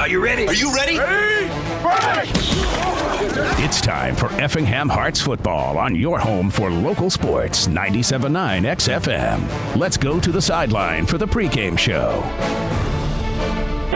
Are you ready? Are you ready? It's time for Effingham Hearts football on your home for local sports, 97.9 XFM. Let's go to the sideline for the pregame show.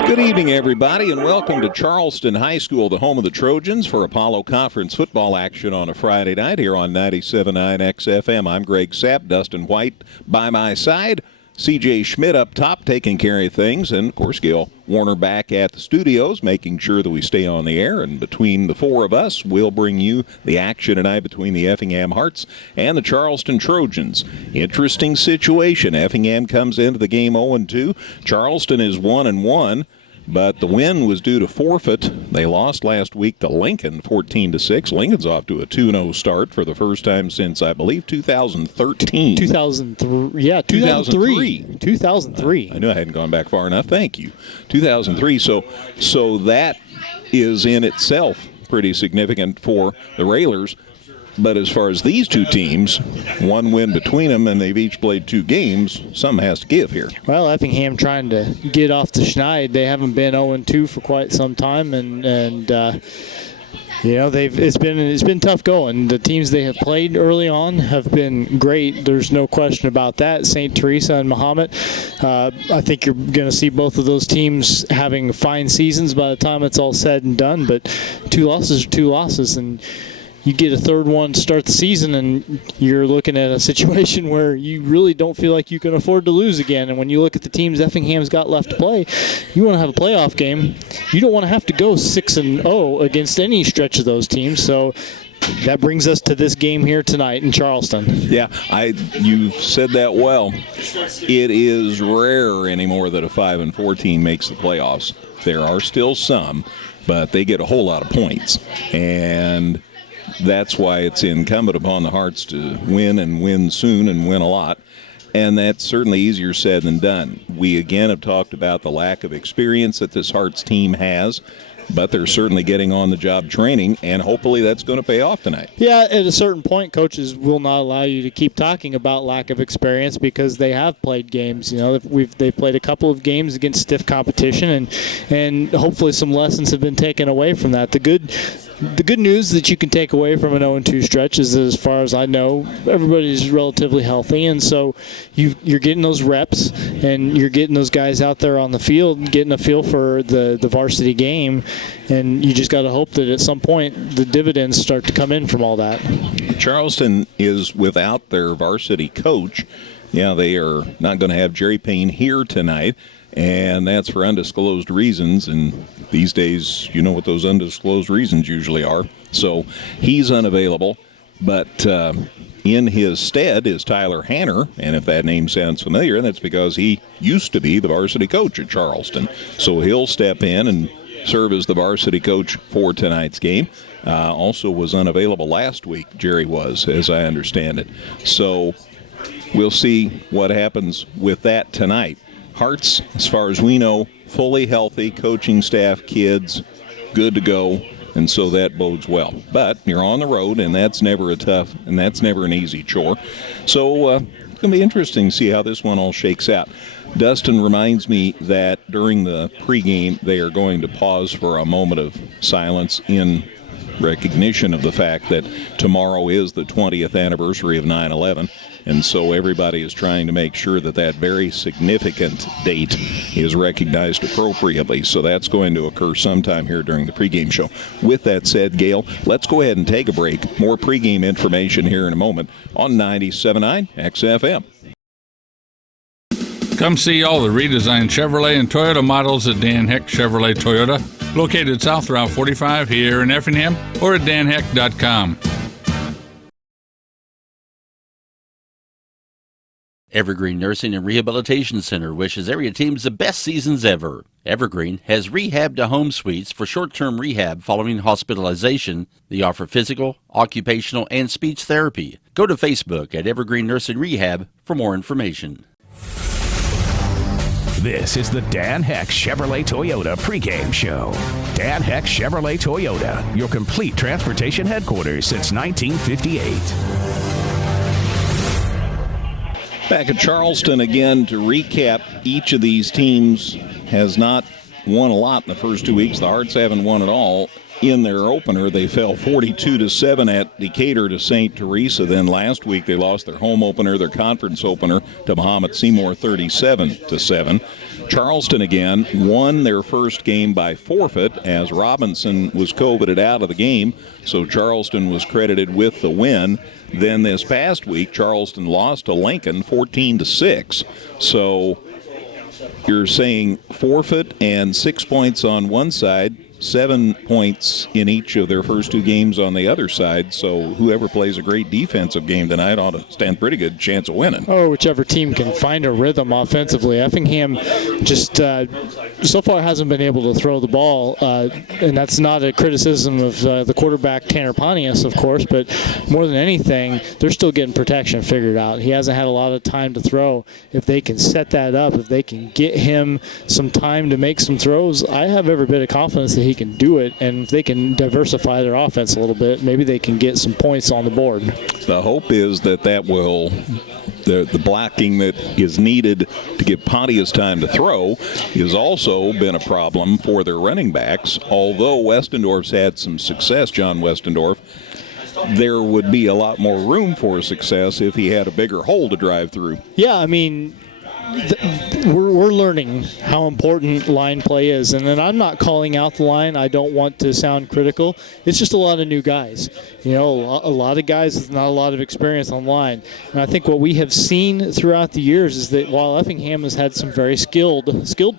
Good evening, everybody, and welcome to Charleston High School, the home of the Trojans, for Apollo Conference football action on a Friday night here on 97.9 XFM. I'm Greg Sapp, Dustin White by my side. C.J. Schmidt up top taking care of things, and, of course, Gail Warner back at the studios making sure that we stay on the air. And between the four of us, we'll bring you the action tonight between the Effingham Hearts and the Charleston Trojans. Interesting situation. Effingham comes into the game 0-2. Charleston is 1-1. But the win was due to forfeit. They lost last week to Lincoln 14-6. Lincoln's off to a 2-0 start for the first time since, I believe, 2013. 2003. Yeah, 2003. 2003. I knew I hadn't gone back far enough. Thank you. 2003. So that is in itself pretty significant for the Railers. But as far as these two teams, one win between them, and they've each played two games, something has to give here. Well, Effingham trying to get off the schneid. They haven't been 0-2 for quite some time, and you know, it's been tough going. The teams they have played early on have been great. There's no question about that. St. Teresa and Mahomet. I think you're going to see both of those teams having fine seasons by the time it's all said and done. But two losses are two losses, and you get a third one to start the season, and you're looking at a situation where you really don't feel like you can afford to lose again. And when you look at the teams Effingham's got left to play, you want to have a playoff game. You don't want to have to go 6-0 against any stretch of those teams. So that brings us to this game here tonight in Charleston. Yeah, you said that well. It is rare anymore that a 5-4 team makes the playoffs. There are still some, but they get a whole lot of points. And that's why it's incumbent upon the Hearts to win and win soon and win a lot. And that's certainly easier said than done. We again have talked about the lack of experience that this Hearts team has, but they're certainly getting on-the-job training, and hopefully that's going to pay off tonight. Yeah, at a certain point, coaches will not allow you to keep talking about lack of experience because they have played games. You know, they've played a couple of games against stiff competition, and hopefully some lessons have been taken away from that. The good news that you can take away from an 0-2 stretch is that, as far as I know, everybody's relatively healthy, and so you're getting those reps, and you're getting those guys out there on the field, getting a feel for the varsity game, and you just got to hope that at some point the dividends start to come in from all that. Charleston is without their varsity coach. Yeah, they are not going to have Jerry Payne here tonight, and that's for undisclosed reasons, and these days you know what those undisclosed reasons usually are. So he's unavailable, but in his stead is Tyler Hanner, and if that name sounds familiar, that's because he used to be the varsity coach at Charleston. So he'll step in and serve as the varsity coach for tonight's game. Also was unavailable last week, Jerry was, as I understand it. So we'll see what happens with that tonight. Hearts, as far as we know, fully healthy, coaching staff, kids, good to go, and so that bodes well. But you're on the road, and that's never an easy chore. So it's going to be interesting to see how this one all shakes out. Dustin reminds me that during the pregame, they are going to pause for a moment of silence in recognition of the fact that tomorrow is the 20th anniversary of 9/11, and so everybody is trying to make sure that that very significant date is recognized appropriately. So that's going to occur sometime here during the pregame show. With that said, Gail, let's go ahead and take a break. More pregame information here in a moment on 97.9 XFM. Come see all the redesigned Chevrolet and Toyota models at Dan Heck Chevrolet Toyota, located south Route 45 here in Effingham, or at danheck.com. Evergreen Nursing and Rehabilitation Center wishes area teams the best seasons ever. Evergreen has rehab to home suites for short-term rehab following hospitalization. They offer physical, occupational, and speech therapy. Go to Facebook at Evergreen Nursing Rehab for more information. This is the Dan Heck Chevrolet Toyota pregame show. Dan Heck Chevrolet Toyota, your complete transportation headquarters since 1958. Back at Charleston again to recap, each of these teams has not won a lot in the first 2 weeks. The Hearts haven't won at all. In their opener, they fell 42-7 at Decatur to St. Teresa. Then last week they lost their home opener, their conference opener, to Mahomet Seymour 37-7. Charleston again won their first game by forfeit as Robinson was COVIDed out of the game, so Charleston was credited with the win. Then this past week, Charleston lost to Lincoln 14-6. So you're saying forfeit and 6 points on one side, 7 points in each of their first two games on the other side. So whoever plays a great defensive game tonight ought to stand pretty good chance of winning. Or whichever team can find a rhythm offensively. Effingham just so far hasn't been able to throw the ball, and that's not a criticism of the quarterback Tanner Pontius, of course, but more than anything, they're still getting protection figured out. He hasn't had a lot of time to throw. If they can set that up, if they can get him some time to make some throws, I have every bit of confidence that he can do it, and if they can diversify their offense a little bit, maybe they can get some points on the board. The hope is that will, the blocking that is needed to give Pontius time to throw has also been a problem for their running backs. Although Westendorf's had some success, John Westendorf, there would be a lot more room for success if he had a bigger hole to drive through. Yeah, I mean, we're learning how important line play is, and then I'm not calling out the line. I don't want to sound critical. It's just a lot of new guys. You know, a lot of guys with not a lot of experience on line. And I think what we have seen throughout the years is that while Effingham has had some very skilled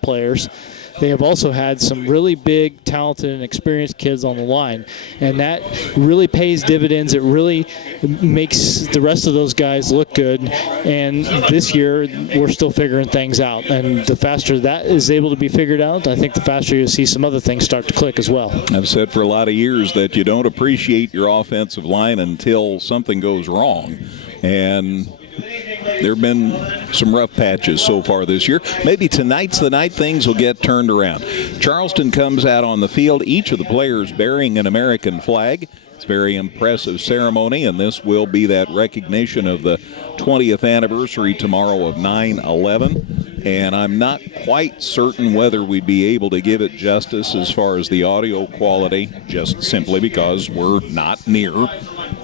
players, they have also had some really big, talented, and experienced kids on the line. And that really pays dividends. It really makes the rest of those guys look good. And this year, we're still figuring things out. And the faster that is able to be figured out, I think the faster you'll see some other things start to click as well. I've said for a lot of years that you don't appreciate your offensive line until something goes wrong. And there have been some rough patches so far this year. Maybe tonight's the night things will get turned around. Charleston comes out on the field, each of the players bearing an American flag. It's a very impressive ceremony, and this will be that recognition of the 20th anniversary tomorrow of 9/11. And I'm not quite certain whether we'd be able to give it justice as far as the audio quality, just simply because we're not near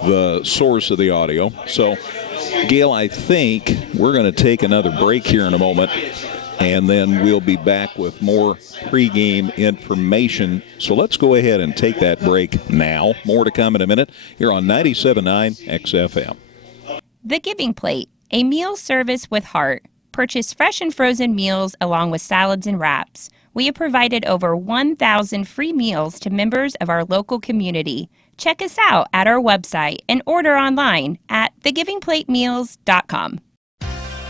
the source of the audio. So, Gail, I think we're going to take another break here in a moment, and then we'll be back with more pregame information. So let's go ahead and take that break now. More to come in a minute here on 97.9 XFM. The Giving Plate, a meal service with heart. Purchase fresh and frozen meals along with salads and wraps. We have provided over 1,000 free meals to members of our local community. Check us out at our website and order online at thegivingplatemeals.com.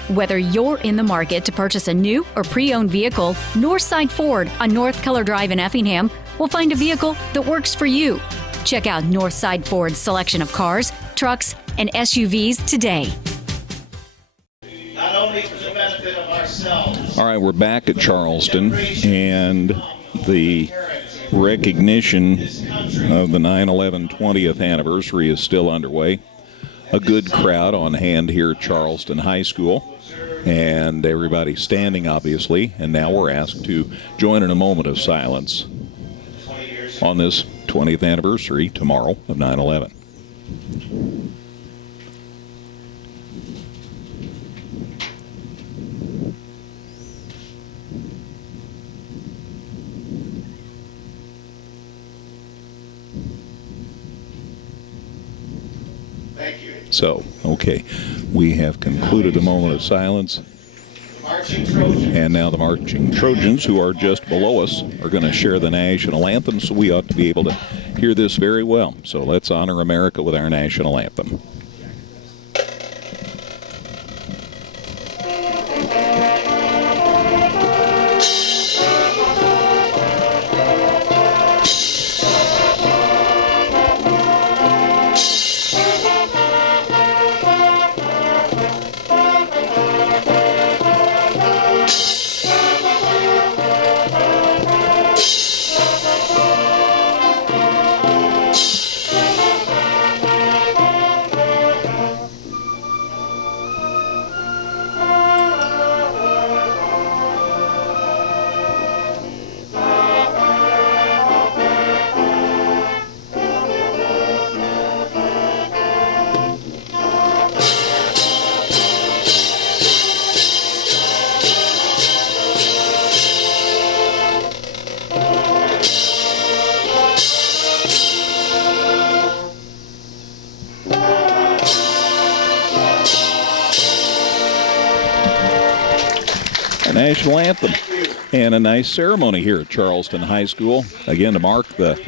Whether you're in the market to purchase a new or pre-owned vehicle, Northside Ford on North Keller Drive in Effingham will find a vehicle that works for you. Check out Northside Ford's selection of cars, trucks, and SUVs today. Not only for the benefit of ourselves. All right, we're back at Charleston, and the recognition of the 9/11 20th anniversary is still underway. A good crowd on hand here at Charleston High School, and everybody standing, obviously, and now we're asked to join in a moment of silence on this 20th anniversary tomorrow of 9/11. So, okay, we have concluded the moment of silence. And now the marching Trojans, who are just below us, are going to share the national anthem, so we ought to be able to hear this very well. So let's honor America with our national anthem. national anthem and a nice ceremony here at Charleston High School, again to mark the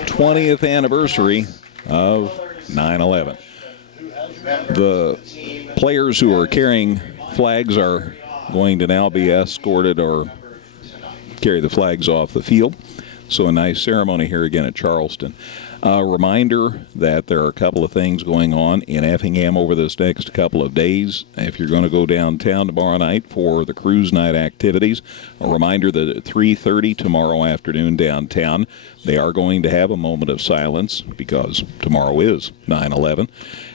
20th anniversary of 9/11. The players who are carrying flags are going to now be escorted or carry the flags off the field. So a nice ceremony here again at Charleston. A reminder that there are a couple of things going on in Effingham over this next couple of days. If you're going to go downtown tomorrow night for the cruise night activities, a reminder that at 3:30 tomorrow afternoon downtown, they are going to have a moment of silence because tomorrow is 9/11.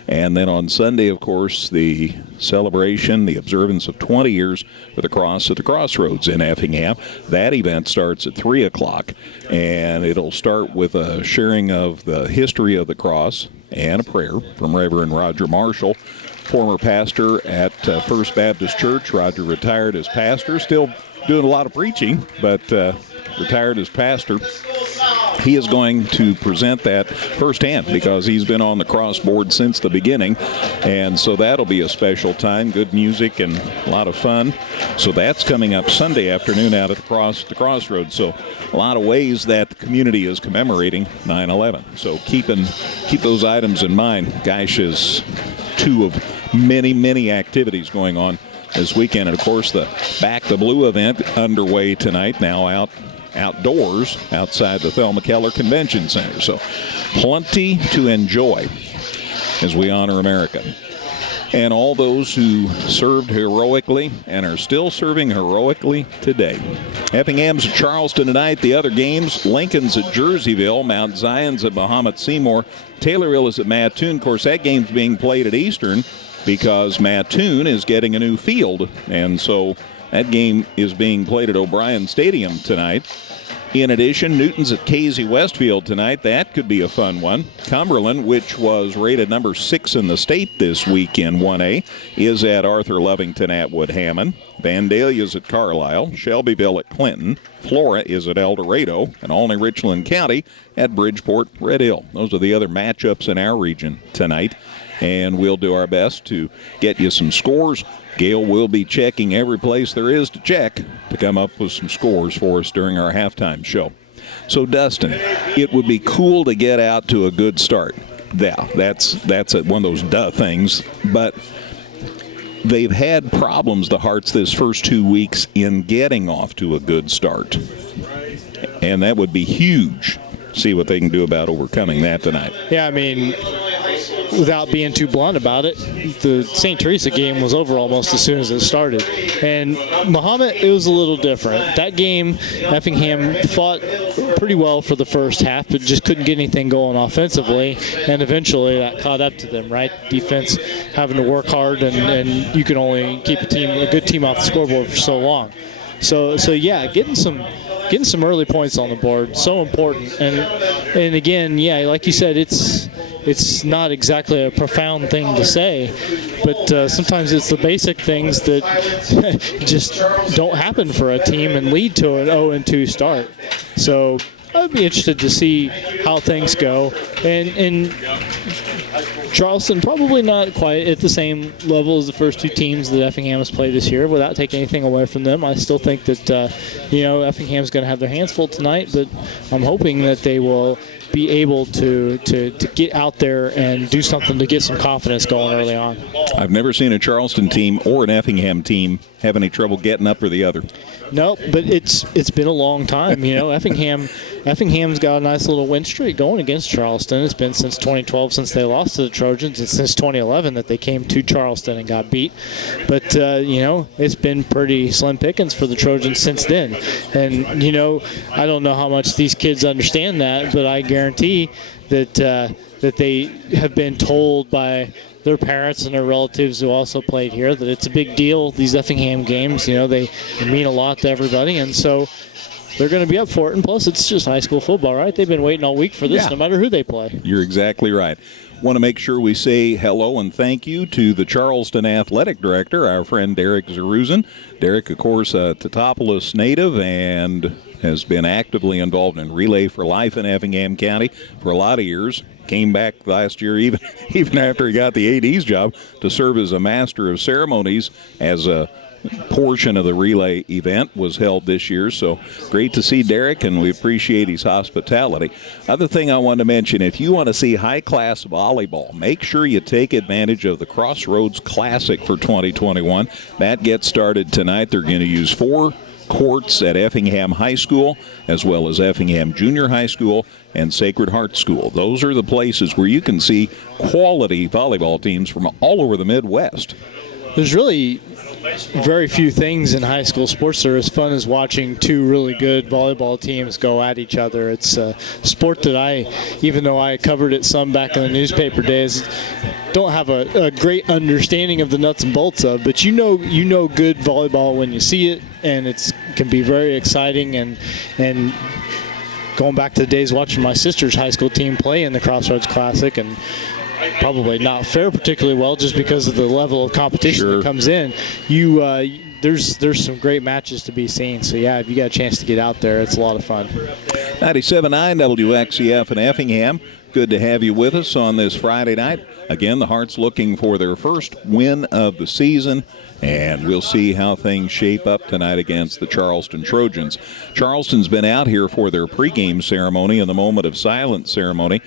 And then on Sunday, of course, the celebration, the observance of 20 years for the cross at the Crossroads in Effingham. That event starts at 3 o'clock, and it'll start with a sharing of the history of the cross and a prayer from Reverend Roger Marshall, former pastor at First Baptist Church. Roger retired as pastor, still doing a lot of preaching, but retired as pastor. He is going to present that firsthand because he's been on the crossboard since the beginning, and so that'll be a special time. Good music and a lot of fun. So that's coming up Sunday afternoon out at the Crossroads. So a lot of ways that the community is commemorating 9/11. So keep those items in mind. Gosh, is two of many activities going on this weekend, and of course the Back the Blue event underway tonight. Now outdoors outside the Thelma Keller Convention Center. So plenty to enjoy as we honor America. And all those who served heroically and are still serving heroically today. Effingham's at Charleston tonight. The other games, Lincoln's at Jerseyville, Mount Zion's at Mahomet Seymour, Taylorville is at Mattoon. Of course, that game's being played at Eastern because Mattoon is getting a new field. And so that game is being played at O'Brien Stadium tonight. In addition, Newton's at Casey Westfield tonight. That could be a fun one. Cumberland, which was rated number 6 in the state this week in 1A, is at Arthur Lovington Atwood Hammond. Vandalia's at Carlisle. Shelbyville at Clinton. Flora is at El Dorado. And Olney Richland County at Bridgeport Red Hill. Those are the other matchups in our region tonight. And we'll do our best to get you some scores. Gail will be checking every place there is to check to come up with some scores for us during our halftime show. So, Dustin, it would be cool to get out to a good start. Yeah, that's one of those duh things. But they've had problems, the Hearts, this first 2 weeks in getting off to a good start. And that would be huge. See what they can do about overcoming that tonight. Yeah, I mean, without being too blunt about it, the St. Teresa game was over almost as soon as it started. And Mahomet, it was a little different. That game, Effingham fought pretty well for the first half, but just couldn't get anything going offensively. And eventually that caught up to them, right? Defense having to work hard, and you can only keep a good team off the scoreboard for so long. So yeah, getting some early points on the board, so important. And again, yeah, like you said, it's not exactly a profound thing to say, but sometimes it's the basic things that just don't happen for a team and lead to an 0-2 start. So I'd be interested to see how things go. And Charleston probably not quite at the same level as the first two teams that Effingham has played this year. Without taking anything away from them, I still think that Effingham's going to have their hands full tonight. But I'm hoping that they will be able to get out there and do something to get some confidence going early on. I've never seen a Charleston team or an Effingham team have any trouble getting up for the other. No, but it's been a long time. Effingham's got a nice little win streak going against Charleston. It's been since 2012 since they lost to the Trojans, and since 2011 that they came to Charleston and got beat. But it's been pretty slim pickings for the Trojans since then. And I don't know how much these kids understand that, but I guarantee that they have been told by their parents and their relatives who also played here that it's a big deal, these Effingham games. They mean a lot to everybody, and so they're going to be up for it. And plus, it's just high school football, right? They've been waiting all week for this, no matter who they play. You're exactly right. Want to make sure we say hello and thank you to the Charleston Athletic Director, our friend Derek Zeruzen. Derek, of course, a Teutopolis native and has been actively involved in Relay for Life in Effingham County for a lot of years. Came back last year, even after he got the AD's job, to serve as a Master of Ceremonies as a portion of the relay event was held this year, so great to see Derek, and we appreciate his hospitality. Other thing I want to mention, if you want to see high-class volleyball, make sure you take advantage of the Crossroads Classic for 2021. That gets started tonight. They're going to use 4 courts at Effingham High School, as well as Effingham Junior High School and Sacred Heart School. Those are the places where you can see quality volleyball teams from all over the Midwest. There's really very few things in high school sports that are as fun as watching 2 really good volleyball teams go at each other. It's a sport that even though I covered it some back in the newspaper days, don't have a great understanding of the nuts and bolts of, but you know good volleyball when you see it, and it can be very exciting. And going back to the days watching my sister's high school team play in the Crossroads Classic, and probably not fare particularly well just because of the level of competition that comes in. There's some great matches to be seen. So yeah, if you got a chance to get out there, it's a lot of fun. 97.9 WXCF in Effingham. Good to have you with us on this Friday night. Again, the Hearts looking for their first win of the season, and we'll see how things shape up tonight against the Charleston Trojans. Charleston's been out here for their pregame ceremony and the moment of silence ceremony.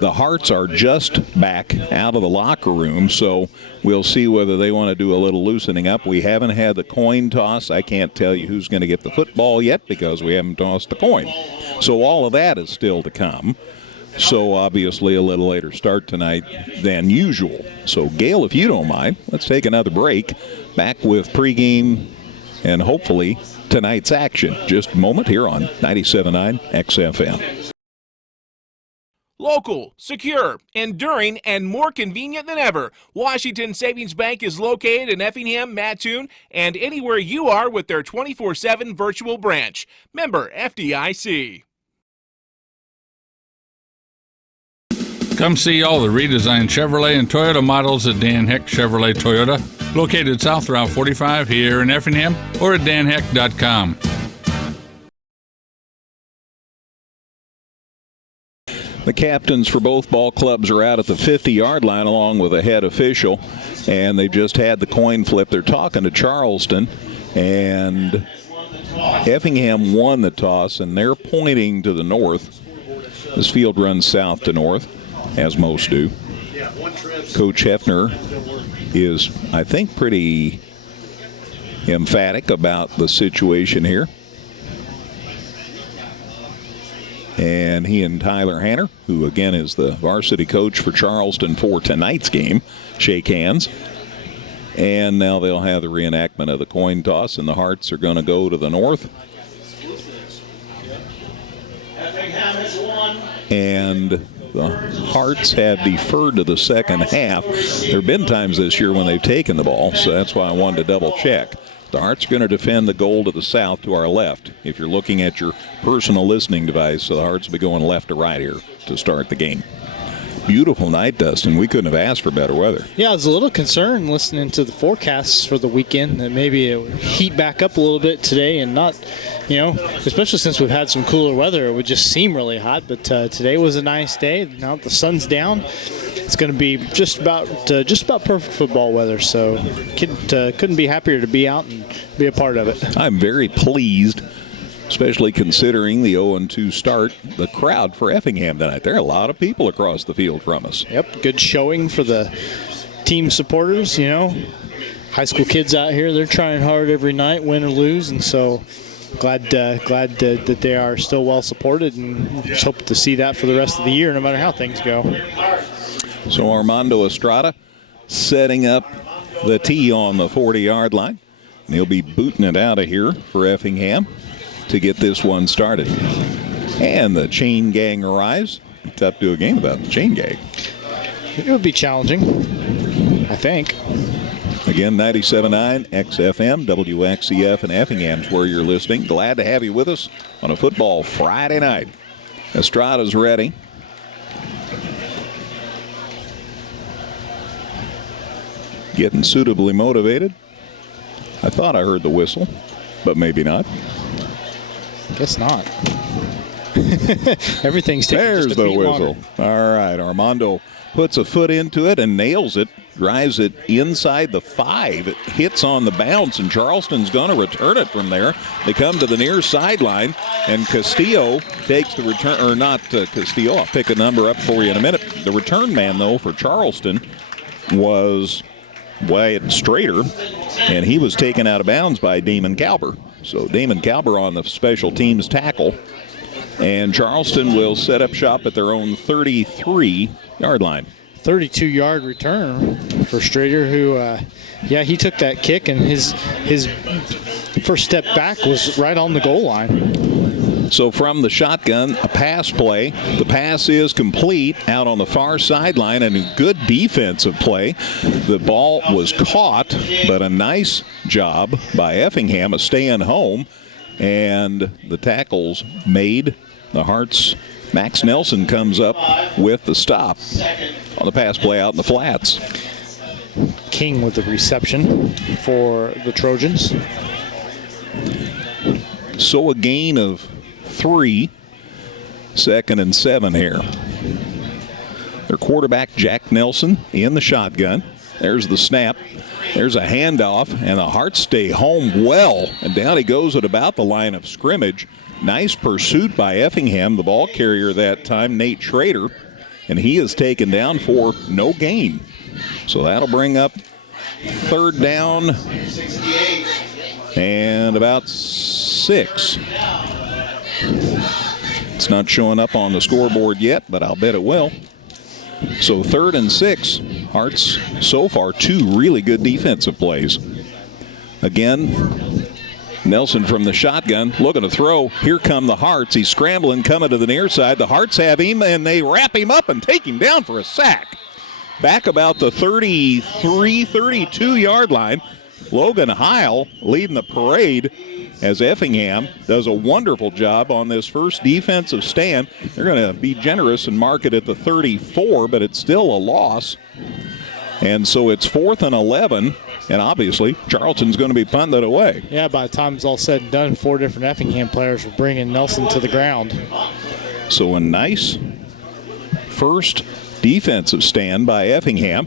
The Hearts are just back out of the locker room, so we'll see whether they want to do a little loosening up. We haven't had the coin toss. I can't tell you who's going to get the football yet because we haven't tossed the coin. So all of that is still to come. So obviously a little later start tonight than usual. So Gail, if you don't mind, let's take another break. Back with pregame and hopefully tonight's action. Just a moment here on 97.9 XFM. Local, secure, enduring, and more convenient than ever, Washington Savings Bank is located in Effingham, Mattoon, and anywhere you are with their 24/7 virtual branch. Member FDIC. Come see all the redesigned Chevrolet and Toyota models at Dan Heck Chevrolet Toyota, located south Route 45 here in Effingham, or at danheck.com. The captains for both ball clubs are out at the 50-yard line along with a head official, and they just had the coin flip. They're talking to Charleston, and Effingham won the toss, and they're pointing to the north. This field runs south to north, as most do. Coach Hefner is, I think, pretty emphatic about the situation here. And he and Tyler Hanner, who again is the varsity coach for Charleston for tonight's game, shake hands. And now they'll have the reenactment of the coin toss, and the Hearts are going to go to the north. And the Hearts have deferred to the second half. There have been times this year when they've taken the ball, so that's why I wanted to double check. The Hearts are going to defend the goal to the south to our left. If you're looking at your personal listening device, so the Hearts will be going left to right here to start the game. Beautiful night, Dustin. We couldn't have asked for better weather. Yeah, I was a little concerned listening to the forecasts for the weekend that maybe it would heat back up a little bit today and not, especially since we've had some cooler weather, it would just seem really hot. But today was a nice day. Now that the sun's down, it's going to be just about perfect football weather. So couldn't be happier to be out and be a part of it. I'm very pleased, especially considering the 0-2 start, the crowd for Effingham tonight. There are a lot of people across the field from us. Yep, good showing for the team supporters, High school kids out here, they're trying hard every night, win or lose, and so glad that they are still well supported, and just hope to see that for the rest of the year, no matter how things go. So Armando Estrada setting up the tee on the 40-yard line. And he'll be booting it out of here for Effingham to get this one started. And the chain gang arrives. Be tough to do a game about the chain gang. It would be challenging, I think. Again, 97.9 XFM, WXCF, and Effingham's where you're listening. Glad to have you with us on a football Friday night. Estrada's ready. Getting suitably motivated. I thought I heard the whistle, but maybe not. Guess not. Everything's taking There's just a the beat whistle. longer. All right, Armando puts a foot into it and nails it drives it inside the 5. It hits on the bounce, and Charleston's going to return it from there. They come to the near sideline, and Castillo takes the return, or not Castillo, I'll pick a number up for you in a minute. The return man, though, for Charleston was Wyatt Strader, and he was taken out of bounds by Damon Calber. So Damon Calber on the special teams tackle. And Charleston will set up shop at their own 33-yard line. 32-yard return for Strader, who, he took that kick, and his first step back was right on the goal line. So from the shotgun, a pass play. The pass is complete out on the far sideline, and a good defensive play. The ball was caught, but a nice job by Effingham of staying home, and the tackles made. The Hearts' Max Nelson comes up with the stop on the pass play out in the flats. King with the reception for the Trojans. So a gain of 3, 2nd and 7 here. Their quarterback, Jack Nelson, in the shotgun. There's the snap. There's a handoff, and the Hearts stay home well. And down he goes at about the line of scrimmage. Nice pursuit by Effingham, the ball carrier that time, Nate Schrader, and he is taken down for no gain. So that'll bring up 3rd down and about 6. It's not showing up on the scoreboard yet, but I'll bet it will. So 3rd and 6. Hearts so far 2 really good defensive plays. Again, Nelson from the shotgun, looking to throw. Here come the Hearts. He's scrambling, coming to the near side. The Hearts have him, and they wrap him up and take him down for a sack. Back about the 33, 32-yard line. Logan Heil leading the parade as Effingham does a wonderful job on this first defensive stand. They're going to be generous and mark it at the 34, but it's still a loss. And so it's 4th and 11, and obviously Charleston's going to be punted away. Yeah, by the time it's all said and done, 4 different Effingham players were bringing Nelson to the ground. So a nice first defensive stand by Effingham.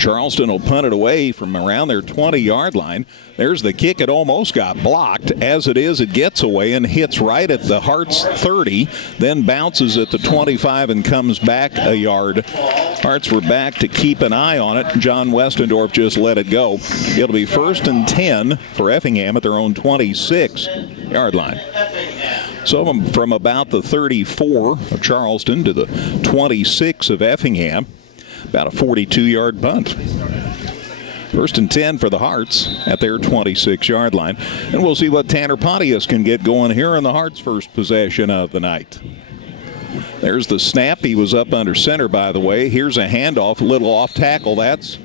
Charleston will punt it away from around their 20-yard line. There's the kick. It almost got blocked. As it is, it gets away and hits right at the Hearts 30, then bounces at the 25 and comes back a yard. Hearts were back to keep an eye on it. John Westendorf just let it go. It'll be 1st and 10 for Effingham at their own 26-yard line. So from about the 34 of Charleston to the 26 of Effingham, about a 42-yard punt. 1st and 10 for the Hearts at their 26-yard line. And we'll see what Tanner Pontius can get going here in the Hearts' first possession of the night. There's the snap. He was up under center, by the way. Here's a handoff, a little off tackle. That's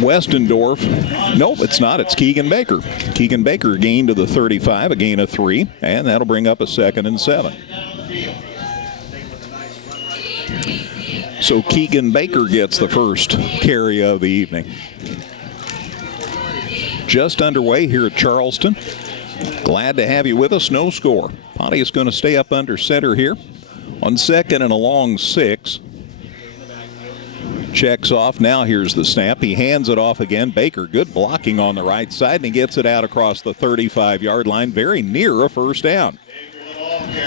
Westendorf. Nope, it's not. It's Keegan Baker. Keegan Baker gained to the 35, a gain of 3, and that'll bring up a 2nd and 7. So Keegan Baker gets the first carry of the evening. Just underway here at Charleston. Glad to have you with us. No score. Pontius going to stay up under center here on 2nd and a long 6. Checks off. Now here's the snap. He hands it off again. Baker, good blocking on the right side, and he gets it out across the 35-yard line, very near a first down.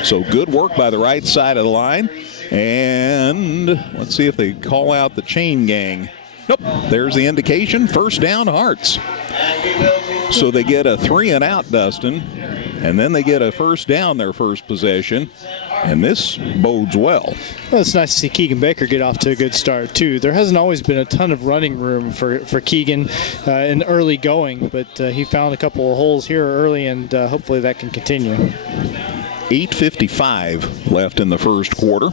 So good work by the right side of the line. And let's see if they call out the chain gang. Nope, there's the indication. First down, Hearts. So they get a 3 and out, Dustin, and then they get a first down their first possession, and this bodes well. Well, it's nice to see Keegan Baker get off to a good start, too. There hasn't always been a ton of running room for Keegan in early going, but he found a couple of holes here early, and hopefully that can continue. 8:55 left in the first quarter.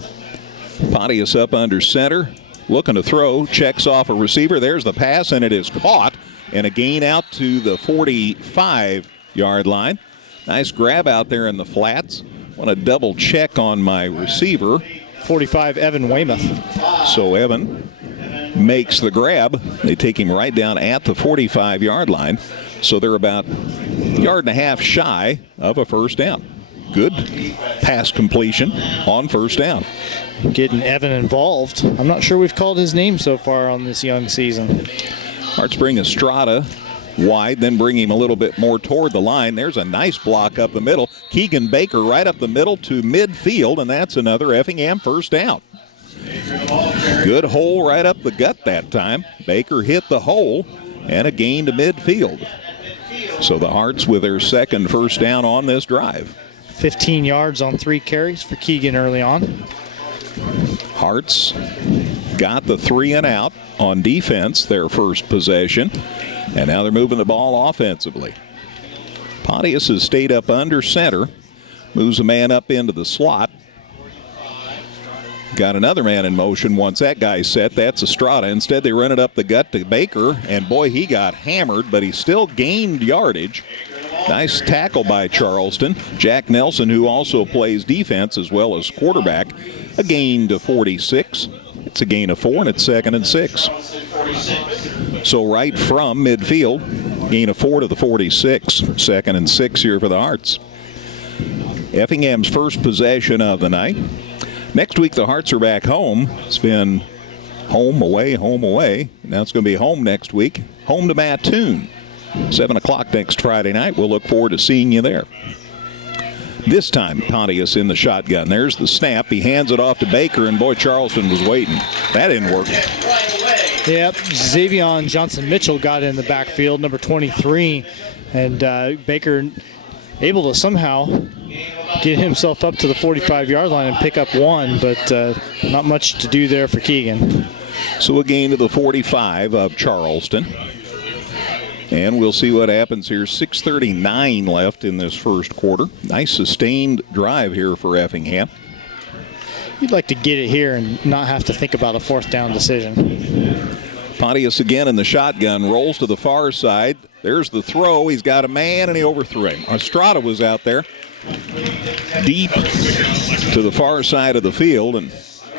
Pontius up under center, looking to throw, checks off a receiver. There's the pass, and it is caught, and a gain out to the 45-yard line. Nice grab out there in the flats. Want to double check on my receiver. 45, Evan Weymouth. So Evan makes the grab. They take him right down at the 45-yard line. So they're about a yard and a half shy of a first down. good pass completion on first down. Getting Evan involved. I'm not sure we've called his name so far on this young season. Hearts bring Estrada wide, then bring him a little bit more toward the line. There's a nice block up the middle. Keegan Baker right up the middle to midfield, and that's another Effingham first down. Good hole right up the gut that time. Baker hit the hole, and a gain to midfield. So the Hearts with their second first down on this drive. 15 yards on 3 carries for Keegan early on. Hearts got the 3 and out on defense, their first possession, and now they're moving the ball offensively. Pontius has stayed up under center, moves a man up into the slot. Got another man in motion once that guy's set. That's Estrada. Instead, they run it up the gut to Baker, and boy, he got hammered, but he still gained yardage. Nice tackle by Charleston. Jack Nelson, who also plays defense as well as quarterback, a gain to 46. It's a gain of 4, and it's 2nd and 6. So right from midfield, gain of 4 to the 46. 2nd and 6 here for the Hearts. Effingham's first possession of the night. Next week, the Hearts are back home. It's been home, away, home, away. Now it's going to be home next week. Home to Mattoon. 7 o'clock next Friday night. We'll look forward to seeing you there. This time, Pontius in the shotgun. There's the snap. He hands it off to Baker, and boy, Charleston was waiting. That didn't work. Yep, Xavion Johnson-Mitchell got in the backfield, number 23, and Baker able to somehow get himself up to the 45-yard line and pick up 1, but not much to do there for Keegan. So a gain to the 45 of Charleston. And we'll see what happens here. 6:39 left in this first quarter. Nice sustained drive here for Effingham. You'd like to get it here and not have to think about a 4th down decision. Pontius again in the shotgun, rolls to the far side. There's the throw. He's got a man, and he overthrew him. Estrada was out there deep to the far side of the field, and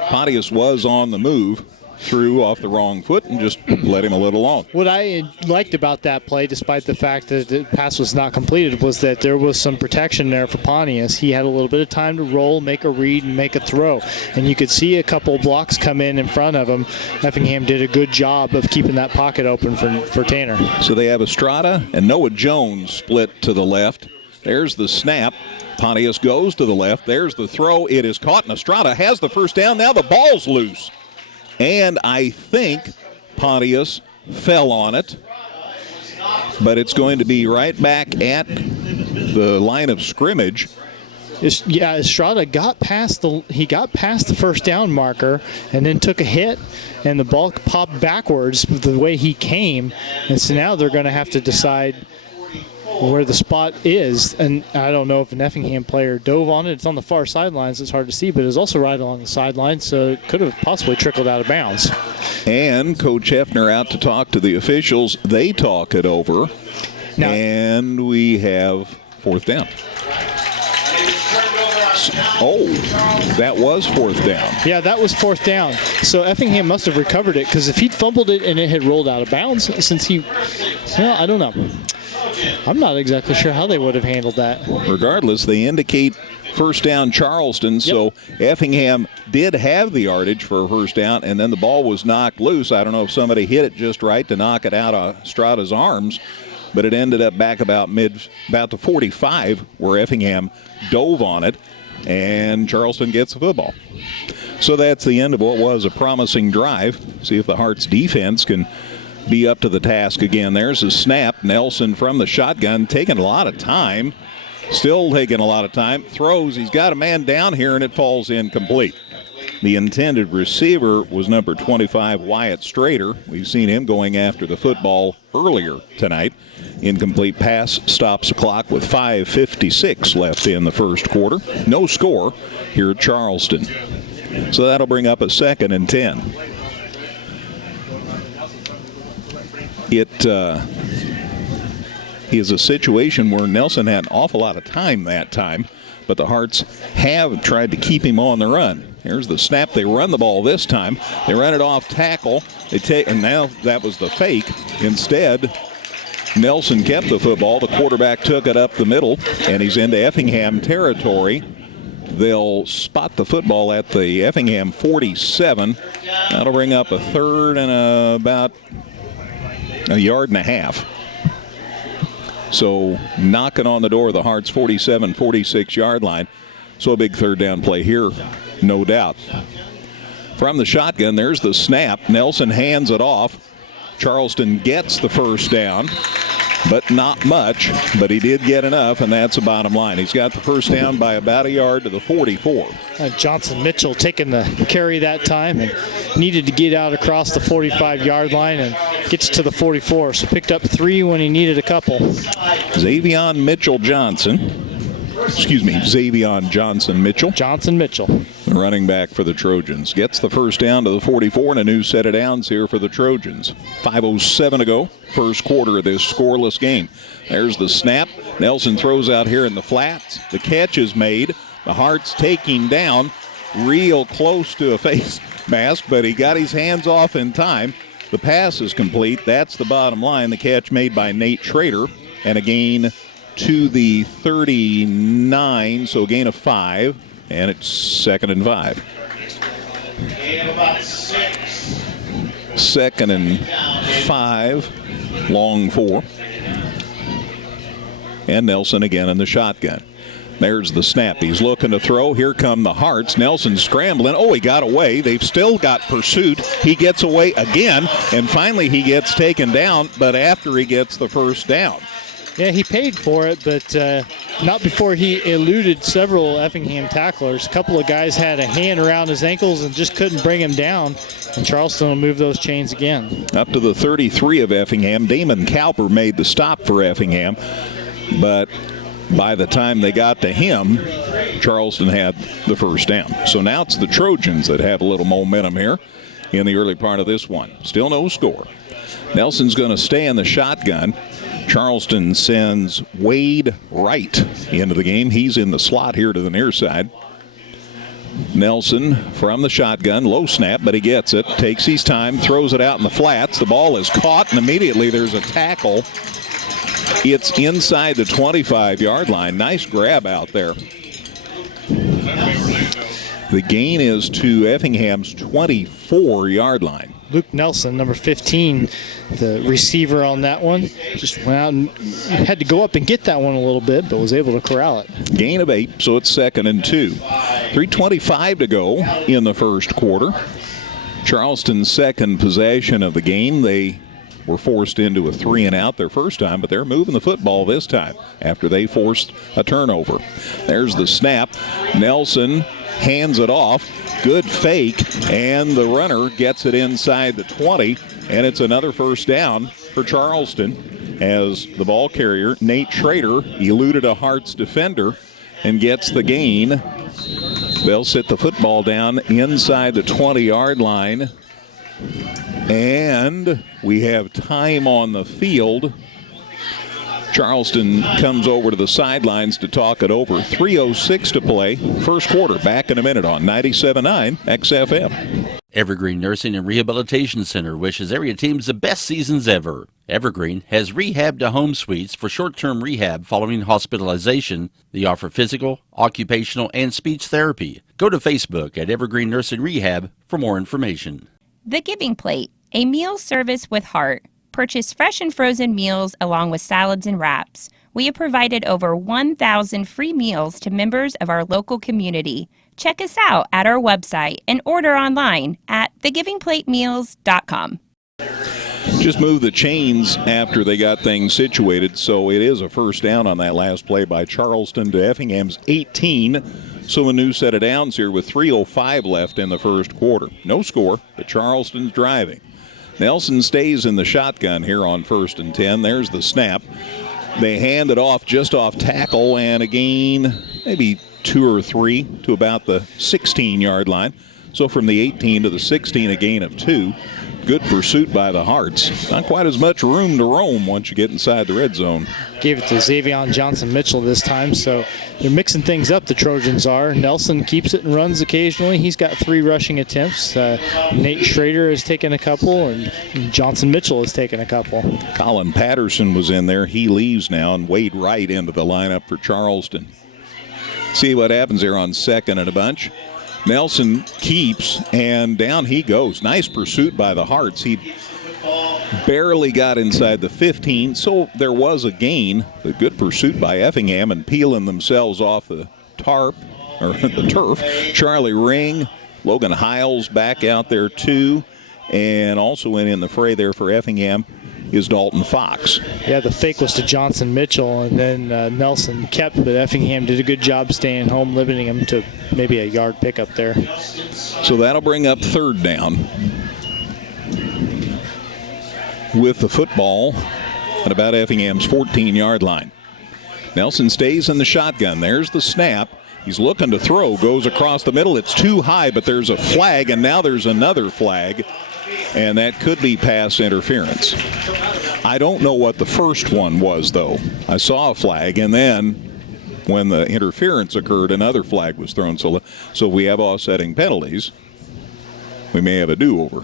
Pontius was on the move. Threw off the wrong foot and just let him a little long. What I liked about that play, despite the fact that the pass was not completed, was that there was some protection there for Pontius. He had a little bit of time to roll, make a read, and make a throw. And you could see a couple blocks come in front of him. Effingham did a good job of keeping that pocket open for Tanner. So they have Estrada and Noah Jones split to the left. There's the snap. Pontius goes to the left. There's the throw. It is caught, and Estrada has the first down. Now the ball's loose. And I think Pontius fell on it. But it's going to be right back at the line of scrimmage. Yeah, Estrada got past the first down marker and then took a hit, and the ball popped backwards the way he came. And so now they're going to have to decide where the spot is, and I don't know if an Effingham player dove on it. It's on the far sidelines. It's hard to see, but it was also right along the sideline, so it could have possibly trickled out of bounds. And Coach Hefner out to talk to the officials. They talk it over, and we have 4th down. Oh, that was 4th down. Yeah, that was 4th down. So Effingham must have recovered it, because if he'd fumbled it and it had rolled out of bounds, I don't know. I'm not exactly sure how they would have handled that. Regardless, they indicate first down Charleston, Yep. So Effingham did have the yardage for a first down, and then the ball was knocked loose. I don't know if somebody hit it just right to knock it out of Estrada's arms, but it ended up back about the 45, where Effingham dove on it, and Charleston gets the football. So that's the end of what was a promising drive. See if the Hearts defense can be up to the task again. There's a snap. Nelson from the shotgun, taking a lot of time. Still taking a lot of time. Throws. He's got a man down here, and it falls incomplete. The intended receiver was number 25, Wyatt Strader. We've seen him going after the football earlier tonight. Incomplete pass stops the clock with 5:56 left in the first quarter. No score here at Charleston. So that'll bring up a 2nd and 10. It is a situation where Nelson had an awful lot of time that time, but the Hearts have tried to keep him on the run. Here's the snap. They run the ball this time. They run it off tackle. And now that was the fake. Instead, Nelson kept the football. The quarterback took it up the middle, and he's into Effingham territory. They'll spot the football at the Effingham 47. That'll bring up a third and about a yard and a half. So knocking on the door of the Hearts 47, 46-yard line. So a big third down play here, no doubt. From the shotgun, there's the snap. Nelson hands it off. Charleston gets the first down, but not much. But he did get enough, and that's the bottom line. He's got the first down by about a yard to the 44. Johnson Mitchell taking the carry that time and needed to get out across the 45-yard line and gets to the 44. So picked up 3 when he needed a couple. Xavion Johnson Mitchell. Johnson Mitchell. The running back for the Trojans. Gets the first down to the 44 and a new set of downs here for the Trojans. 5:07 to go. First quarter of this scoreless game. There's the snap. Nelson throws out here in the flats. The catch is made. The Hearts taking down real close to a face mask, but he got his hands off in time. The pass is complete. That's the bottom line. The catch made by Nate Schrader and a gain to the 39, so a gain of 5, and it's 2nd and 5. Second and 5, long 4. And Nelson again in the shotgun. There's the snap. He's looking to throw. Here come the Hearts. Nelson scrambling. Oh, he got away. They've still got pursuit. He gets away again, and finally he gets taken down, but after he gets the first down. Yeah, he paid for it, but not before he eluded several Effingham tacklers. A couple of guys had a hand around his ankles and just couldn't bring him down, and Charleston will move those chains again. Up to the 33 of Effingham. Damon Cowper made the stop for Effingham, but by the time they got to him, Charleston had the first down. So now it's the Trojans that have a little momentum here in the early part of this one. Still no score. Nelson's going to stay in the shotgun. Charleston sends Wade Wright into the game. He's in the slot here to the near side. Nelson from the shotgun, low snap, but he gets it. Takes his time, throws it out in the flats. The ball is caught, and immediately there's a tackle. It's inside the 25-yard line. Nice grab out there. The gain is to Effingham's 24-yard line. Luke Nelson, number 15, the receiver on that one, just went out and had to go up and get that one a little bit, but was able to corral it. Gain of 8, so it's 2nd and 2. 3:25 to go in the first quarter. Charleston's second possession of the game. They were forced into a 3-and-out their first time, but they're moving the football this time after they forced a turnover. There's the snap. Nelson hands it off. Good fake, and the runner gets it inside the 20, and it's another first down for Charleston as the ball carrier, Nate Schrader, eluded a Hearts defender and gets the gain. They'll sit the football down inside the 20-yard line, and we have time on the field. Charleston comes over to the sidelines to talk it over. 3:06 to play. First quarter. Back in a minute on 97.9 XFM. Evergreen Nursing and Rehabilitation Center wishes area teams the best seasons ever. Evergreen has rehab to home suites for short-term rehab following hospitalization. They offer physical, occupational, and speech therapy. Go to Facebook at Evergreen Nursing Rehab for more information. The Giving Plate, a meal service with heart. Purchase fresh and frozen meals along with salads and wraps. We have provided over 1,000 free meals to members of our local community. Check us out at our website and order online at thegivingplatemeals.com. Just move the chains after they got things situated, so it is a first down on that last play by Charleston to Effingham's 18. So a new set of downs here with 3:05 left in the first quarter. No score, but Charleston's driving. Nelson stays in the shotgun here on 1st and 10. There's the snap. They hand it off just off tackle, and a gain maybe 2 or 3 to about the 16-yard line. So from the 18 to the 16, a gain of 2. good pursuit by the Hearts. Not quite as much room to roam once you get inside the red zone. Gave it to Xavion Johnson-Mitchell this time, so they're mixing things up, the Trojans are. Nelson keeps it and runs occasionally. He's got 3 rushing attempts. Nate Schrader has taken a couple, and Johnson-Mitchell has taken a couple. Colin Patterson was in there. He leaves now, and Wade Wright into the lineup for Charleston. See what happens there on second and a bunch. Nelson keeps, and down he goes. Nice pursuit by the Hearts. He barely got inside the 15, so there was a gain. A good pursuit by Effingham and peeling themselves off the turf. Charlie Ring, Logan Hiles back out there too, and also in the fray there for Effingham is Dalton Fox. Yeah, the fake was to Johnson-Mitchell, and then Nelson kept, but Effingham did a good job staying home, limiting him to maybe a yard pickup there. So that'll bring up third down with the football at about Effingham's 14-yard line. Nelson stays in the shotgun. There's the snap. He's looking to throw, goes across the middle. It's too high, but there's a flag, and now there's another flag, and that could be pass interference. I don't know what the first one was, though. I saw a flag, and then when the interference occurred, another flag was thrown. So we have offsetting penalties. We may have a do-over.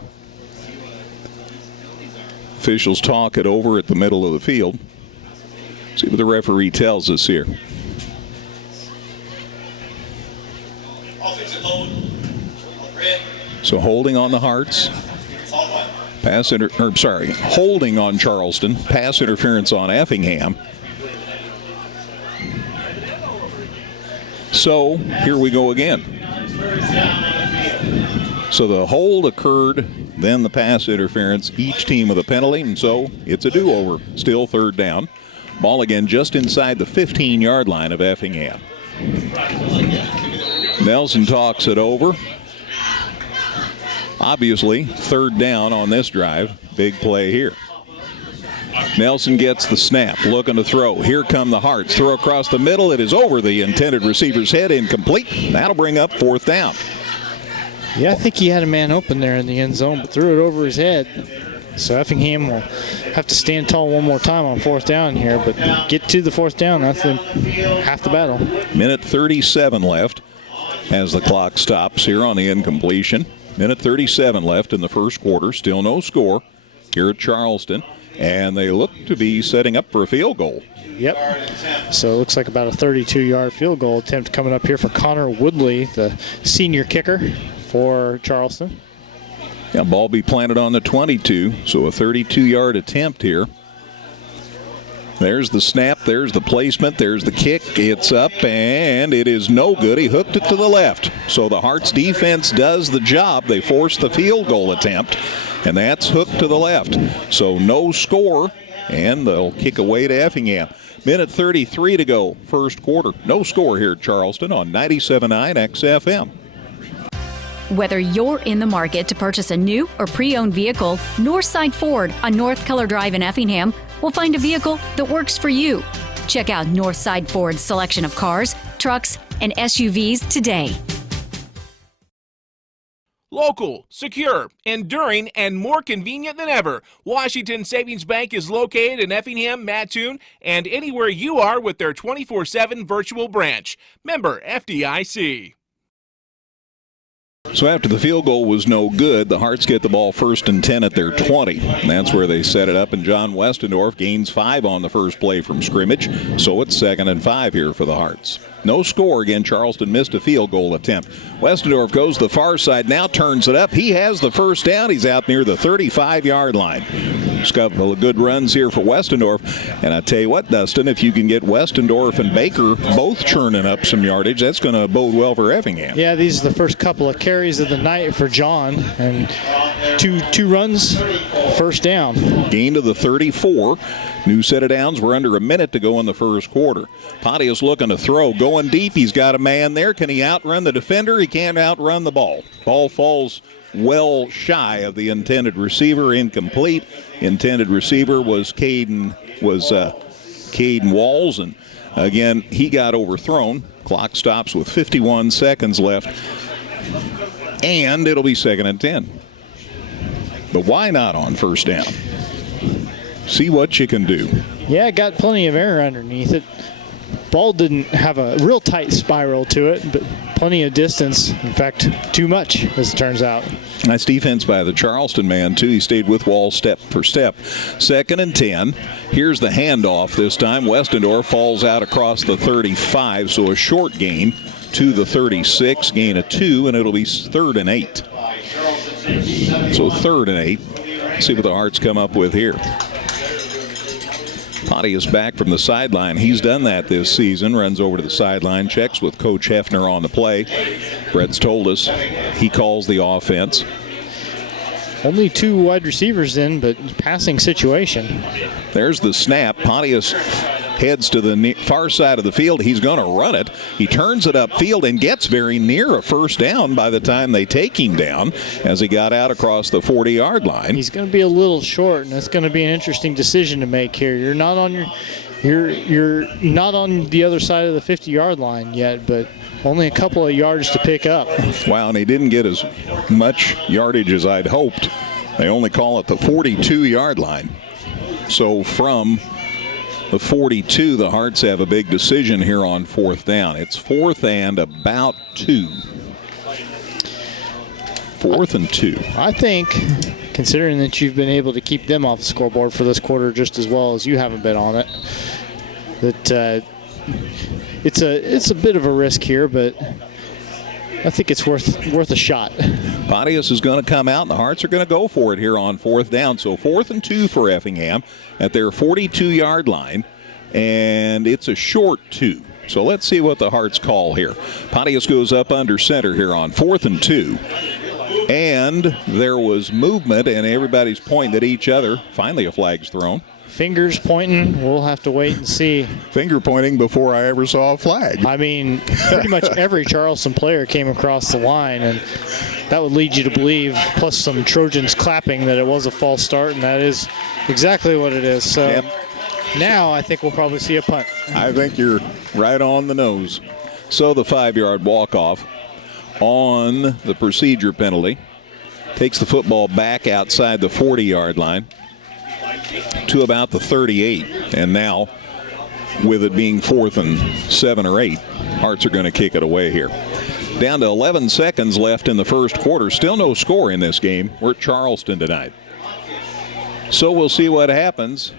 Officials talk it over at the middle of the field. See what the referee tells us here. So holding on the Hearts. Holding on Charleston. Pass interference on Effingham. So here we go again. So the hold occurred, then the pass interference, each team with a penalty, and so it's a do-over. Still third down. Ball again just inside the 15-yard line of Effingham. Nelson talks it over. Obviously, third down on this drive. Big play here. Nelson gets the snap, looking to throw. Here come the Hearts. Throw across the middle. It is over the intended receiver's head, incomplete. That'll bring up fourth down. Yeah, I think he had a man open there in the end zone, but threw it over his head. So Effingham will have to stand tall one more time on fourth down here, but get to the fourth down. That's half the battle. Minute 37 left as the clock stops here on the incompletion. Minute 37 left in the first quarter. Still no score here at Charleston, and they look to be setting up for a field goal. Yep. So it looks like about a 32-yard field goal attempt coming up here for Connor Woodley, the senior kicker for Charleston. Yeah, ball be planted on the 22, so a 32-yard attempt here. There's the snap, there's the placement, there's the kick. It's up, and it is no good. He hooked it to the left. So the Hearts defense does the job. They force the field goal attempt, and that's hooked to the left. So no score, and they'll kick away to Effingham. Minute 33 to go, first quarter. No score here at Charleston on 97.9 XFM. Whether you're in the market to purchase a new or pre-owned vehicle, Northside Ford on North Color Drive in Effingham will find a vehicle that works for you. Check out Northside Ford's selection of cars, trucks, and SUVs today. Local, secure, enduring, and more convenient than ever, Washington Savings Bank is located in Effingham, Mattoon, and anywhere you are with their 24/7 virtual branch. Member FDIC. So after the field goal was no good, the Hearts get the ball 1st and 10 at their 20. And that's where they set it up, and John Westendorf gains 5 on the first play from scrimmage. So it's 2nd and 5 here for the Hearts. No score again. Charleston missed a field goal attempt. Westendorf goes to the far side, now turns it up. He has the first down. He's out near the 35-yard line. Just a couple of good runs here for Westendorf. And I tell you what, Dustin, if you can get Westendorf and Baker both churning up some yardage, that's going to bode well for Effingham. Yeah, these are the first couple of carries of the night for John. And two runs, first down. Gain to the 34. New set of downs. We're under a minute to go in the first quarter. Pontius looking to throw. Going deep. He's got a man there. Can he outrun the defender? He can't outrun the ball. Ball falls well shy of the intended receiver. Incomplete. Intended receiver was Caden Walls. And again, he got overthrown. Clock stops with 51 seconds left. And it'll be 2nd and 10. But why not on first down? See what you can do. Yeah, got plenty of air underneath it. Ball didn't have a real tight spiral to it, but plenty of distance. In fact, too much, as it turns out. Nice defense by the Charleston man, too. He stayed with Wall step for step. 2nd and 10. Here's the handoff this time. Westendorf falls out across the 35, so a short gain to the 36, gain of 2, and it'll be 3rd and 8. So 3rd and 8. See what the Hearts come up with here. Potty is back from the sideline. He's done that this season. Runs over to the sideline, checks with Coach Hefner on the play. Brett's told us he calls the offense. Only 2 wide receivers in, but passing situation. There's the snap. Pontius heads to the far side of the field. He's going to run it. He turns it upfield and gets very near a first down by the time they take him down as he got out across the 40-yard line. He's going to be a little short, and it's going to be an interesting decision to make here. You're not on you're not on the other side of the 50-yard line yet, but only a couple of yards to pick up. Wow, and he didn't get as much yardage as I'd hoped. They only call it the 42-yard line. So from the 42, the Hearts have a big decision here on 4th down. It's 4th and about 2. 4th and 2. I think, considering that you've been able to keep them off the scoreboard for this quarter just as well as you haven't been on it, that it's a bit of a risk here, but I think it's worth a shot. Pontius is going to come out, and the Hearts are going to go for it here on 4th down. So 4th and 2 for Effingham at their 42-yard line, and it's a short 2. So let's see what the Hearts call here. Pontius goes up under center here on 4th and 2. And there was movement, and everybody's pointing at each other. Finally, a flag's thrown. Fingers pointing. We'll have to wait and see. Finger pointing before I ever saw a flag. I mean, pretty much every Charleston player came across the line, and that would lead you to believe, plus some Trojans clapping, that it was a false start, and that is exactly what it is. So now I think we'll probably see a punt. I think you're right on the nose. So the 5-yard walk-off on the procedure penalty takes the football back outside the 40-yard line to about the 38. And now, with it being 4th and 7 or 8, Hearts are going to kick it away here. Down to 11 seconds left in the first quarter. Still no score in this game. We're at Charleston tonight. So we'll see what happens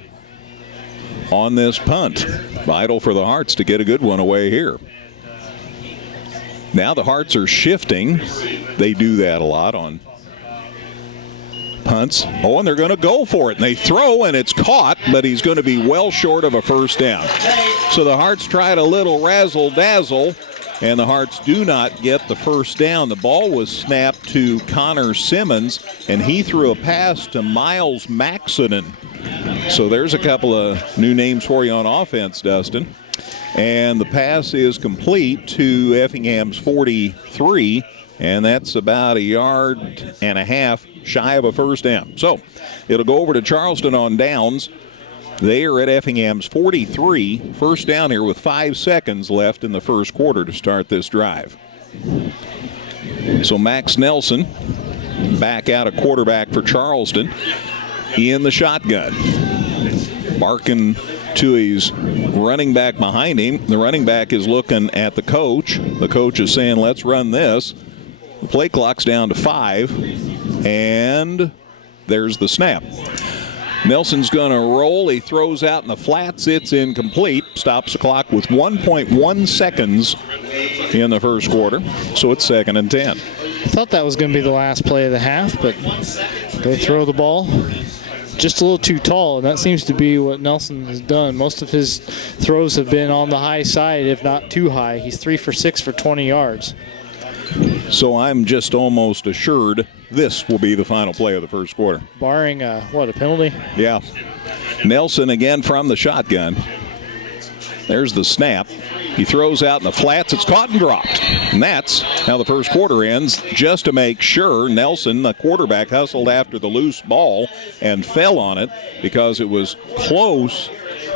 on this punt. Vital for the Hearts to get a good one away here. Now the Hearts are shifting. They do that a lot on punts. Oh, and they're going to go for it. And they throw, and it's caught, but he's going to be well short of a first down. So the Hearts tried a little razzle-dazzle, and the Hearts do not get the first down. The ball was snapped to Connor Simmons, and he threw a pass to Miles Maxinen. So there's a couple of new names for you on offense, Dustin. And the pass is complete to Effingham's 43, and that's about a yard and a half shy of a first down. So it'll go over to Charleston on downs. They are at Effingham's 43, first down here with 5 seconds left in the first quarter to start this drive. So Max Nelson back out a quarterback for Charleston in the shotgun. Barking to his running back behind him. The running back is looking at the coach. The coach is saying, let's run this. The play clock's down to 5, and there's the snap. Nelson's going to roll. He throws out in the flats. It's incomplete. Stops the clock with 1.1 seconds in the first quarter. So it's 2nd and 10. I thought that was going to be the last play of the half, but they throw the ball just a little too tall, and that seems to be what Nelson has done. Most of his throws have been on the high side, if not too high. He's 3 for 6 for 20 yards. So I'm just almost assured this will be the final play of the first quarter. Barring, a penalty? Yeah. Nelson again from the shotgun. There's the snap. He throws out in the flats. It's caught and dropped. And that's how the first quarter ends. Just to make sure, Nelson, the quarterback, hustled after the loose ball and fell on it because it was close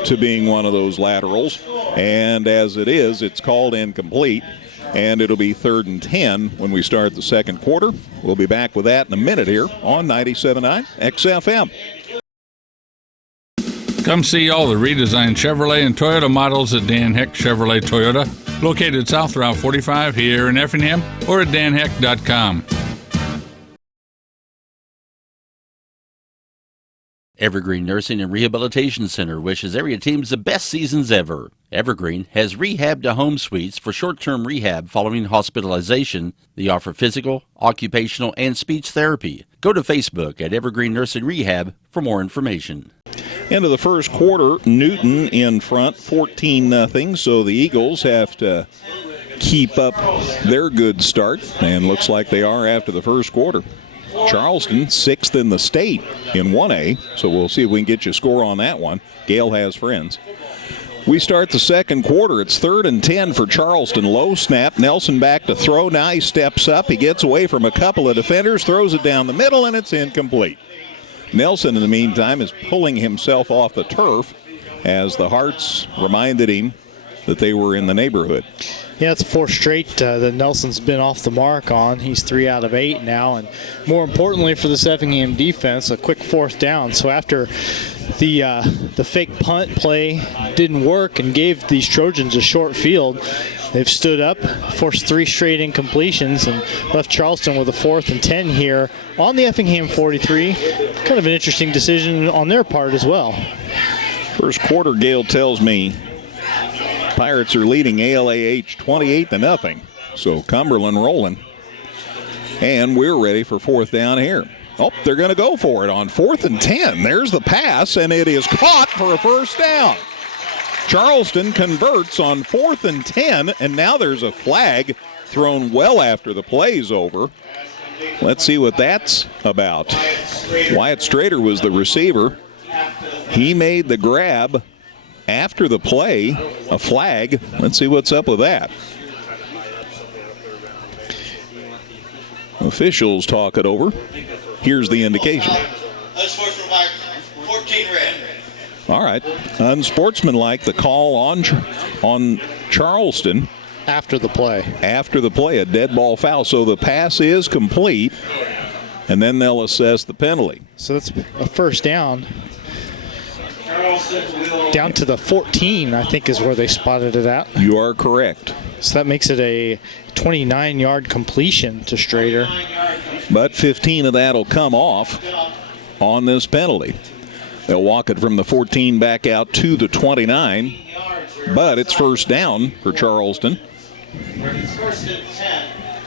to being one of those laterals. And as it is, it's called incomplete. and it'll be 3rd and 10 when we start the second quarter. We'll be back with that in a minute here on 97.9 XFM. Come see all the redesigned Chevrolet and Toyota models at Dan Heck Chevrolet Toyota, located South Route 45 here in Effingham, or at danheck.com. Evergreen Nursing and Rehabilitation Center wishes area teams the best seasons ever. Evergreen has rehab to home suites for short-term rehab following hospitalization. They offer physical, occupational, and speech therapy. Go to Facebook at Evergreen Nursing Rehab for more information. Into the first quarter, Newton in front, 14-0, so the Eagles have to keep up their good start, and looks like they are after the first quarter. Charleston, 6th in the state in 1A, so we'll see if we can get you a score on that one. Gale has friends. We start the second quarter. It's 3rd and 10 for Charleston. Low snap. Nelson back to throw. Now he steps up. He gets away from a couple of defenders, throws it down the middle, and it's incomplete. Nelson, in the meantime, is pulling himself off the turf as the Hearts reminded him that they were in the neighborhood. Yeah, it's 4 straight that Nelson's been off the mark on. He's 3 out of 8 now, and more importantly for the Effingham defense, a quick 4th down. So after the fake punt play didn't work and gave these Trojans a short field, they've stood up, forced 3 straight incompletions, and left Charleston with a 4th and 10 here on the Effingham 43. Kind of an interesting decision on their part as well. First quarter, Gale tells me Pirates are leading ALAH 28-0. So Cumberland rolling. And we're ready for 4th down here. Oh, they're going to go for it on 4th and 10. There's the pass, and it is caught for a first down. Charleston converts on 4th and 10, and now there's a flag thrown well after the play's over. Let's see what that's about. Wyatt Strader was the receiver. He made the grab after the play, a flag. Let's see what's up with that. Officials talk it over. Here's the indication. 14 red. All right. Unsportsmanlike, the call on Charleston. After the play. After the play, a dead ball foul. So the pass is complete, and then they'll assess the penalty. So that's a first down. Down to the 14, I think, is where they spotted it at. You are correct. So that makes it a 29-yard completion to Strader. But 15 of that will come off on this penalty. They'll walk it from the 14 back out to the 29. But it's first down for Charleston.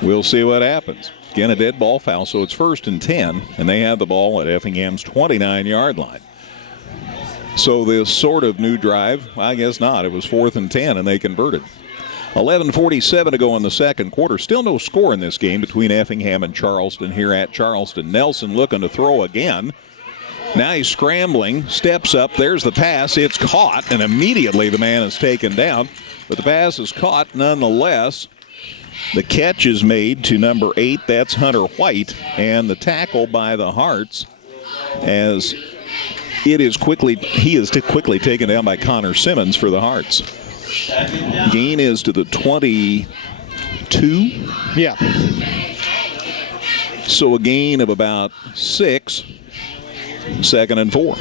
We'll see what happens. Again, a dead ball foul, so it's 1st and 10, and they have the ball at Effingham's 29-yard line. So this sort of new drive, I guess not. It was 4th and 10, and they converted. 11:47 to go in the second quarter. Still no score in this game between Effingham and Charleston here at Charleston. Nelson looking to throw again. Now he's scrambling, steps up. There's the pass. It's caught, and immediately the man is taken down. But the pass is caught nonetheless. The catch is made to number 8. That's Hunter White. And the tackle by the Hearts as he is quickly taken down by Connor Simmons for the Hearts. Gain is to the 22. Yeah. So a gain of about 6. 2nd and 4.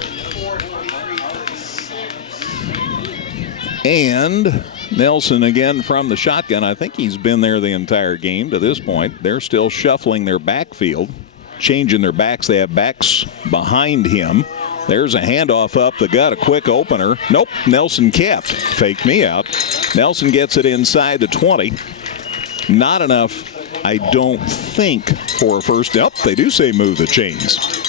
And Nelson again from the shotgun. I think he's been there the entire game to this point. They're still shuffling their backfield, changing their backs. They have backs behind him. There's a handoff up the gut, a quick opener. Nope, Nelson kept. Faked me out. Nelson gets it inside the 20. Not enough, I don't think, for a first down. They do say move the chains.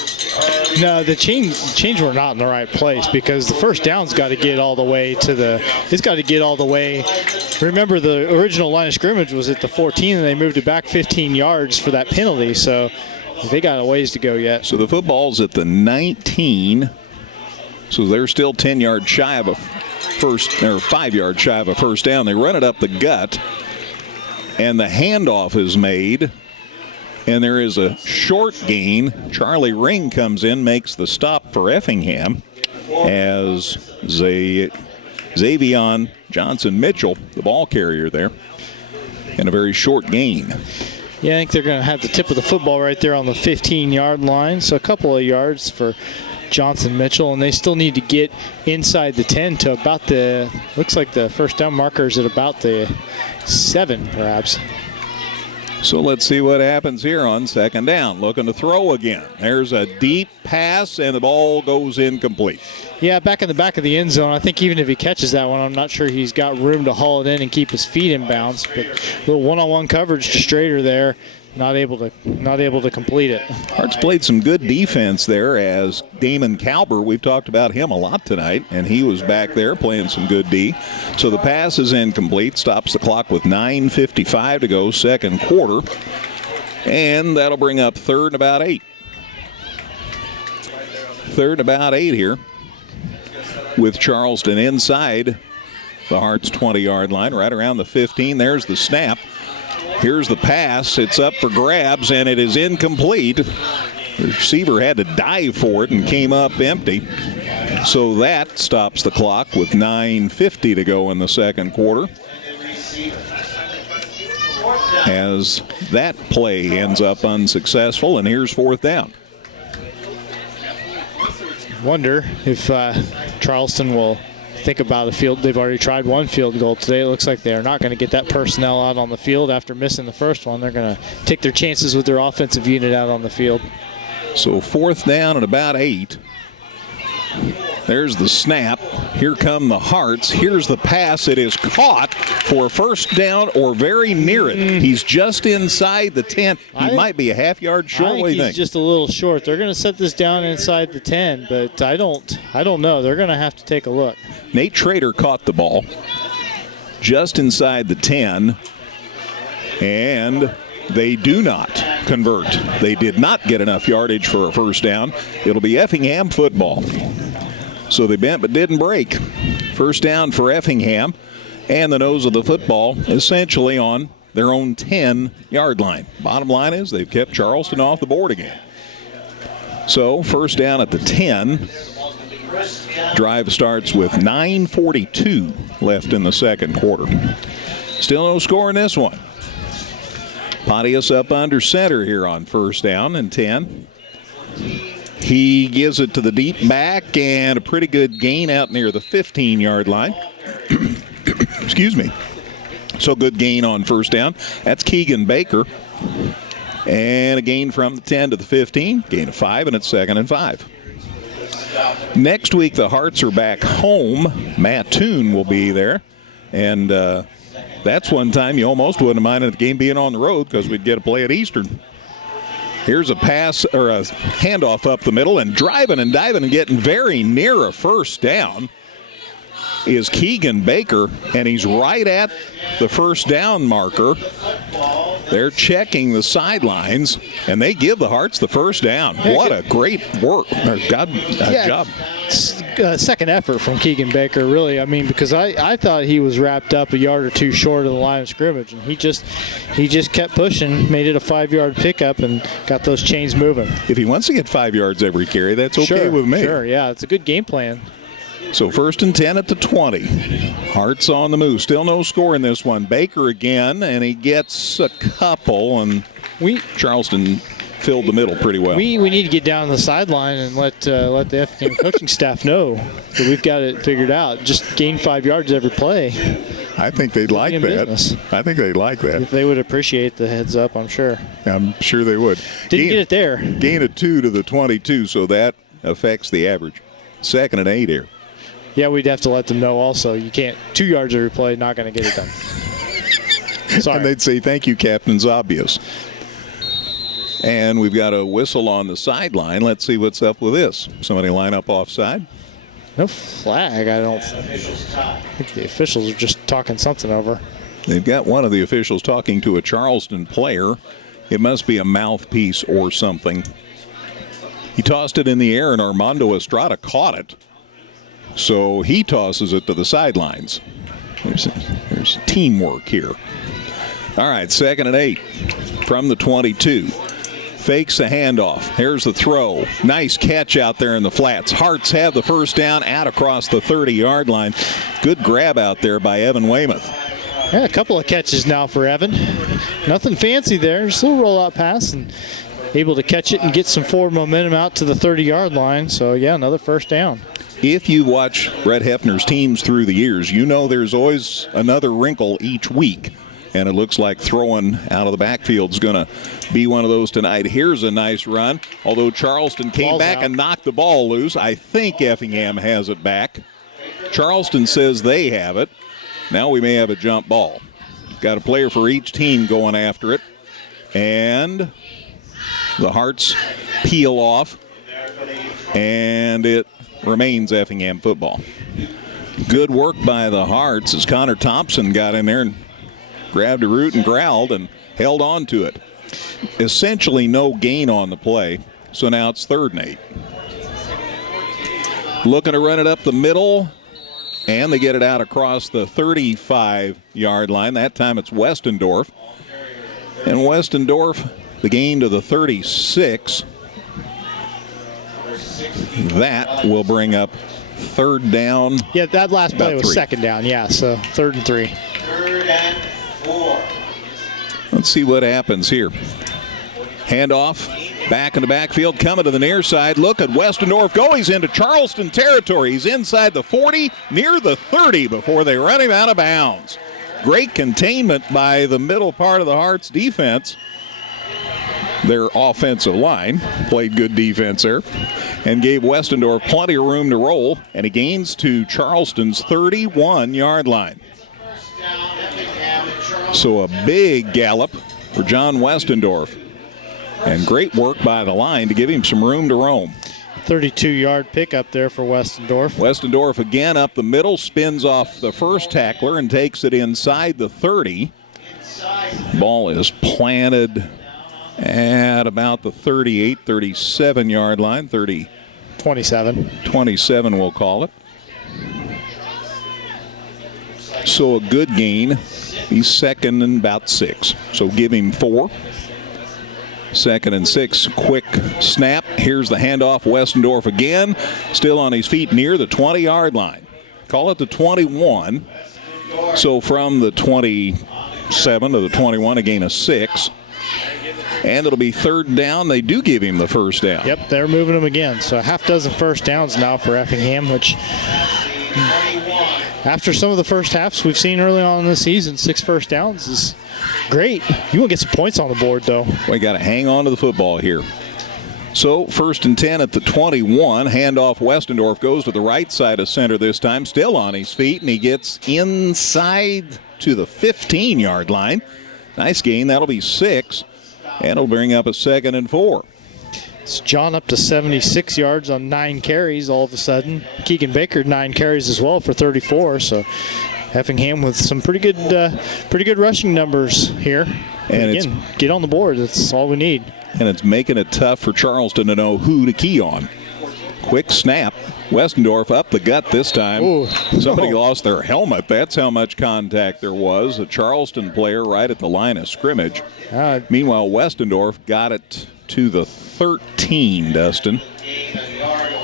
No, the chains were not in the right place because the first down's got to get all the way to the. It's got to get all the way. Remember, the original line of scrimmage was at the 14, and they moved it back 15 yards for that penalty. So they got a ways to go yet. So the football's at the 19. So they're still 10 yards shy of a first, or 5 yards shy of a first down. They run it up the gut, and the handoff is made. And there is a short gain. Charlie Ring comes in, makes the stop for Effingham as Xavion Johnson Mitchell, the ball carrier there. and a very short gain. Yeah, I think they're going to have the tip of the football right there on the 15-yard line. So a couple of yards for Johnson Mitchell, and they still need to get inside the 10 to about the, looks like the first down marker is at about the 7, perhaps. So let's see what happens here on second down. Looking to throw again. There's a deep pass, and the ball goes incomplete. Yeah, back in the back of the end zone. I think even if he catches that one, I'm not sure he's got room to haul it in and keep his feet in bounds. But a little one-on-one coverage to Strader there. Not able to complete it. Hearts played some good defense there as Damon Kalber, we've talked about him a lot tonight, and he was back there playing some good D. So the pass is incomplete, stops the clock with 9:55 to go, second quarter. And that'll bring up third and about 8. Third and about 8 here with Charleston inside the Hearts 20-yard line, right around the 15. There's the snap. Here's the pass. It's up for grabs, and it is incomplete. The receiver had to dive for it and came up empty. So that stops the clock with 9:50 to go in the second quarter, as that play ends up unsuccessful, and here's fourth down. Wonder if Charleston will think about a field. They've already tried one field goal today. It looks like they're not going to get that personnel out on the field after missing the first one. They're going to take their chances with their offensive unit out on the field. So fourth down and about 8. There's the snap. Here come the Hearts. Here's the pass. It is caught for a first down or very near it. He's just inside the 10. He might be a half yard short. I think he's just a little short. They're going to set this down inside the 10, but I don't know. They're going to have to take a look. Nate Trader caught the ball just inside the 10, and they do not convert. They did not get enough yardage for a first down. It'll be Effingham football. So they bent but didn't break. First down for Effingham, and the nose of the football essentially on their own 10-yard line. Bottom line is they've kept Charleston off the board again. So first down at the 10. Drive starts with 9:42 left in the second quarter. Still no score in this one. Pontius up under center here on first down and 10. He gives it to the deep back, and a pretty good gain out near the 15-yard line. Excuse me. So good gain on first down. That's Keegan Baker. And a gain from the 10 to the 15. Gain of 5, and it's 2nd and 5. Next week, the Hearts are back home. Mattoon will be there. And that's one time you almost wouldn't have minded the game being on the road because we'd get a play at Eastern. Here's a pass or a handoff up the middle, and driving and diving and getting very near a first down is Keegan Baker, and he's right at the first down marker. They're checking the sidelines, and they give the Hearts the first down. What a great work. Job. Second effort from Keegan Baker, really. I mean, because I thought he was wrapped up a yard or two short of the line of scrimmage, and he just kept pushing, made it a 5-yard pickup, and got those chains moving. If he wants to get 5 yards every carry, that's okay with me. Sure, yeah. It's a good game plan. So 1st and 10 at the 20. Hearts on the move. Still no score in this one. Baker again, and he gets a couple, and Charleston filled the middle pretty well. We need to get down the sideline and let the Effingham coaching staff know that we've got it figured out. Just gain 5 yards every play. I think they'd like that. I think they'd like that. If they would appreciate the heads up, I'm sure. I'm sure they would. Didn't get it there. Gain of 2 to the 22, so that affects the average. 2nd and 8 here. Yeah, we'd have to let them know also. You can't 2 yards every play, not going to get it done. Sorry. And they'd say, thank you, Captain's obvious. And we've got a whistle on the sideline. Let's see what's up with this. Somebody line up offside. No flag, I don't think the officials are just talking something over. They've got one of the officials talking to a Charleston player. It must be a mouthpiece or something. He tossed it in the air, and Armando Estrada caught it. So he tosses it to the sidelines. There's teamwork here. All right, 2nd and 8 from the 22. Fakes the handoff. Here's the throw. Nice catch out there in the flats. Hearts have the first down out across the 30-yard line. Good grab out there by Evan Weymouth. Yeah, a couple of catches now for Evan. Nothing fancy there. Just a little rollout pass and able to catch it and get some forward momentum out to the 30-yard line. So, yeah, another first down. If you watch Brett Hefner's teams through the years, you know there's always another wrinkle each week. And it looks like throwing out of the backfield is going to be one of those tonight. Here's a nice run. Although Charleston came Ball's back out. and knocked the ball loose, I think Effingham has it back. Charleston says they have it. Now we may have a jump ball. Got a player for each team going after it. And the Hearts peel off. And it remains Effingham football. Good work by the Hearts as Connor Thompson got in there and grabbed a root and growled and held on to it. Essentially no gain on the play, so now it's 3rd and 8. Looking to run it up the middle, and they get it out across the 35-yard line. That time it's Westendorf. And Westendorf, the gain to the 36. That will bring up 3rd down. Yeah, that last play was 3. 2nd down. Yeah, so 3rd and 3. 3rd and 4. Let's see what happens here. Handoff, back in the backfield, coming to the near side. Look at Westendorf go. He's into Charleston territory. He's inside the 40, near the 30 before they run him out of bounds. Great containment by the middle part of the Hearts defense. Their offensive line played good defense there and gave Westendorf plenty of room to roll, and he gains to Charleston's 31-yard line. So a big gallop for John Westendorf, and great work by the line to give him some room to roam. 32-yard pickup there for Westendorf. Westendorf again up the middle, spins off the first tackler and takes it inside the 30. Ball is planted at about the 38, 37-yard line. 27 we'll call it. So a good gain. He's 2nd and about 6. So give him 4. 2nd and 6. Quick snap. Here's the handoff. Westendorf again. Still on his feet near the 20-yard line. Call it the 21. So from the 27 to the 21, a gain of 6. And it'll be 3rd down. They do give him the first down. Yep, they're moving him again. So a half dozen first downs now for Effingham, which after some of the first halves we've seen early on in the season, 6 first downs is great. You want to get some points on the board, though. We got to hang on to the football here. So 1st and 10 at the 21. Handoff. Westendorf goes to the right side of center this time, still on his feet, and he gets inside to the 15-yard line. Nice gain. That'll be 6. And it'll bring up a 2nd and 4. It's John up to 76 yards on 9 carries all of a sudden. Keegan Baker 9 carries as well for 34. So Effingham with some pretty good rushing numbers here. And again, get on the board. That's all we need. And it's making it tough for Charleston to know who to key on. Quick snap. Westendorf up the gut this time. Ooh. Somebody lost their helmet. That's how much contact there was. A Charleston player right at the line of scrimmage. Meanwhile, Westendorf got it to the 13, Dustin.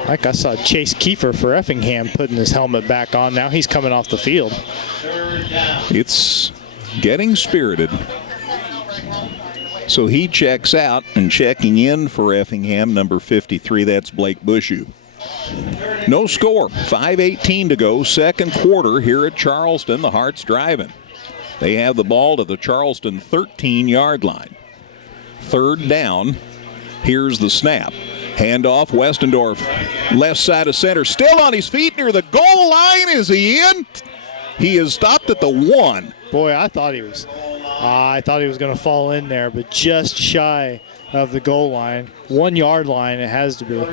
Like I saw Chase Kiefer for Effingham putting his helmet back on. Now he's coming off the field. It's getting spirited. So he checks out, and checking in for Effingham, number 53, that's Blake Bushu. No score, 5:18 to go, 2nd quarter here at Charleston. The Hearts driving. They have the ball to the Charleston 13-yard line. 3rd down. Here's the snap. Handoff. Westendorf, left side of center, still on his feet near the goal line. Is he in? He is stopped at the 1. Boy, I thought he was going to fall in there, but just shy of the goal line. 1-yard line, it has to be.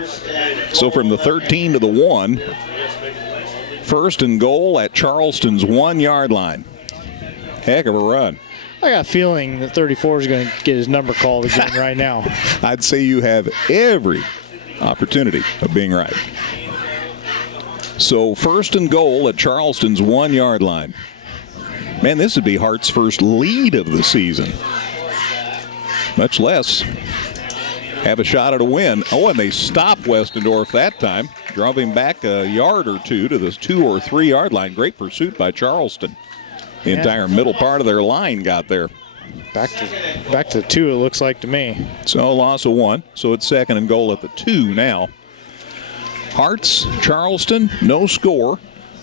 So from the 13 to the 1, 1st and goal at Charleston's 1-yard line. Heck of a run. I got a feeling that 34 is going to get his number called again right now. I'd say you have every opportunity of being right. So 1st and goal at Charleston's 1-yard line. Man, this would be Hart's first lead of the season. Much less have a shot at a win. Oh, and they stopped Westendorf that time. Drove him back a yard or two to this 2 or 3 yard line. Great pursuit by Charleston. The entire middle part of their line got there. Back to 2, it looks like to me. So loss of 1. So it's 2nd and goal at the 2 now. Hearts, Charleston, no score.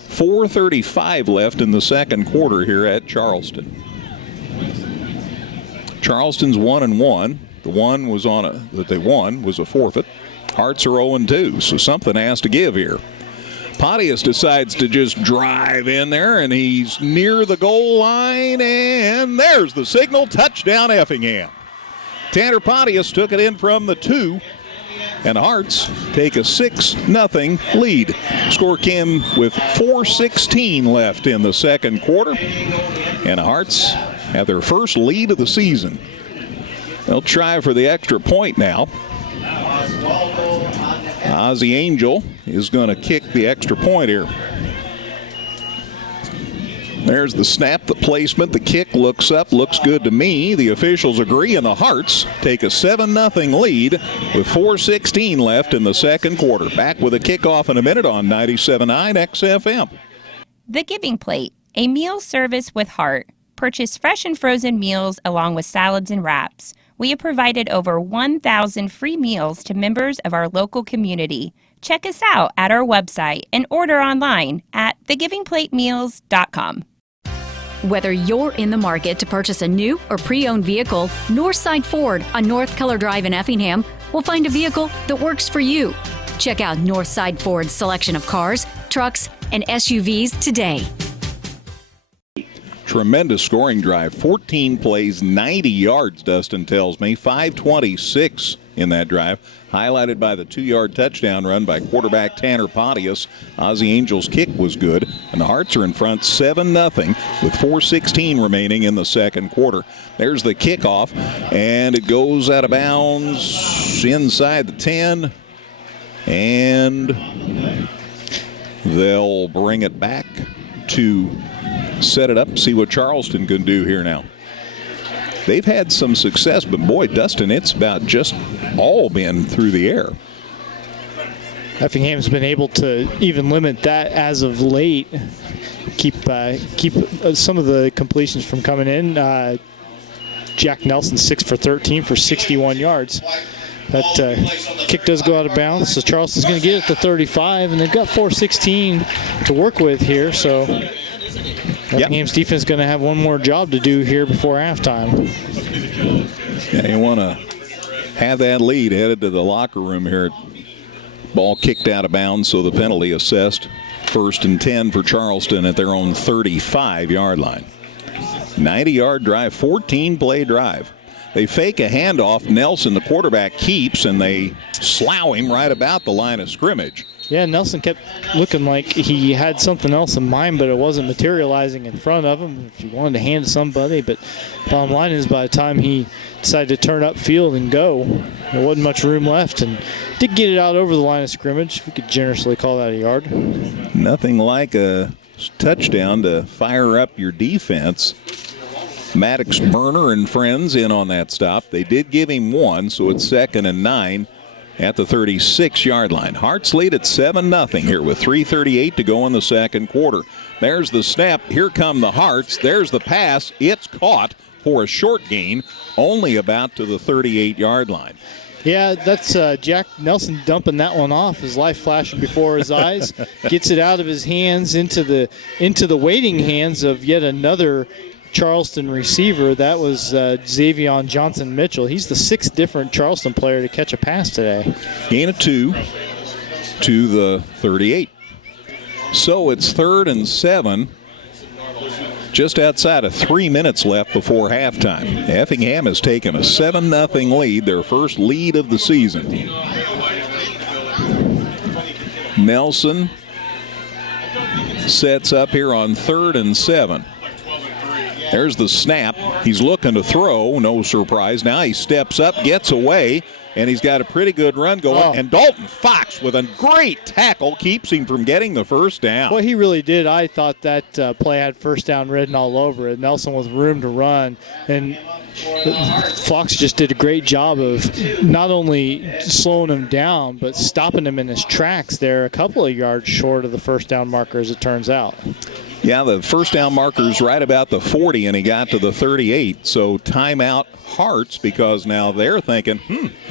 4:35 left in the second quarter here at Charleston. Charleston's 1-1. The one was that they won was a forfeit. Hearts are 0-2, so something has to give here. Pontius decides to just drive in there, and he's near the goal line, and there's the signal, touchdown Effingham. Tanner Pontius took it in from the 2, and Hearts take a 6-0 lead. Score came with 4:16 left in the second quarter, and Hearts have their first lead of the season. They'll try for the extra point now. Ozzie Angel is going to kick the extra point here. There's the snap, the placement, the kick looks up, looks good to me. The officials agree, and the Hearts take a 7-0 lead with 4:16 left in the second quarter. Back with a kickoff in a minute on 97.9 XFM. The Giving Plate, a meal service with heart. Purchase fresh and frozen meals along with salads and wraps. We have provided over 1,000 free meals to members of our local community. Check us out at our website and order online at thegivingplatemeals.com. Whether you're in the market to purchase a new or pre-owned vehicle, Northside Ford on North Color Drive in Effingham will find a vehicle that works for you. Check out Northside Ford's selection of cars, trucks, and SUVs today. Tremendous scoring drive. 14 plays, 90 yards, Dustin tells me. 5:26 in that drive. Highlighted by the 2-yard touchdown run by quarterback Tanner Pontius. Ozzie Angel's kick was good, and the Hearts are in front 7-0 with 4:16 remaining in the second quarter. There's the kickoff, and it goes out of bounds inside the 10, and they'll bring it back to set it up, see what Charleston can do here now. They've had some success, but boy, Dustin, it's about just all been through the air. Effingham's been able to even limit that as of late. Keep some of the completions from coming in. Jack Nelson 6 for 13 for 61 yards. That kick does go out of bounds, so Charleston's going to get it to 35, and they've got 4:16 to work with here, so Effingham's defense is going to have one more job to do here before halftime. Yeah, you want to have that lead headed to the locker room here. Ball kicked out of bounds, so the penalty assessed. 1st and 10 for Charleston at their own 35-yard line. 90-yard drive, 14-play drive. They fake a handoff. Nelson, the quarterback, keeps, and they slough him right about the line of scrimmage. Yeah, Nelson kept looking like he had something else in mind, but it wasn't materializing in front of him if he wanted to hand to somebody. But bottom line is, by the time he decided to turn upfield and go, there wasn't much room left, and did get it out over the line of scrimmage. We could generously call that a yard. Nothing like a touchdown to fire up your defense. Maddox, Burner, and friends in on that stop. They did give him 1, so it's 2nd and 9 at the 36-yard line. Hearts lead at 7-0 here with 3:38 to go in the second quarter. There's the snap. Here come the Hearts. There's the pass. It's caught for a short gain, only about to the 38-yard line. Yeah, that's Jack Nelson dumping that one off. His life flashing before his eyes. Gets it out of his hands into the waiting hands of yet another Charleston receiver. That was Xavion Johnson-Mitchell. He's the 6th different Charleston player to catch a pass today. Gain of 2 to the 38. So it's 3rd and 7. Just outside of 3 minutes left before halftime. Effingham has taken a 7-0 lead, their first lead of the season. Nelson sets up here on 3rd and 7. There's the snap. He's looking to throw. No surprise. Now he steps up, gets away, and he's got a pretty good run going. Oh. And Dalton Fox with a great tackle keeps him from getting the first down. Well, he really did. I thought that play had first down written all over it. Nelson with room to run. And Fox just did a great job of not only slowing him down, but stopping him in his tracks there, a couple of yards short of the first down marker, as it turns out. Yeah, the first down marker's right about the 40, and he got to the 38. So timeout Hearts, because now they're thinking,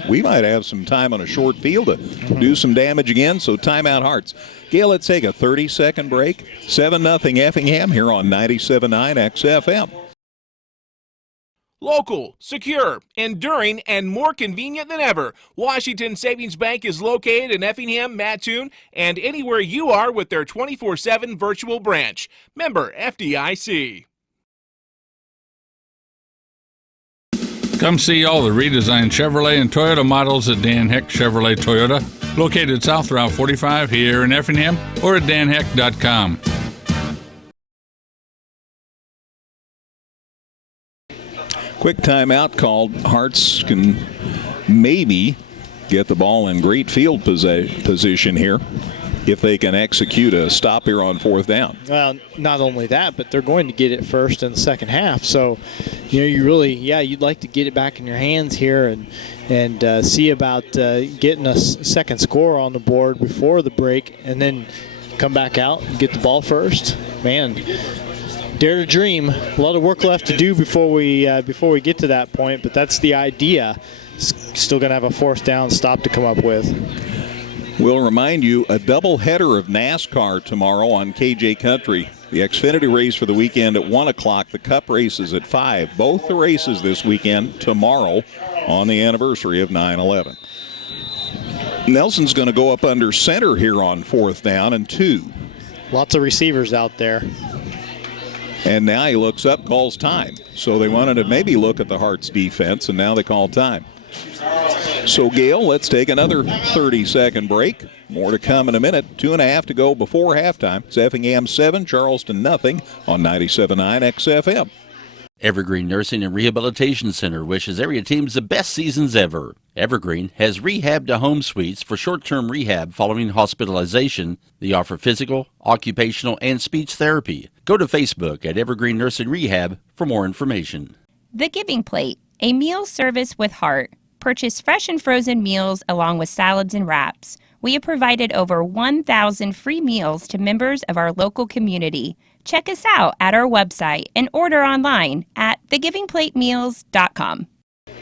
we might have some time on a short field to do some damage again. So timeout Hearts. Gail, let's take a 30-second break. 7-0 Effingham here on 97.9 XFM. Local, secure, enduring, and more convenient than ever, Washington Savings Bank is located in Effingham, Mattoon, and anywhere you are with their 24/7 virtual branch. Member FDIC. Come see all the redesigned Chevrolet and Toyota models at Dan Heck Chevrolet Toyota, located South Route 45 here in Effingham, or at danheck.com. Quick timeout called. Hearts can maybe get the ball in great field position here if they can execute a stop here on fourth down. Well, not only that, but they're going to get it first in the second half. So, you really, you'd like to get it back in your hands here and see about getting a second score on the board before the break, and then come back out and get the ball first. Man, dare to dream. A lot of work left to do before we get to that point, but that's the idea. Still going to have a fourth down stop to come up with. We'll remind you, a doubleheader of NASCAR tomorrow on KJ Country. The Xfinity race for the weekend at 1 o'clock. The Cup races at 5. Both the races this weekend tomorrow on the anniversary of 9/11. Nelson's going to go up under center here on fourth down and 2. Lots of receivers out there. And now he looks up, calls time. So they wanted to maybe look at the Hearts defense, and now they call time. So, Gail, let's take another 30-second break. More to come in a minute. 2.5 to go before halftime. It's Effingham 7, Charleston nothing on 97.9 XFM. Evergreen Nursing and Rehabilitation Center wishes area teams the best seasons ever. Evergreen has rehab to home suites for short-term rehab following hospitalization. They offer physical, occupational, and speech therapy. Go to Facebook at Evergreen Nursing Rehab for more information. The Giving Plate, a meal service with heart. Purchase fresh and frozen meals along with salads and wraps. We have provided over 1,000 free meals to members of our local community. Check us out at our website and order online at thegivingplatemeals.com.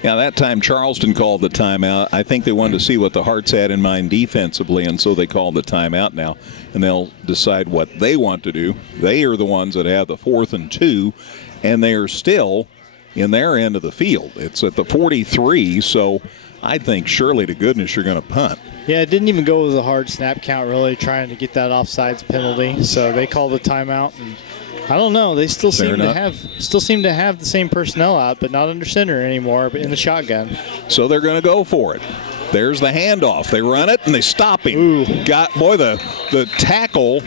Yeah, that time Charleston called the timeout. I think they wanted to see what the Hearts had in mind defensively, and so they called the timeout now, and they'll decide what they want to do. They are the ones that have the 4th and 2, and they are still in their end of the field. It's at the 43, so I think surely to goodness you're going to punt. Yeah, it didn't even go with a hard snap count, really, trying to get that offsides penalty. So they called the timeout, and I don't know. They still seem to have the same personnel out, but not under center anymore, but in the shotgun. So they're going to go for it. There's the handoff. They run it and they stop him. Ooh. The tackle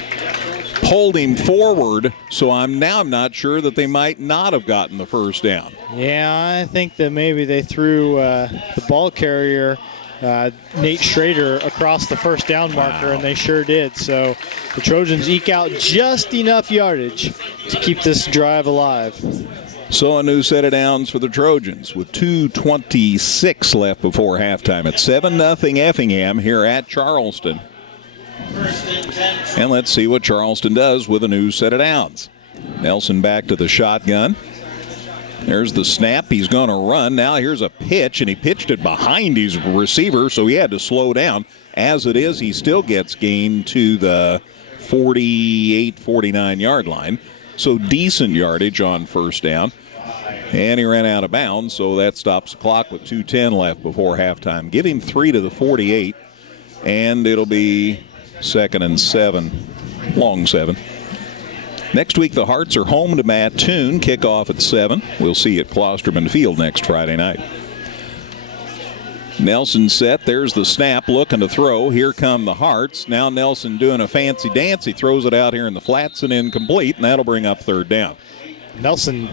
pulled him forward, so I'm not sure that they might not have gotten the first down. Yeah, I think that maybe they threw the ball carrier, Nate Schrader, across the first down marker, and they sure did. So the Trojans eke out just enough yardage to keep this drive alive. So a new set of downs for the Trojans with 2:26 left before halftime. It's 7-0 Effingham here at Charleston. And let's see what Charleston does with a new set of downs. Nelson back to the shotgun. There's the snap. He's going to run. Now here's a pitch, and he pitched it behind his receiver, so he had to slow down. As it is, he still gets gained to the 48, 49-yard line. So decent yardage on first down. And he ran out of bounds, so that stops the clock with 2:10 left before halftime. Give him 3 to the 48, and it'll be 2nd and 7, long 7. Next week, the Hearts are home to Mattoon. Kickoff at 7. We'll see at Klosterman Field next Friday night. Nelson set. There's the snap, looking to throw. Here come the Hearts. Now Nelson doing a fancy dance. He throws it out here in the flats and incomplete, and that'll bring up 3rd down. Nelson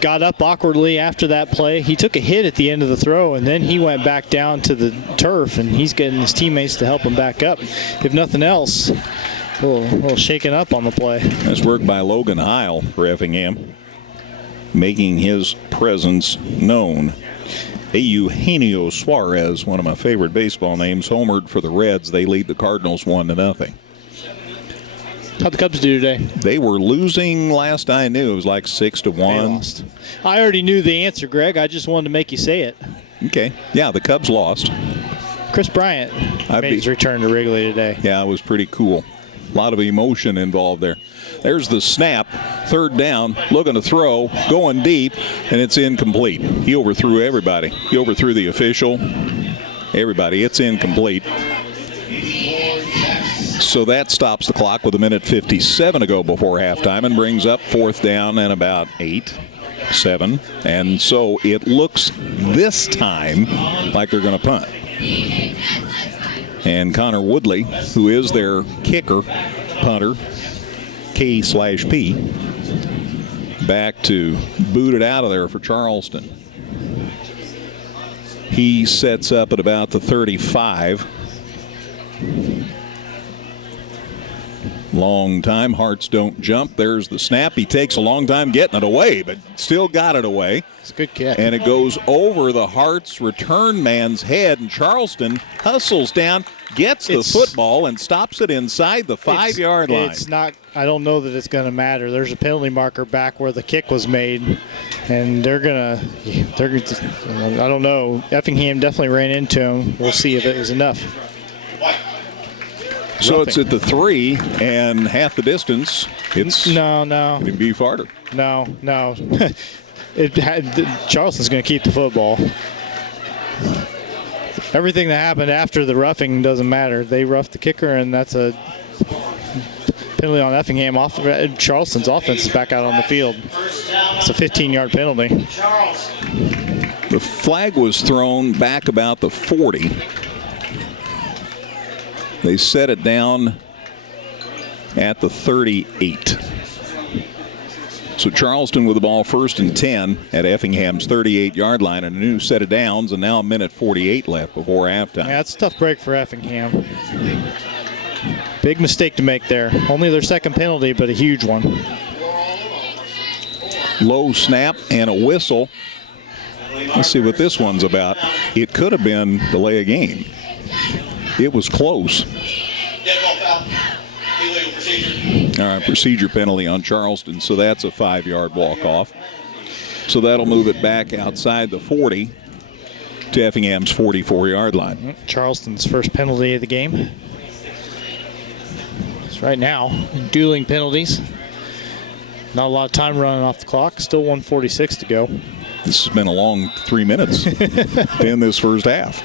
got up awkwardly after that play. He took a hit at the end of the throw, and then he went back down to the turf, and he's getting his teammates to help him back up. If nothing else, a little shaken up on the play. Nice work by Logan Heil for Effingham, making his presence known. Eugenio Suarez, one of my favorite baseball names, homered for the Reds. They lead the Cardinals 1-0. How'd the Cubs do today? They were losing last I knew. It was like 6-1. They lost. I already knew the answer, Greg. I just wanted to make you say it. Okay. Yeah, the Cubs lost. Chris Bryant made his return to Wrigley today. Yeah, it was pretty cool. A lot of emotion involved there. There's the snap. Third down, looking to throw, going deep, and it's incomplete. He overthrew everybody. He overthrew the official. Everybody. It's incomplete. So that stops the clock with 1:57 to go before halftime and brings up fourth down and about 8, 7. And so it looks this time like they're going to punt. And Connor Woodley, who is their kicker, punter, K/P, back to boot it out of there for Charleston. He sets up at about the 35. Long time. Hearts don't jump. There's the snap. He takes a long time getting it away, but still got it away. It's a good kick. And it goes over the Hearts return man's head, and Charleston hustles down, gets the football, and stops it inside the 5-yard line. It's not. I don't know that it's going to matter. There's a penalty marker back where the kick was made, and they're gonna. I don't know. Effingham definitely ran into him. We'll see if it was enough. So it's at the 3 and half the distance. It's no. It'd be farther. No. Charleston's going to keep the football. Everything that happened after the roughing doesn't matter. They roughed the kicker, and that's a penalty on Effingham. Charleston's offense is back out on the field. It's a 15-yard penalty. The flag was thrown back about the 40. They set it down at the 38. So Charleston with the ball first and 10 at Effingham's 38-yard line, and a new set of downs, and now 1:48 left before halftime. Yeah, it's a tough break for Effingham. Big mistake to make there. Only their second penalty, but a huge one. Low snap and a whistle. Let's see what this one's about. It could have been delay of game. It was close. All right, procedure penalty on Charleston, so that's a 5-yard walk-off. So that'll move it back outside the 40 to Effingham's 44-yard line. Charleston's first penalty of the game. It's right now, dueling penalties. Not a lot of time running off the clock. Still 1:46 to go. This has been a long 3 minutes in this first half.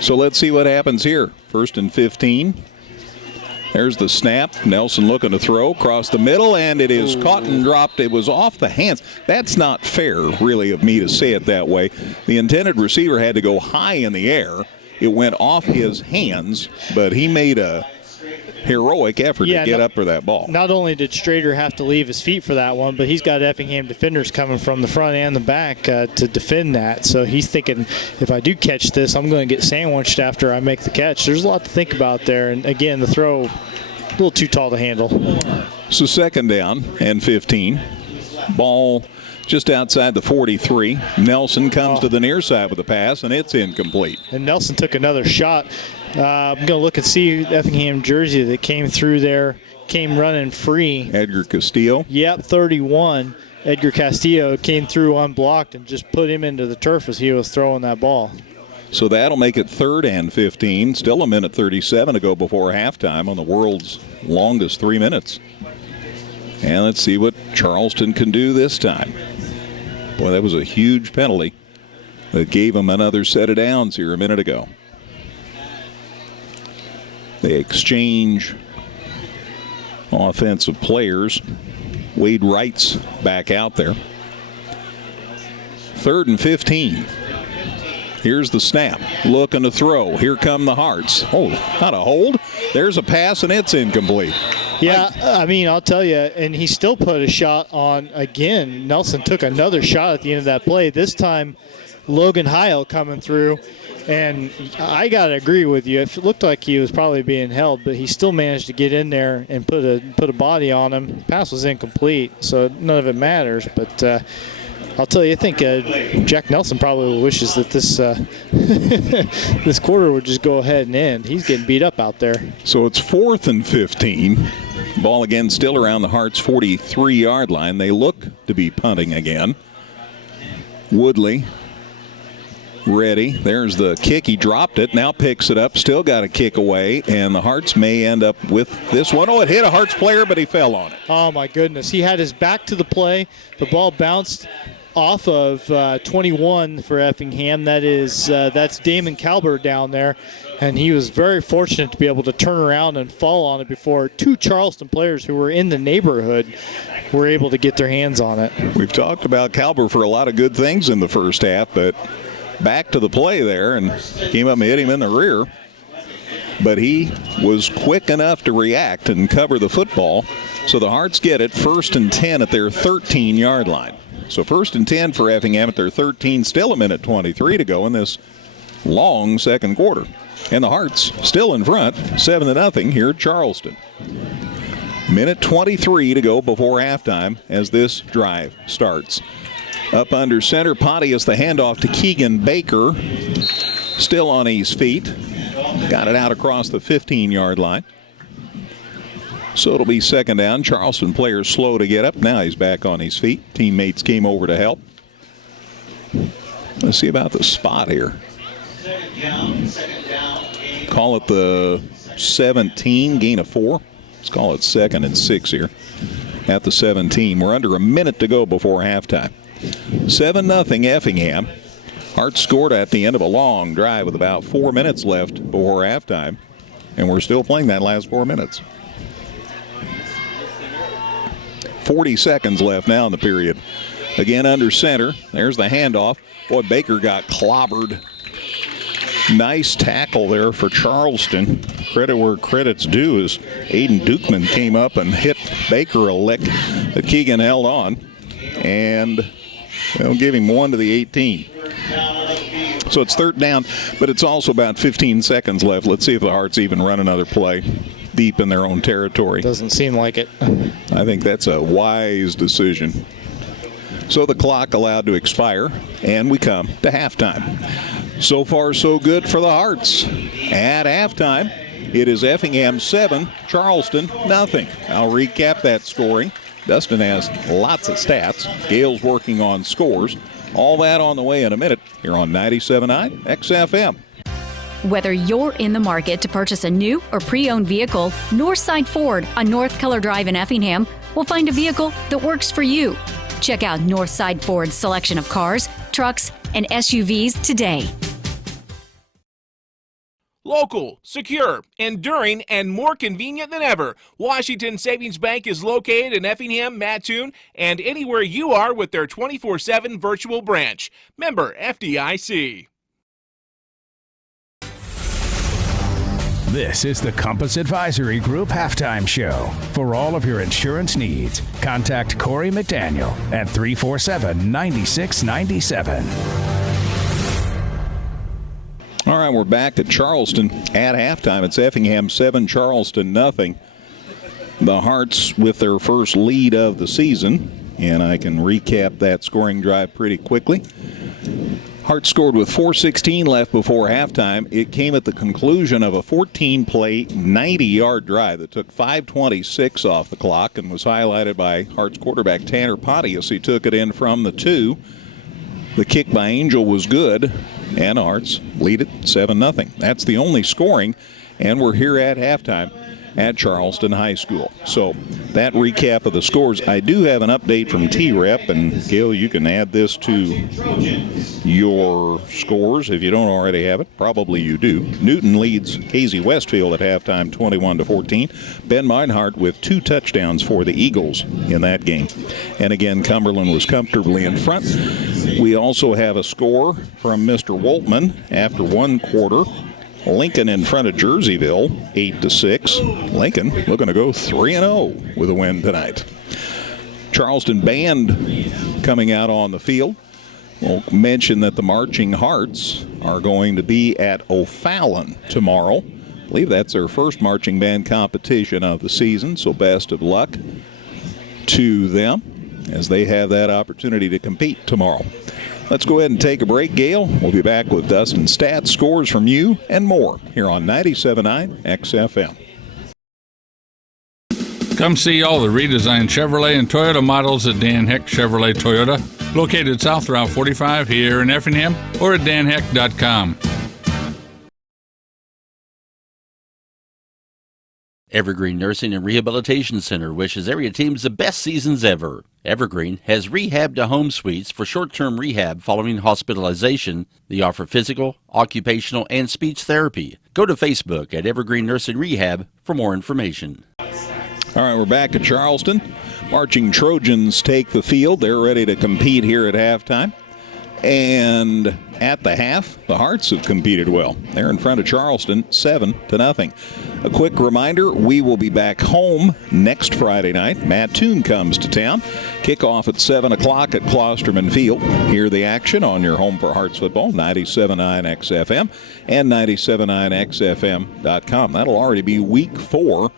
So let's see what happens here. First and 15. There's the snap. Nelson looking to throw across the middle, and it is caught and dropped. It was off the hands. That's not fair, really, of me to say it that way. The intended receiver had to go high in the air. It went off his hands, but he made a heroic effort to get up for that ball. Not only did Strader have to leave his feet for that one, but he's got Effingham defenders coming from the front and the back to defend that. So he's thinking, if I do catch this, I'm going to get sandwiched after I make the catch. There's a lot to think about there. And again, the throw, a little too tall to handle. So second down and 15. Ball just outside the 43. Nelson comes to the near side with a pass, and it's incomplete. And Nelson took another shot. I'm going to look and see Effingham jersey that came through there, came running free. Edgar Castillo. Yep, 31. Edgar Castillo came through unblocked and just put him into the turf as he was throwing that ball. So that'll make it third and 15. Still 1:37 to go before halftime on the world's longest 3 minutes. And let's see what Charleston can do this time. Boy, that was a huge penalty that gave them another set of downs here a minute ago. They exchange offensive players. Wade Wright's back out there. Third and 15. Here's the snap. Looking to throw. Here come the Hearts. Oh, not a hold. There's a pass, and it's incomplete. Yeah, I mean, I'll tell you, and he still put a shot on again. Nelson took another shot at the end of that play. This time, Logan Heil coming through. And I got to agree with you. It looked like he was probably being held, but he still managed to get in there and put a body on him. The pass was incomplete, so none of it matters. But I'll tell you, I think Jack Nelson probably wishes that this this quarter would just go ahead and end. He's getting beat up out there. So it's 4th and 15. Ball again still around the Hearts' 43-yard line. They look to be punting again. Woodley ready. There's the kick. He dropped it. Now picks it up. Still got a kick away. And the Hearts may end up with this one. Oh, it hit a Hearts player, but he fell on it. Oh, my goodness. He had his back to the play. The ball bounced off of 21 for Effingham. That's Damon Calber down there. And he was very fortunate to be able to turn around and fall on it before two Charleston players who were in the neighborhood were able to get their hands on it. We've talked about Calber for a lot of good things in the first half, but back to the play there and came up and hit him in the rear. But he was quick enough to react and cover the football. So the Hearts get it 1st and 10 at their 13-yard line. So 1st and 10 for Effingham at their 13, still a minute 23 to go in this long second quarter. And the Hearts still in front, 7-0 here at Charleston. Minute 23 to go before halftime as this drive starts. Up under center, Pontius the handoff to Keegan Baker. Still on his feet. Got it out across the 15-yard line. So it'll be second down. Charleston players slow to get up. Now he's back on his feet. Teammates came over to help. Let's see about the spot here. Call it the 17, gain of 4. Let's call it 2nd and 6 here at the 17. We're under a minute to go before halftime. 7-0 Effingham. Hearts scored at the end of a long drive with about 4 minutes left before halftime. And we're still playing that last 4 minutes. 40 seconds left now in the period. Again under center. There's the handoff. Boy, Baker got clobbered. Nice tackle there for Charleston. Credit where credit's due as Aiden Dukeman came up and hit Baker a lick, but Keegan held on. And they'll give him 1 to the 18. So it's 3rd down, but it's also about 15 seconds left. Let's see if the Hearts even run another play deep in their own territory. Doesn't seem like it. I think that's a wise decision. So the clock allowed to expire, and we come to halftime. So far, so good for the Hearts. At halftime, it is Effingham 7, Charleston nothing. I'll recap that scoring. Dustin has lots of stats. Gail's working on scores. All that on the way in a minute here on 97.9 XFM. Whether you're in the market to purchase a new or pre-owned vehicle, Northside Ford on North Color Drive in Effingham will find a vehicle that works for you. Check out Northside Ford's selection of cars, trucks, and SUVs today. Local, secure, enduring, and more convenient than ever, Washington Savings Bank is located in Effingham, Mattoon, and anywhere you are with their 24/7 virtual branch. Member FDIC. This is the Compass Advisory Group Halftime Show. For all of your insurance needs, contact Corey McDaniel at 347-9697. All right, we're back at Charleston at halftime. It's Effingham 7, Charleston nothing. The Hearts with their first lead of the season, and I can recap that scoring drive pretty quickly. Hearts scored with 4:16 left before halftime. It came at the conclusion of a 14-play, 90-yard drive that took 5:26 off the clock and was highlighted by Hearts quarterback Tanner Pontius. He took it in from the 2. The kick by Angel was good, and the Hearts lead it 7-0. That's the only scoring, and we're here at halftime at Charleston High School. So that recap of the scores. I do have an update from T-Rep, and Gail, you can add this to your scores if you don't already have it. Probably you do. Newton leads Casey Westfield at halftime 21-14. Ben Meinhardt with 2 touchdowns for the Eagles in that game. And again, Cumberland was comfortably in front. We also have a score from Mr. Woltman after 1 quarter. Lincoln in front of Jerseyville, 8-6. Lincoln looking to go 3-0 with a win tonight. Charleston band coming out on the field. We'll mention that the Marching Hearts are going to be at O'Fallon tomorrow. I believe that's their first marching band competition of the season, so best of luck to them as they have that opportunity to compete tomorrow. Let's go ahead and take a break, Gail. We'll be back with Dustin stats, scores from you, and more here on 97.9 XFM. Come see all the redesigned Chevrolet and Toyota models at Dan Heck Chevrolet Toyota, located South Route 45 here in Effingham, or at danheck.com. Evergreen Nursing and Rehabilitation Center wishes area teams the best seasons ever. Evergreen has rehab to home suites for short-term rehab following hospitalization. They offer physical, occupational, and speech therapy. Go to Facebook at Evergreen Nursing Rehab for more information. All right, we're back at Charleston. Marching Trojans take the field. They're ready to compete here at halftime. And at the half, the Hearts have competed well. They're in front of Charleston 7-0. A quick reminder, we will be back home next Friday night. Mattoon comes to town. Kickoff at 7 o'clock at Klosterman Field. Hear the action on your home for Hearts football, 97.9 XFM and 97.9XFM.com. That'll already be week 4.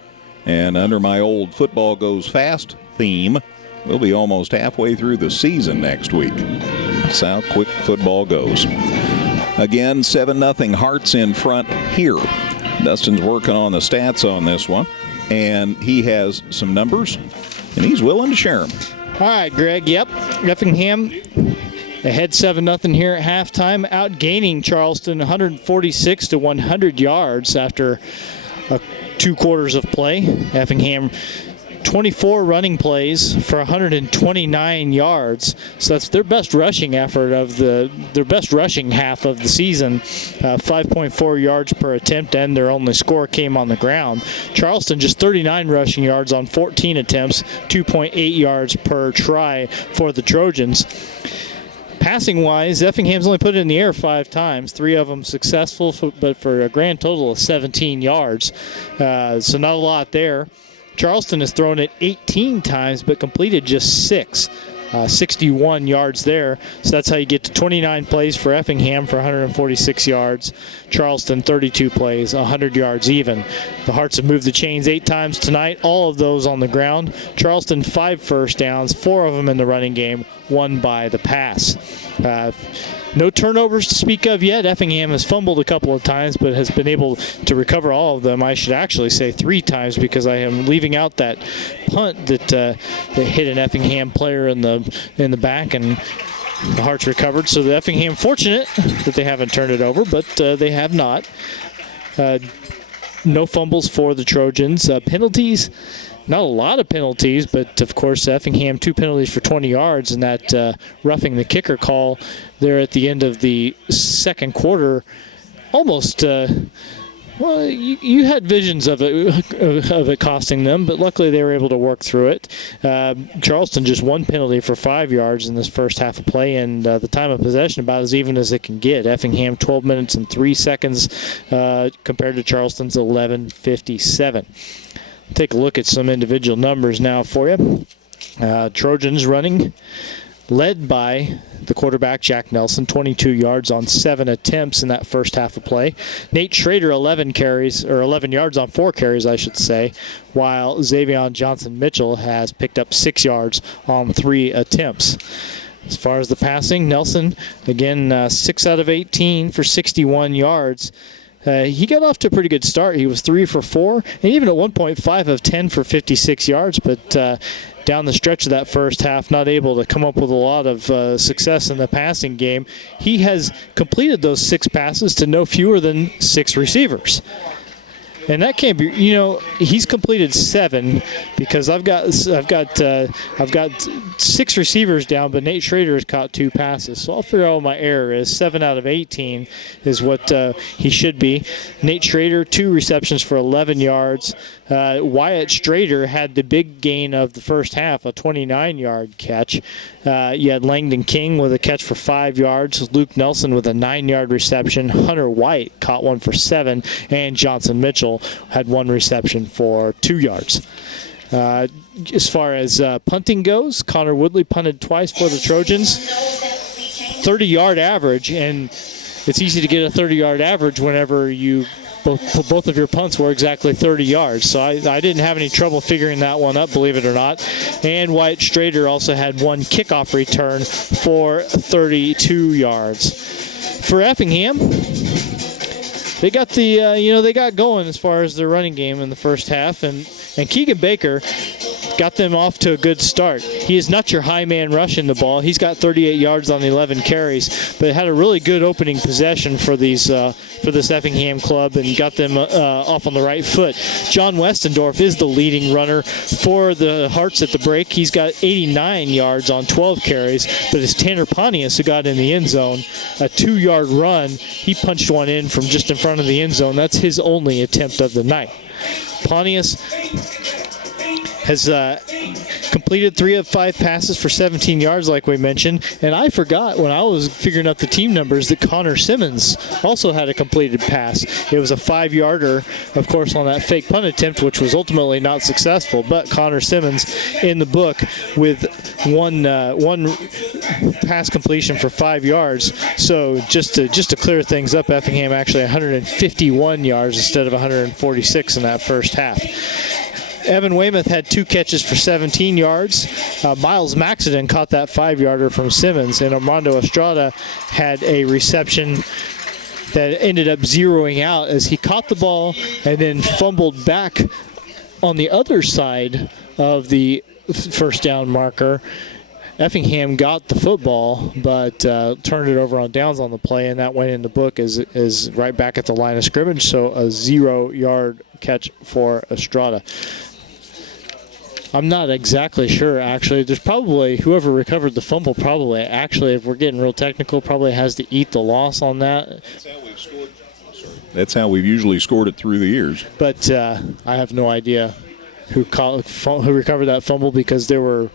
And under my old football goes fast theme, we'll be almost halfway through the season next week. That's how quick football goes. Again, 7-0 Hearts in front here. Dustin's working on the stats on this one, and he has some numbers, and he's willing to share them. All right, Greg. Yep. Effingham ahead 7-0 here at halftime, outgaining Charleston 146 to 100 yards after 2 quarters of play. Effingham 24 running plays for 129 yards. So that's their best rushing effort of their best rushing half of the season. 5.4 yards per attempt, and their only score came on the ground. Charleston just 39 rushing yards on 14 attempts, 2.8 yards per try for the Trojans. Passing-wise, Effingham's only put it in the air 5 times, 3 of them successful, but for a grand total of 17 yards. So not a lot there. Charleston has thrown it 18 times, but completed just 6. 61 yards there. So that's how you get to 29 plays for Effingham for 146 yards. Charleston 32 plays, 100 yards even. The Hearts have moved the chains 8 times tonight, all of those on the ground. Charleston 5 first downs, 4 of them in the running game, 1 by the pass. No turnovers to speak of yet. Effingham has fumbled a couple of times, but has been able to recover all of them. I should actually say 3 times, because I am leaving out that punt that hit an Effingham player in the back, and the Hearts recovered. So the Effingham fortunate that they haven't turned it over, but they have not. No fumbles for the Trojans. Penalties. Not a lot of penalties, but of course Effingham 2 penalties for 20 yards, and that roughing the kicker call there at the end of the second quarter almost well, you had visions of it costing them, but luckily they were able to work through it. Charleston just 1 penalty for 5 yards in this first half of play, and the time of possession about as even as it can get. Effingham 12 minutes and 3 seconds compared to Charleston's 11:57. Take a look at some individual numbers now for you. Trojans running, led by the quarterback, Jack Nelson, 22 yards on 7 attempts in that first half of play. Nate Schrader, 11 yards on 4 carries, I should say, while Xavion Johnson-Mitchell has picked up 6 yards on 3 attempts. As far as the passing, Nelson, again, 6 out of 18 for 61 yards. He got off to a pretty good start. He was 3 for 4, and even at one point 5 of 10 for 56 yards, but down the stretch of that first half, not able to come up with a lot of success in the passing game. He has completed those 6 passes to no fewer than 6 receivers. And that can't be, he's completed 7, because I've got 6 receivers down, but Nate Schrader has caught 2 passes. So I'll figure out what my error is. 7 out of 18 is what he should be. Nate Schrader, 2 receptions for 11 yards. Wyatt Strader had the big gain of the first half, a 29-yard catch. You had Langdon King with a catch for 5 yards. Luke Nelson with a 9-yard reception. Hunter White caught 1 for 7. And Johnson Mitchell had 1 reception for 2 yards. As far as punting goes, Connor Woodley punted twice for the Trojans. 30-yard average, and it's easy to get a 30-yard average whenever you both of your punts were exactly 30 yards. So I didn't have any trouble figuring that one up, believe it or not. And Wyatt Strader also had 1 kickoff return for 32 yards. For Effingham, they got they got going as far as their running game in the first half, and Keegan Baker, got them off to a good start. He is not your high man rushing the ball. He's got 38 yards on 11 carries, but had a really good opening possession for this Effingham club and got them off on the right foot. John Westendorf is the leading runner for the Hearts at the break. He's got 89 yards on 12 carries, but it's Tanner Pontius who got in the end zone. A 2-yard run. He punched one in from just in front of the end zone. That's his only attempt of the night. Pontius has completed 3 of 5 passes for 17 yards, like we mentioned. And I forgot when I was figuring out the team numbers that Connor Simmons also had a completed pass. It was a 5-yarder, of course, on that fake punt attempt, which was ultimately not successful. But Connor Simmons in the book with one pass completion for 5 yards. So just to clear things up, Effingham actually 151 yards instead of 146 in that first half. Evan Weymouth had 2 catches for 17 yards. Miles Maxiden caught that 5-yarder from Simmons, and Armando Estrada had a reception that ended up zeroing out as he caught the ball and then fumbled back on the other side of the first down marker. Effingham got the football, but turned it over on downs on the play, and that went in the book as right back at the line of scrimmage, so a 0-yard catch for Estrada. I'm not exactly sure, actually. There's probably, whoever recovered the fumble probably, actually, if we're getting real technical, probably has to eat the loss on that. That's how we've usually scored it through the years. But I have no idea who recovered that fumble, because there were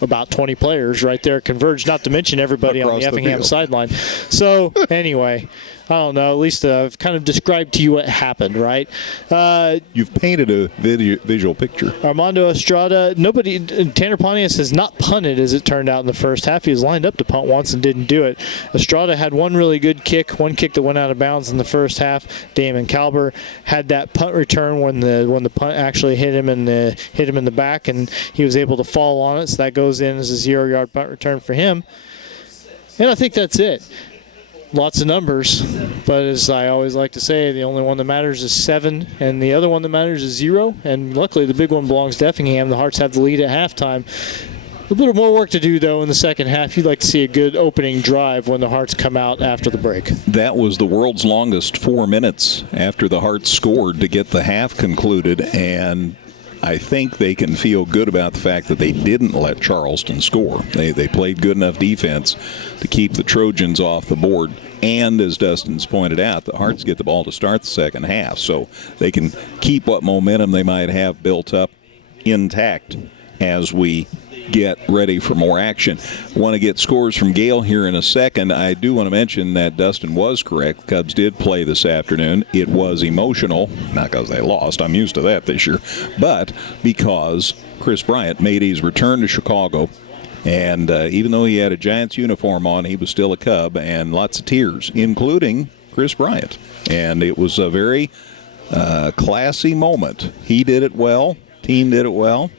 about 20 players right there converged, not to mention everybody on the Effingham sideline. So, anyway, I don't know. At least I've kind of described to you what happened, right? You've painted a visual picture. Armando Estrada, Tanner Pontius has not punted, as it turned out in the first half. He was lined up to punt once and didn't do it. Estrada had one really good kick, one kick that went out of bounds in the first half. Damon Kalber had that punt return when the punt actually hit him in the back, and he was able to fall on it. So that goes in as a 0-yard punt return for him. And I think that's it. Lots of numbers, but as I always like to say, the only one that matters is 7, and the other one that matters is 0. And luckily, the big one belongs to Effingham. The Hearts have the lead at halftime. A little more work to do, though, in the second half. You'd like to see a good opening drive when the Hearts come out after the break. That was the world's longest 4 minutes after the Hearts scored to get the half concluded, and I think they can feel good about the fact that they didn't let Charleston score. They played good enough defense to keep the Trojans off the board. And as Dustin's pointed out, the Hearts get the ball to start the second half, so they can keep what momentum they might have built up intact as we get ready for more action. Want to get scores from Gail here in a second. I do want to mention that Dustin was correct. The Cubs did play this afternoon. It was emotional, not because they lost. I'm used to that this year, but because Chris Bryant made his return to Chicago. And even though he had a Giants uniform on, he was still a Cub, and lots of tears, including Chris Bryant. And it was a very classy moment. He did it well. Team did it well.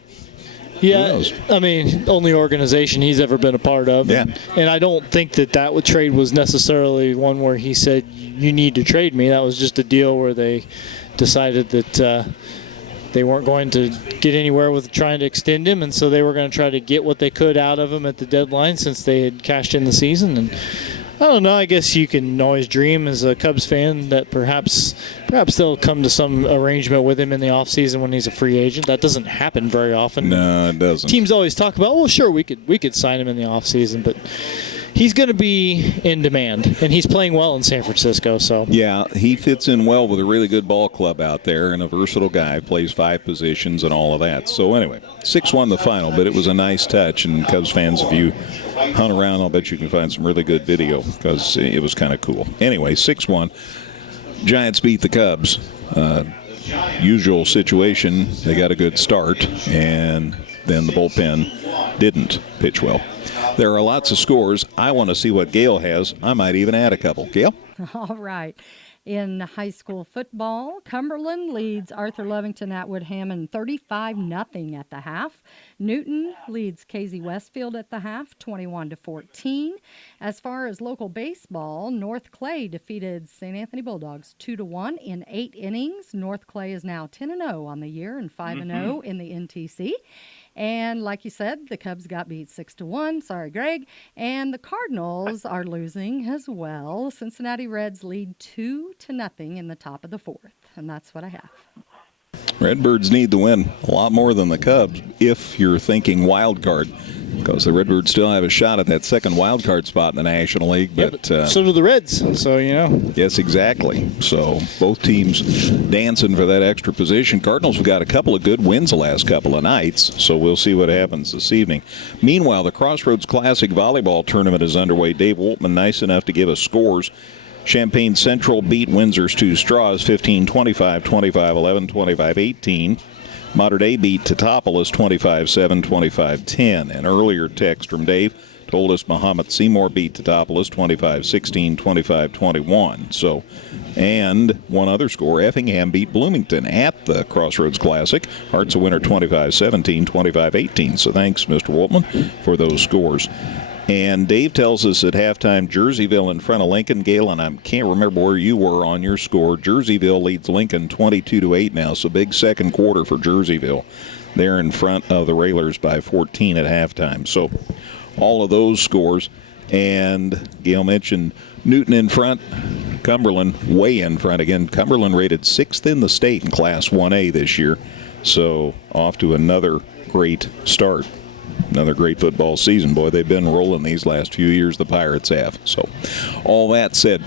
Yeah, I mean, only organization he's ever been a part of. Yeah. And I don't think that trade was necessarily one where he said, you need to trade me. That was just a deal where they decided that they weren't going to get anywhere with trying to extend him, and so they were going to try to get what they could out of him at the deadline since they had cashed in the season. And I don't know, I guess you can always dream as a Cubs fan that perhaps they'll come to some arrangement with him in the offseason when he's a free agent. That doesn't happen very often. No, it doesn't. Teams always talk about, well, sure, we could sign him in the offseason, but he's going to be in demand, and he's playing well in San Francisco. So yeah, he fits in well with a really good ball club out there, and a versatile guy, plays 5 positions and all of that. So anyway, 6-1 the final, but it was a nice touch, and Cubs fans, if you hunt around, I'll bet you can find some really good video because it was kind of cool. Anyway, 6-1. Giants beat the Cubs. Usual situation, they got a good start, and then the bullpen didn't pitch well. There are lots of scores. I want to see what Gail has. I might even add a couple. Gail? All right. In high school football, Cumberland leads Arthur Lovington Atwood Hammond 35-0 at the half. Newton leads Casey Westfield at the half 21-14. As far as local baseball, North Clay defeated St. Anthony Bulldogs 2-1 in 8 innings. North Clay is now 10-0 on the year and 5-0 in the NTC. And like you said, the Cubs got beat 6-1. Sorry, Greg. And the Cardinals are losing as well. Cincinnati Reds lead 2-0 in the top of the fourth. And that's what I have. Redbirds need to win a lot more than the Cubs if you're thinking wild card, because the Redbirds still have a shot at that second wild card spot in the National League. But so do the Reds. So, Yes, exactly. So both teams dancing for that extra position. Cardinals have got a couple of good wins the last couple of nights, so we'll see what happens this evening. Meanwhile, the Crossroads Classic Volleyball Tournament is underway. Dave Woltman, nice enough to give us scores. Champaign Central beat Windsor's Two Straws 15-25, 25-11, 25-18. Mater Dei beat Teutopolis 25-7, 25-10. An earlier text from Dave told us Mahomet Seymour beat Teutopolis 25-16, 25-21. So, and one other score, Effingham beat Bloomington at the Crossroads Classic. Hearts a winner 25-17, 25-18. So thanks, Mr. Woltman, for those scores. And Dave tells us at halftime, Jerseyville in front of Lincoln. Galen, I can't remember where you were on your score. Jerseyville leads Lincoln 22-8 now, so big second quarter for Jerseyville. They're in front of the Railers by 14 at halftime. So all of those scores. And Gail mentioned Newton in front, Cumberland way in front. Again, Cumberland rated 6th in the state in Class 1A this year. So off to another great start. Another great football season. Boy, they've been rolling these last few years, the Pirates have. So, all that said,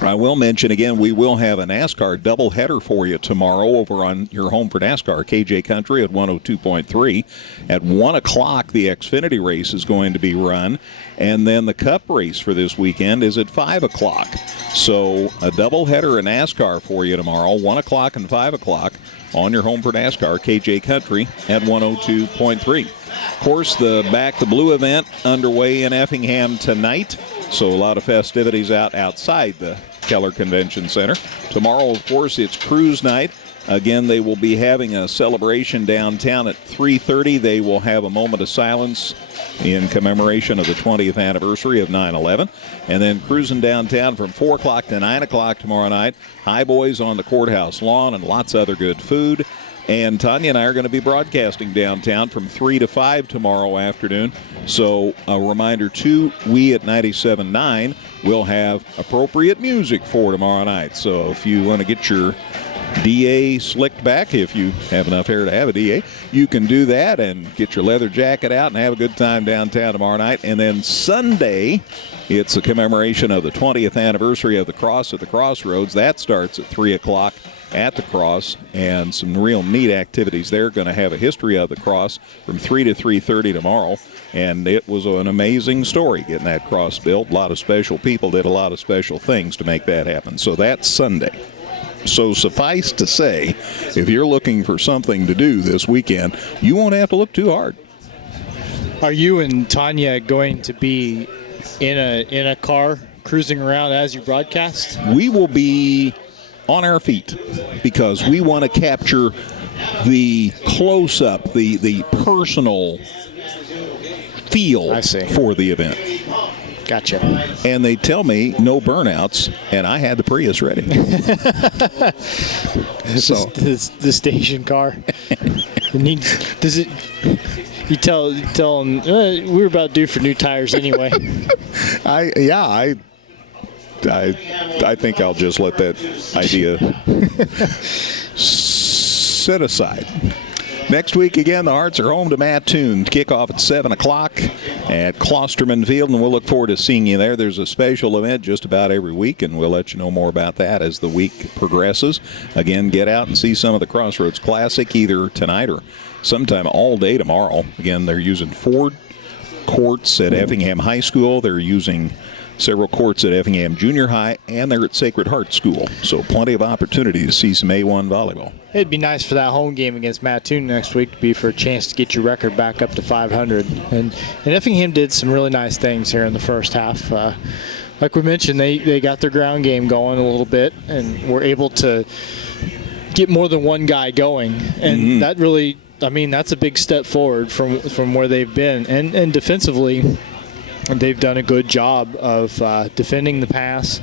I will mention again, we will have a NASCAR doubleheader for you tomorrow over on your home for NASCAR, KJ Country at 102.3. At 1 o'clock, the Xfinity race is going to be run, and then the Cup race for this weekend is at 5 o'clock. So, a doubleheader of NASCAR for you tomorrow, 1 o'clock and 5 o'clock on your home for NASCAR, KJ Country at 102.3. Of course, the Back the Blue event underway in Effingham tonight. So a lot of festivities outside the Keller Convention Center. Tomorrow, of course, it's cruise night. Again, they will be having a celebration downtown at 3:30. They will have a moment of silence in commemoration of the 20th anniversary of 9/11. And then cruising downtown from 4 o'clock to 9 o'clock tomorrow night. High boys on the courthouse lawn and lots of other good food. And Tanya and I are going to be broadcasting downtown from 3 to 5 tomorrow afternoon. So a reminder, too, we at 97.9 will have appropriate music for tomorrow night. So if you want to get your DA slicked back, if you have enough hair to have a DA, you can do that and get your leather jacket out and have a good time downtown tomorrow night. And then Sunday, it's a commemoration of the 20th anniversary of the Cross at the Crossroads. That starts at 3 o'clock. At the Cross, and some real neat activities there. Going to have a history of the Cross from 3 to 3:30 tomorrow, and it was an amazing story getting that cross built. A lot of special people did a lot of special things to make that happen. So that's Sunday. So suffice to say, if you're looking for something to do this weekend, you won't have to look too hard. Are you and Tanya going to be in a car cruising around as you broadcast? We will be on our feet because we want to capture the close-up, the personal feel for the event. Gotcha. And they tell me no burnouts, and I had the Prius ready. So the station car. Does it? You tell them we were about due for new tires anyway. I think I'll just let that idea set aside. Next week, again, the Hearts are home to Mattoon. Kickoff at 7 o'clock at Klosterman Field, and we'll look forward to seeing you there. There's a special event just about every week, and we'll let you know more about that as the week progresses. Again, get out and see some of the Crossroads Classic either tonight or sometime all day tomorrow. Again, they're using Ford courts at Effingham High School. They're using several courts at Effingham Junior High, and they're at Sacred Heart School. So plenty of opportunity to see some A1 volleyball. It'd be nice for that home game against Mattoon next week to be for a chance to get your record back up to 500. And Effingham did some really nice things here in the first half. Like we mentioned, they got their ground game going a little bit and were able to get more than one guy going. And that really, that's a big step forward from where they've been. And defensively, they've done a good job of defending the pass,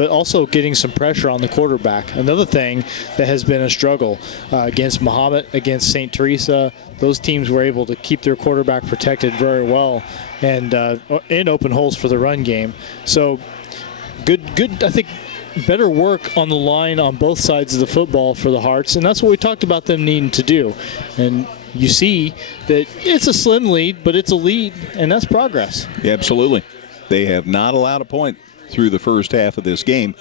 but also getting some pressure on the quarterback. Another thing that has been a struggle against Mahomet, against St. Teresa, those teams were able to keep their quarterback protected very well and open holes for the run game. So good, I think, better work on the line on both sides of the football for the Hearts, and that's what we talked about them needing to do. And you see that it's a slim lead, but it's a lead, and that's progress. Yeah, absolutely. They have not allowed a point through the first half of this game.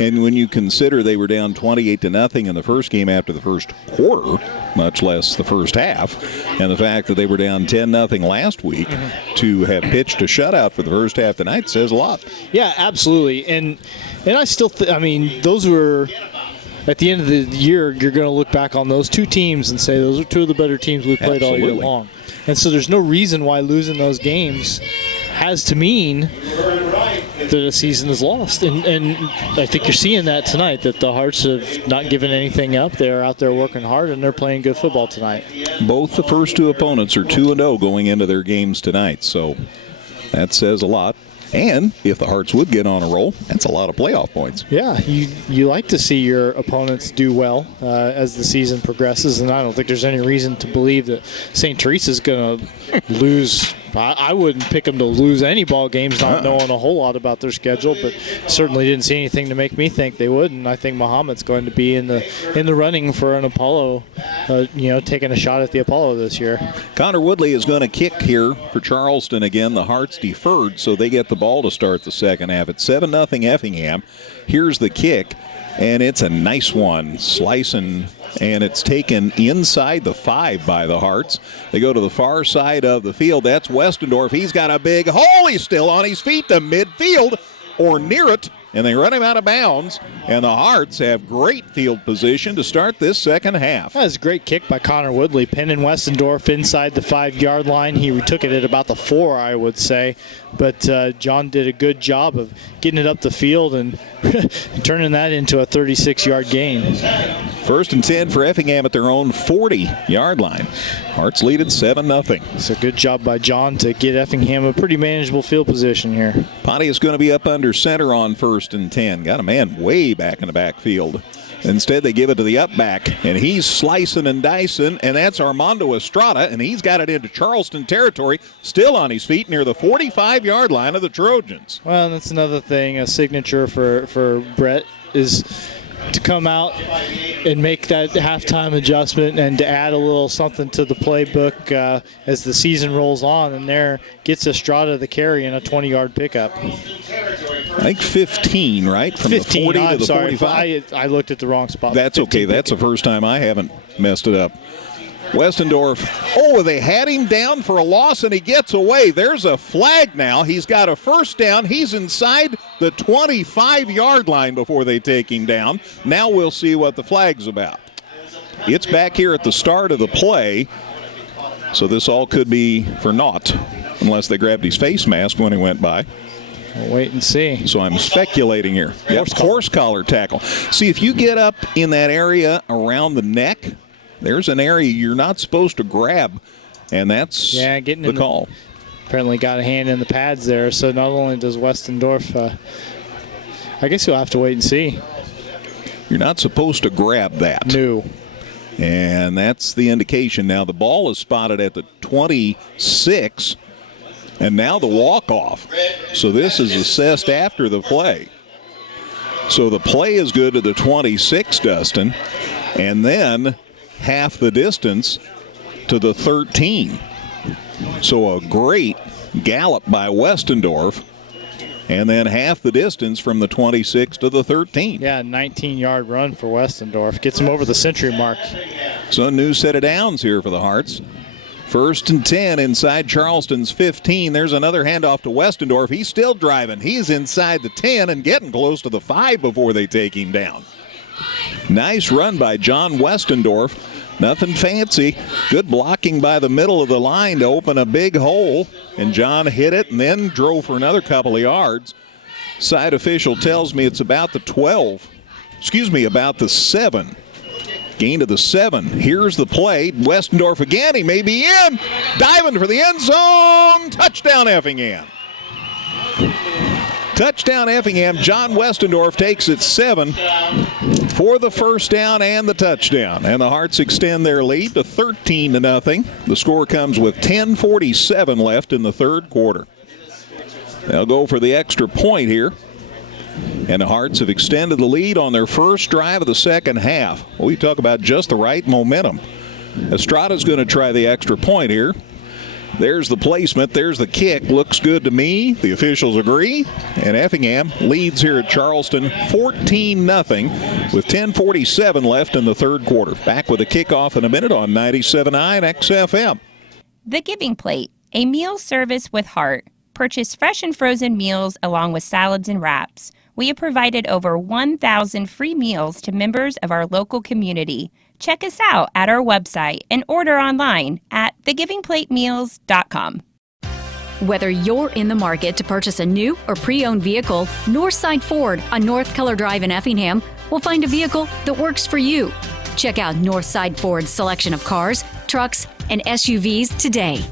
And when you consider they were down 28-0 in the first game after the first quarter, much less the first half, and the fact that they were down 10-0 last week, to have pitched a shutout for the first half tonight says a lot. Yeah, absolutely. And I still those were, at the end of the year, you're going to look back on those two teams and say those are two of the better teams we played all year long. And so there's no reason why losing those games has to mean that a season is lost. And I think you're seeing that tonight, that the Hearts have not given anything up. They're out there working hard, and they're playing good football tonight. Both the first two opponents are 2-0 going into their games tonight, so that says a lot. And if the Hearts would get on a roll, that's a lot of playoff points. Yeah, you like to see your opponents do well as the season progresses, and I don't think there's any reason to believe that St. Teresa's going to lose. I wouldn't pick them to lose any ball games, not knowing a whole lot about their schedule, but certainly didn't see anything to make me think they would. And I think Mahomet's going to be in the running for an Apollo, taking a shot at the Apollo this year. Connor Woodley is going to kick here for Charleston again. The Hearts deferred, so they get the ball to start the second half. It's 7-0 Effingham. Here's the kick, and it's a nice one, slicing, and it's taken inside the 5 by the Hearts. They go to the far side of the field. That's Westendorf. He's got a big hole. He's still on his feet to midfield or near it, and they run him out of bounds. And the Hearts have great field position to start this second half. That was a great kick by Connor Woodley, pinning Westendorf inside the 5-yard line. He took it at about the 4, I would say. But John did a good job of getting it up the field and turning that into a 36-yard gain. First and 10 for Effingham at their own 40-yard line. Hearts lead at 7-0. It's a good job by John to get Effingham a pretty manageable field position here. Pontius going to be up under center on first and 10. Got a man way back in the backfield. Instead, they give it to the up back, and he's slicing and dicing, and that's Armando Estrada, and he's got it into Charleston territory, still on his feet near the 45-yard line of the Trojans. Well, that's another thing, a signature for Brett is to come out and make that halftime adjustment and to add a little something to the playbook as the season rolls on, and there gets Estrada the carry in a 20-yard pickup. I think 15, right? From 15, the 40 I'm to the sorry, 45. I looked at the wrong spot. That's okay. That's the first time I haven't messed it up. Westendorf, they had him down for a loss, and he gets away. There's a flag now. He's got a first down. He's inside the 25-yard line before they take him down. Now we'll see what the flag's about. It's back here at the start of the play, so this all could be for naught, unless they grabbed his face mask when he went by. We'll wait and see. So I'm speculating here. Horse collar tackle. See, if you get up in that area around the neck, there's an area you're not supposed to grab, and that's the call. Apparently got a hand in the pads there, so not only does Westendorf, I guess you'll have to wait and see. You're not supposed to grab that. No. And that's the indication. Now the ball is spotted at the 26, and now the walk-off. So this is assessed after the play. So the play is good to the 26, Dustin, and then half the distance to the 13. So a great gallop by Westendorf, and then half the distance from the 26 to the 13. Yeah, 19-yard run for Westendorf. Gets him over the century mark. So a new set of downs here for the Hearts. First and 10 inside Charleston's 15. There's another handoff to Westendorf. He's still driving. He's inside the 10 and getting close to the 5 before they take him down. Nice run by John Westendorf. Nothing fancy. Good blocking by the middle of the line to open a big hole. And John hit it and then drove for another couple of yards. Side official tells me it's about the 12. About the 7. Gain to the 7. Here's the play. Westendorf again. He may be in. Diving for the end zone. Touchdown, Effingham. Touchdown Effingham. John Westendorf takes it 7 for the first down and the touchdown. And the Hearts extend their lead to 13-0. The score comes with 10:47 left in the third quarter. They'll go for the extra point here. And the Hearts have extended the lead on their first drive of the second half. Well, we talk about just the right momentum. Estrada's going to try the extra point here. There's the placement. There's the kick. Looks good to me. The officials agree. And Effingham leads here at Charleston 14-0 with 10:47 left in the third quarter. Back with a kickoff in a minute on 97.9 XFM. The Giving Plate, a meal service with heart. Purchase fresh and frozen meals along with salads and wraps. We have provided over 1,000 free meals to members of our local community. Check us out at our website and order online at thegivingplatemeals.com. Whether you're in the market to purchase a new or pre-owned vehicle, Northside Ford on North Color Drive in Effingham will find a vehicle that works for you. Check out Northside Ford's selection of cars, trucks, and SUVs today.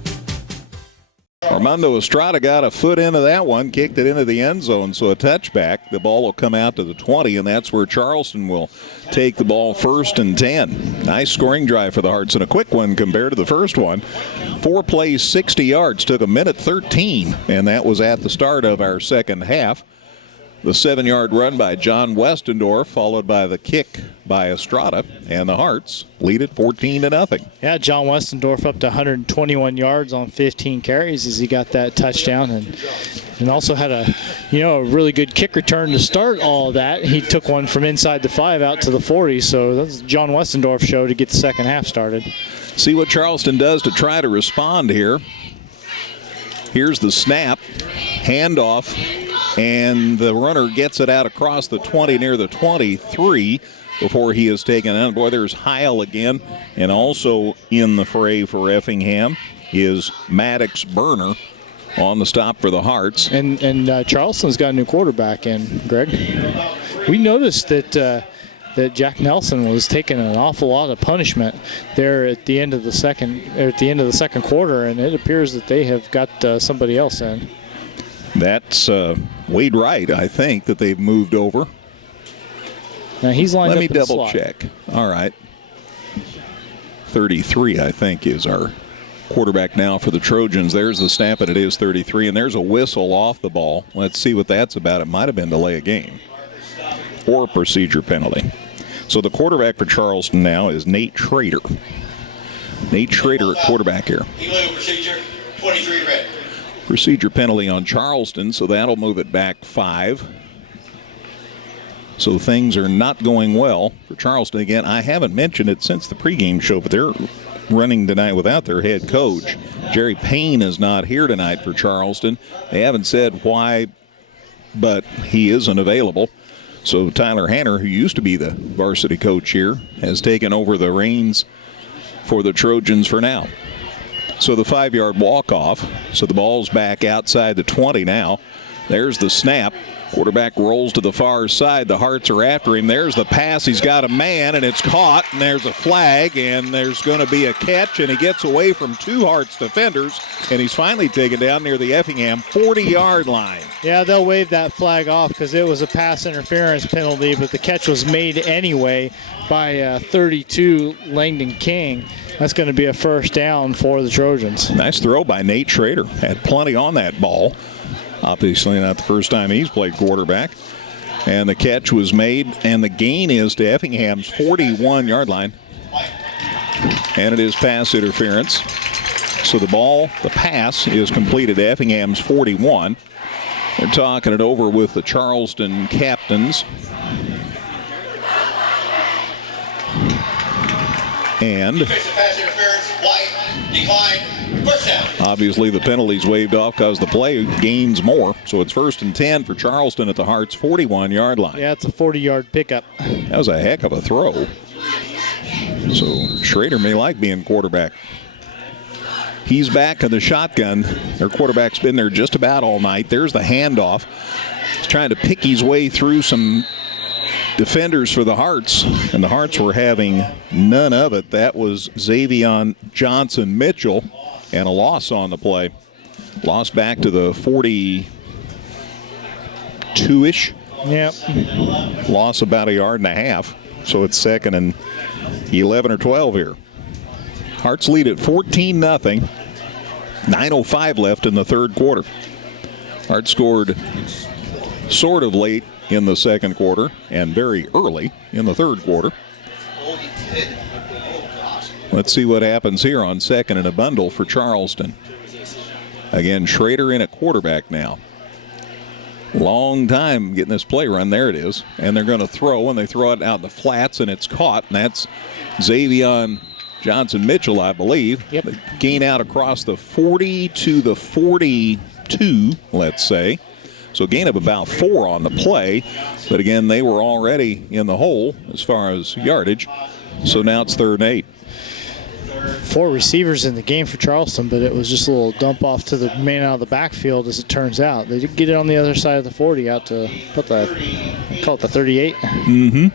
Armando Estrada got a foot into that one, kicked it into the end zone, so a touchback. The ball will come out to the 20, and that's where Charleston will take the ball 1st and 10. Nice scoring drive for the Hearts, and a quick one compared to the first one. 4 plays, 60 yards, took 1:13, and that was at the start of our second half. The 7-yard run by John Westendorf, followed by the kick by Estrada, and the Hearts lead it 14-0. Yeah, John Westendorf up to 121 yards on 15 carries as he got that touchdown, and also had a really good kick return to start all of that. He took one from inside the 5 out to the 40, so that's John Westendorf show to get the second half started. See what Charleston does to try to respond here. Here's the snap, handoff, and the runner gets it out across the 20 near the 23 before he is taken out. Boy, there's Heil again, and also in the fray for Effingham is Maddox Burner on the stop for the Hearts. And Charleston's got a new quarterback in, Greg. We noticed that Jack Nelson was taking an awful lot of punishment there at the end of the second quarter, and it appears that they have got somebody else in. That's Wade Wright, I think, that they've moved over. Now he's lined up. Let me in the double slot. check. All right. 33, I think, is our quarterback now for the Trojans. There's the snap, and it is 33, and there's a whistle off the ball. Let's see what that's about. It might have been delay of game or a procedure penalty. So the quarterback for Charleston now is Nate Schrader. Nate Schrader at quarterback here. Illegal procedure, 23 red. Procedure penalty on Charleston, so that'll move it back 5. So things are not going well for Charleston. Again, I haven't mentioned it since the pregame show, but they're running tonight without their head coach. Jerry Payne is not here tonight for Charleston. They haven't said why, but he isn't available. So Tyler Hanner, who used to be the varsity coach here, has taken over the reins for the Trojans for now. So the 5-yard walk-off. So the ball's back outside the 20 now. There's the snap. Quarterback rolls to the far side. The Hearts are after him. There's the pass. He's got a man, and it's caught. And there's a flag, and there's going to be a catch, and he gets away from 2 Hearts defenders, and he's finally taken down near the Effingham 40-yard line. Yeah, they'll wave that flag off because it was a pass interference penalty, but the catch was made anyway by 32 Langdon King. That's going to be a first down for the Trojans. Nice throw by Nate Schrader. Had plenty on that ball. Obviously not the first time he's played quarterback. And the catch was made, and the gain is to Effingham's 41-yard line. And it is pass interference. So the pass is completed at Effingham's 41. They're talking it over with the Charleston captains. And Pass interference, white, decline, first down. Obviously the penalty's waived off because the play gains more. So it's 1st and 10 for Charleston at the Hearts' 41-yard line. Yeah, it's a 40-yard pickup. That was a heck of a throw. So Schrader may like being quarterback. He's back in the shotgun. Their quarterback's been there just about all night. There's the handoff. He's trying to pick his way through some defenders for the Hearts, and the Hearts were having none of it. That was Xavion Johnson-Mitchell, and a loss on the play. Loss back to the 2-ish. Yep. Loss about a yard and a half. So it's 2nd and 11 or 12 here. Hearts lead at 14-0. 9:05 left in the third quarter. Hearts scored sort of late in the second quarter and very early in the third quarter. Let's see what happens here on 2nd and a bundle for Charleston. Again, Schrader in at quarterback now. Long time getting this play run. There it is. And they're going to throw, and they throw it out the flats, and it's caught. And that's Xavion Johnson-Mitchell, I believe. Yep. They gain out across the 40 to the 42, let's say. So gain of about 4 on the play. But again, they were already in the hole as far as yardage. So now it's 3rd and 8. 4 receivers in the game for Charleston, but it was just a little dump off to the man out of the backfield, as it turns out. They did get it on the other side of the 40 out to call it the 38. Mm-hmm.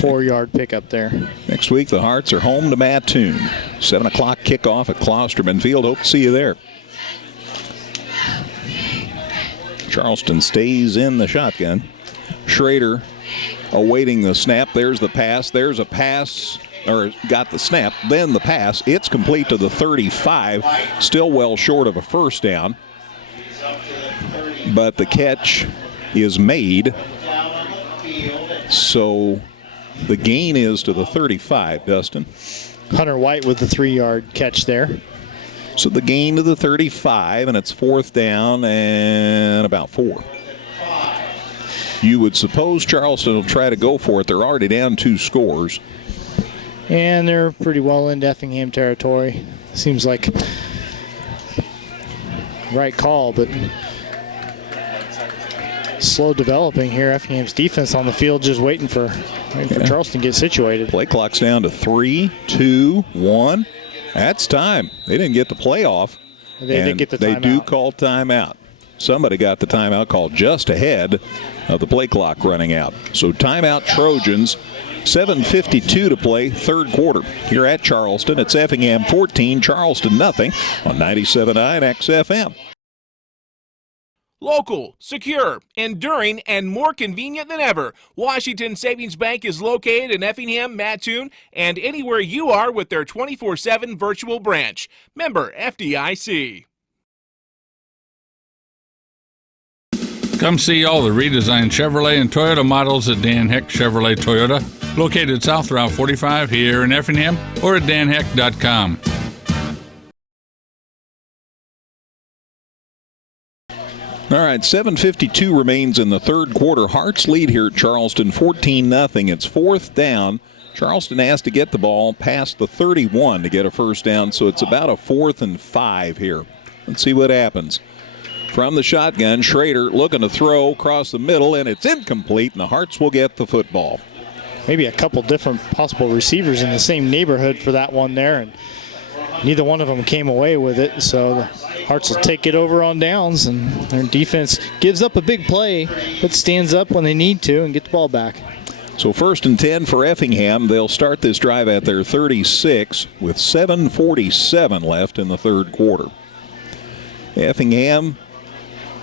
4-yard pickup there. Next week, the Hearts are home to Mattoon. 7 o'clock kickoff at Klosterman Field. Hope to see you there. Charleston stays in the shotgun. Schrader awaiting the snap. There's the pass. There's a pass. Or got the snap, then the pass. It's complete to the 35, still well short of a first down. But the catch is made. So the gain is to the 35, Dustin. Hunter White with the 3-yard catch there. So the gain to the 35, and it's 4th down and about 4. You would suppose Charleston will try to go for it. They're already down 2 scores. And they're pretty well into Effingham territory. Seems like right call, but slow developing here. Effingham's defense on the field just waiting for Charleston to get situated. Play clock's down to 3, 2, 1. That's time. They didn't get the play off. They did get the timeout. They do call timeout. Somebody got the timeout called just ahead of the play clock running out. So timeout Trojans. 7:52 to play, third quarter. Here at Charleston, it's Effingham 14, Charleston nothing on 97.9 XFM. Local, secure, enduring, and more convenient than ever, Washington Savings Bank is located in Effingham, Mattoon, and anywhere you are with their 24/7 virtual branch. Member FDIC. Come see all the redesigned Chevrolet and Toyota models at Dan Heck Chevrolet Toyota, located South Route 45 here in Effingham, or at danheck.com. All right, 7:52 remains in the third quarter. Hearts lead here at Charleston 14-0. It's 4th down. Charleston has to get the ball past the 31 to get a first down, so it's about a 4th and 5 here. Let's see what happens. From the shotgun, Schrader looking to throw across the middle, and it's incomplete, and the Hearts will get the football. Maybe a couple different possible receivers in the same neighborhood for that one there, and neither one of them came away with it, so the Hearts will take it over on downs, and their defense gives up a big play, but stands up when they need to and get the ball back. So 1st and 10 for Effingham. They'll start this drive at their 36 with 7:47 left in the third quarter. Effingham,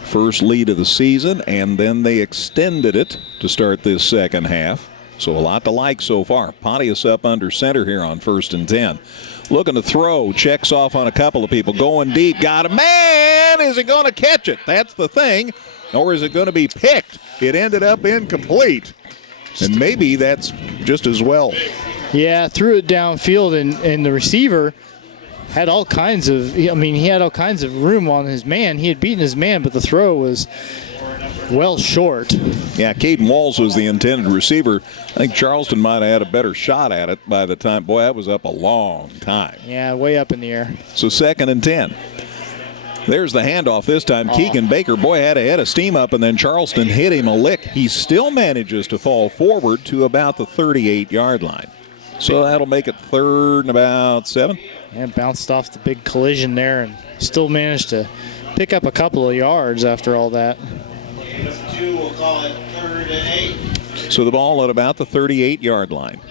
first lead of the season, and then they extended it to start this second half. So a lot to like so far. Pontius up under center here on 1st and 10. Looking to throw, checks off on a couple of people, going deep, got a man, is it going to catch it? That's the thing, or is it going to be picked? It ended up incomplete, and maybe that's just as well. Yeah, threw it downfield, and the receiver had all kinds of, he had all kinds of room on his man. He had beaten his man, but the throw was well short. Yeah, Caden Walls was the intended receiver. I think Charleston might have had a better shot at it by the time. Boy, that was up a long time. Yeah, way up in the air. So 2nd and 10. There's the handoff this time. Keegan Baker, boy, had a head of steam up, and then Charleston hit him a lick. He still manages to fall forward to about the 38-yard line. So that'll make it 3rd and about 7. And bounced off the big collision there and still managed to pick up a couple of yards after all that. We'll call it 3rd and 8. So the ball at about the 38-yard line.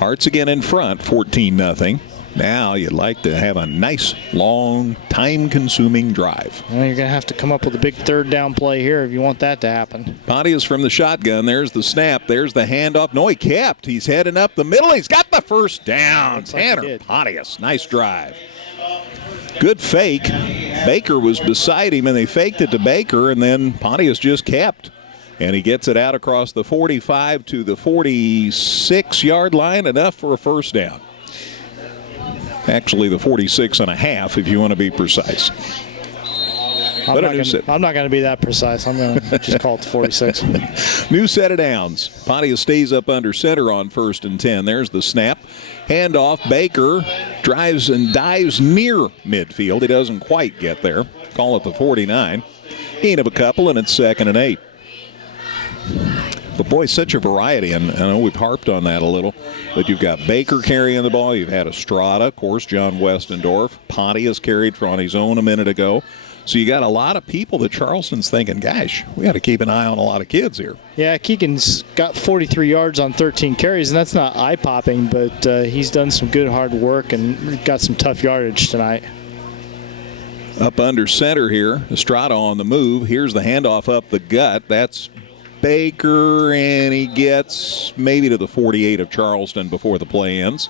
Hearts again in front, 14-0. Now you'd like to have a nice, long, time-consuming drive. Well, you're going to have to come up with a big third down play here if you want that to happen. Pontius from the shotgun. There's the snap. There's the handoff. No, he kept. He's heading up the middle. He's got the first down. Tanner Pontius. Nice drive. Good fake. Baker was beside him, and they faked it to Baker, and then Pontius just kept. And he gets it out across the 45 to the 46-yard line, enough for a first down. Actually, the 46 and a half, if you want to be precise. I'm not going to be that precise. I'm going to just call it the 46. New set of downs. Pontius stays up under center on 1st and 10. There's the snap. Handoff. Baker drives and dives near midfield. He doesn't quite get there. Call it the 49. Gain of a couple, and it's 2nd and 8. But, boy, such a variety, and I know we've harped on that a little, but you've got Baker carrying the ball. You've had Estrada, of course, John Westendorf. Pontius carried on his own a minute ago. So you got a lot of people that Charleston's thinking, gosh, we got to keep an eye on a lot of kids here. Yeah, Keegan's got 43 yards on 13 carries, and that's not eye-popping, but he's done some good hard work and got some tough yardage tonight. Up under center here, Estrada on the move. Here's the handoff up the gut. That's Baker, and he gets maybe to the 48 of Charleston before the play ends.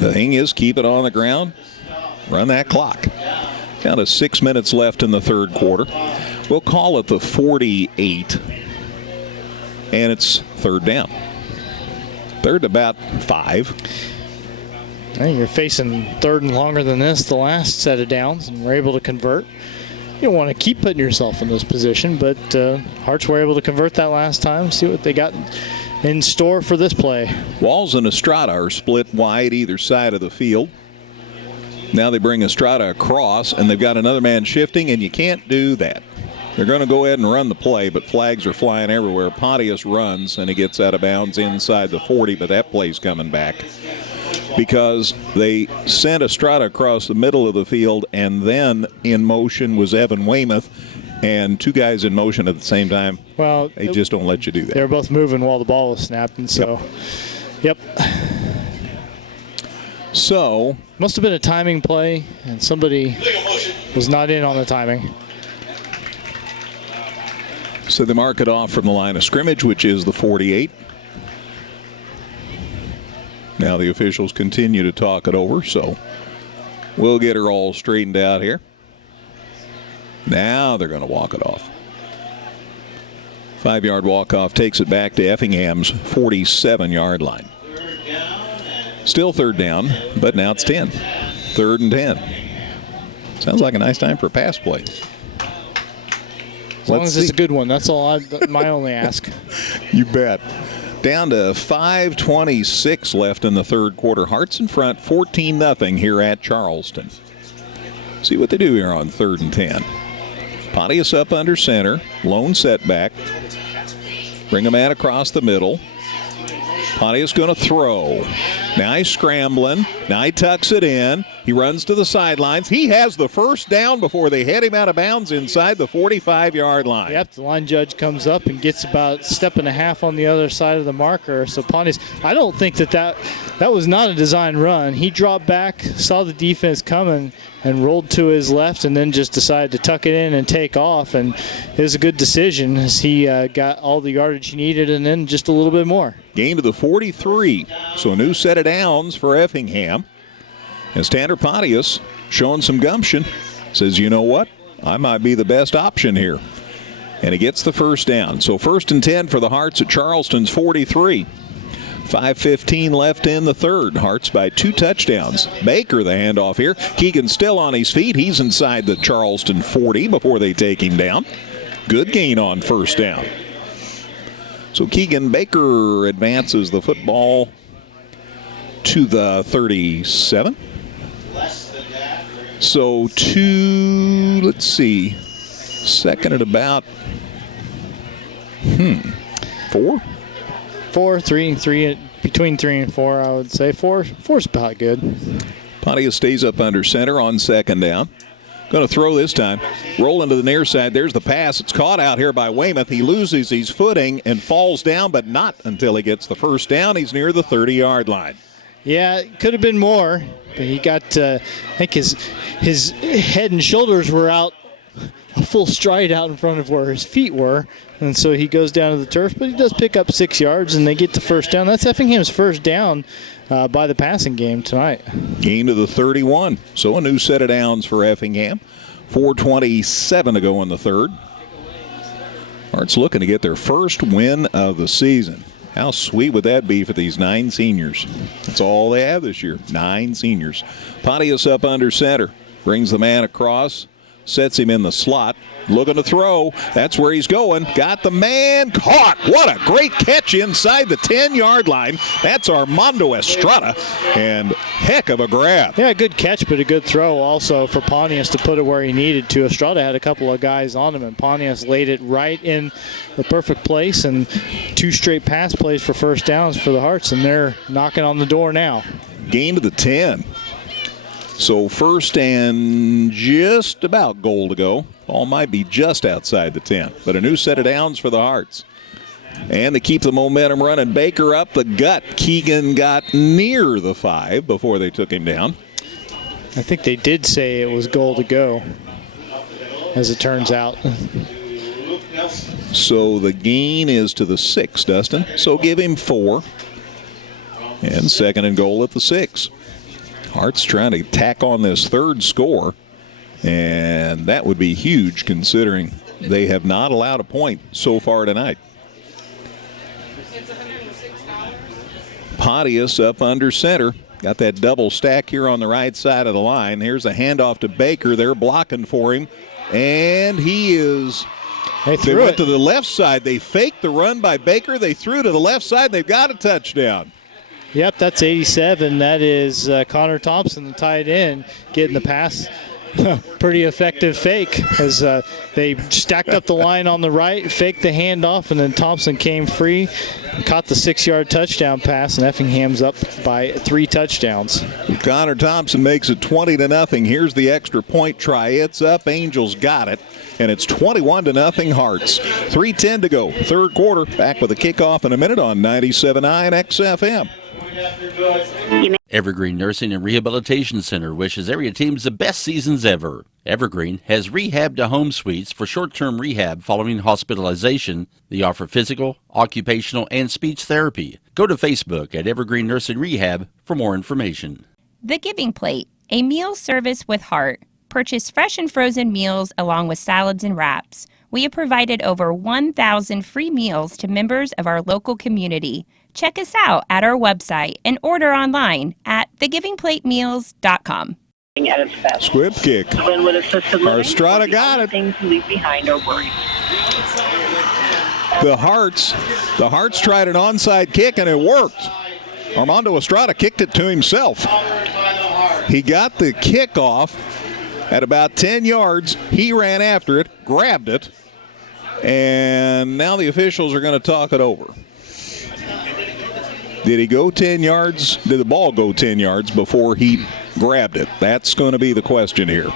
The thing is, keep it on the ground, run that clock. Down to 6 minutes left in the third quarter. We'll call it the 48, and it's third down. Third about 5. I think you're facing third and longer than this the last set of downs, and we're able to convert. You don't want to keep putting yourself in this position, but Hearts were able to convert that last time. See what they got in store for this play. Walls and Estrada are split wide either side of the field. Now they bring Estrada across, and they've got another man shifting, and you can't do that. They're going to go ahead and run the play, but flags are flying everywhere. Pontius runs, and he gets out of bounds inside the 40, but that play's coming back because they sent Estrada across the middle of the field, and then in motion was Evan Weymouth, and two guys in motion at the same time. Well, they just don't let you do that. They were both moving while the ball was snapped, and so, yep. So must have been a timing play, and somebody was not in on the timing. So they mark it off from the line of scrimmage, which is the 48. Now the officials continue to talk it over, so we'll get her all straightened out here. Now they're going to walk it off. 5-yard walk-off takes it back to Effingham's 47-yard line. Still third down, but now it's 10. 3rd and 10. Sounds like a nice time for a pass play. As long as it's a good one, that's all my only ask. You bet. Down to 5:26 left in the third quarter. Hearts in front, 14-0 here at Charleston. See what they do here on 3rd and 10. Pontius up under center, lone setback. Bring a man across the middle. Pontius going to throw. Now he's scrambling. Now he tucks it in. He runs to the sidelines. He has the first down before they head him out of bounds inside the 45-yard line. Yep, the line judge comes up and gets about a step and a half on the other side of the marker. So Pontius, I don't think that was not a design run. He dropped back, saw the defense coming, and rolled to his left, and then just decided to tuck it in and take off. And it was a good decision as he got all the yardage he needed and then just a little bit more. Gain to the 43. So a new set of downs for Effingham. As Tanner Pontius, showing some gumption, says, you know what? I might be the best option here. And he gets the first down. So 1st and 10 for the Hearts at Charleston's 43. 5:15 left in the third. Hearts by 2 touchdowns. Baker the handoff here. Keegan still on his feet. He's inside the Charleston 40 before they take him down. Good gain on first down. So Keegan Baker advances the football to the 37. So let's see, second at about 4? 4, 3, between 3 and 4, I would say. 4's about good. Pontius stays up under center on 2nd down. Going to throw this time. Rolling to the near side. There's the pass. It's caught out here by Weymouth. He loses his footing and falls down, but not until he gets the first down. He's near the 30-yard line. Yeah, it could have been more, but he got, I think his head and shoulders were out, a full stride out in front of where his feet were, and so he goes down to the turf, but he does pick up 6 yards, and they get the first down. That's Effingham's first down by the passing game tonight. Gain to the 31, so a new set of downs for Effingham. 4:27 to go in the third. Hearts looking to get their first win of the season. How sweet would that be for these 9 seniors? That's all they have this year, 9 seniors. Pontius up under center, brings the man across, sets him in the slot, looking to throw. That's where he's going. Got the man caught. What a great catch inside the 10-yard line. That's Armando Estrada, and heck of a grab. Yeah, good catch, but a good throw also for Pontius to put it where he needed to. Estrada had a couple of guys on him, and Pontius laid it right in the perfect place, and 2 straight pass plays for first downs for the Hearts, and they're knocking on the door now. Gain to the 10. So first and just about goal to go. Ball might be just outside the 10, but a new set of downs for the Hearts. And to keep the momentum running, Baker up the gut. Keegan got near the 5 before they took him down. I think they did say it was goal to go, as it turns out. So the gain is to the 6, Dustin. So give him 4. And second and goal at the 6. Hearts trying to tack on this third score, and that would be huge considering they have not allowed a point so far tonight. Pontius up under center. Got that double stack here on the right side of the line. Here's a handoff to Baker. They're blocking for him, and he is... They went to the left side. They faked the run by Baker. They threw to the left side. They've got a touchdown. Yep, that's 87. That is Connor Thompson, the tight end, getting the pass. Pretty effective fake as they stacked up the line on the right, faked the handoff, and then Thompson came free, caught the 6-yard touchdown pass, and Effingham's up by 3 touchdowns. Connor Thompson makes it 20-0. Here's the extra point try. It's up. Angels got it. And it's 21-0 Hearts. 3:10 to go. Third quarter. Back with a kickoff in a minute on 97.9 XFM. Evergreen Nursing and Rehabilitation Center wishes area teams the best seasons ever. Evergreen has rehab to home suites for short-term rehab following hospitalization. They offer physical, occupational, and speech therapy. Go to Facebook at Evergreen Nursing Rehab for more information. The Giving Plate, a meal service with heart. Purchase fresh and frozen meals along with salads and wraps. We have provided over 1,000 free meals to members of our local community. Check us out at our website and order online at thegivingplatemeals.com. At its best. Squib kick. When with assisted living, Estrada got it. Things to leave behind are worries. The Hearts tried an onside kick and it worked. Armando Estrada kicked it to himself. He got the kickoff at about 10 yards. He ran after it, grabbed it, and now the officials are going to talk it over. Did he go 10 yards? Did the ball go 10 yards before he grabbed it? That's going to be the question here.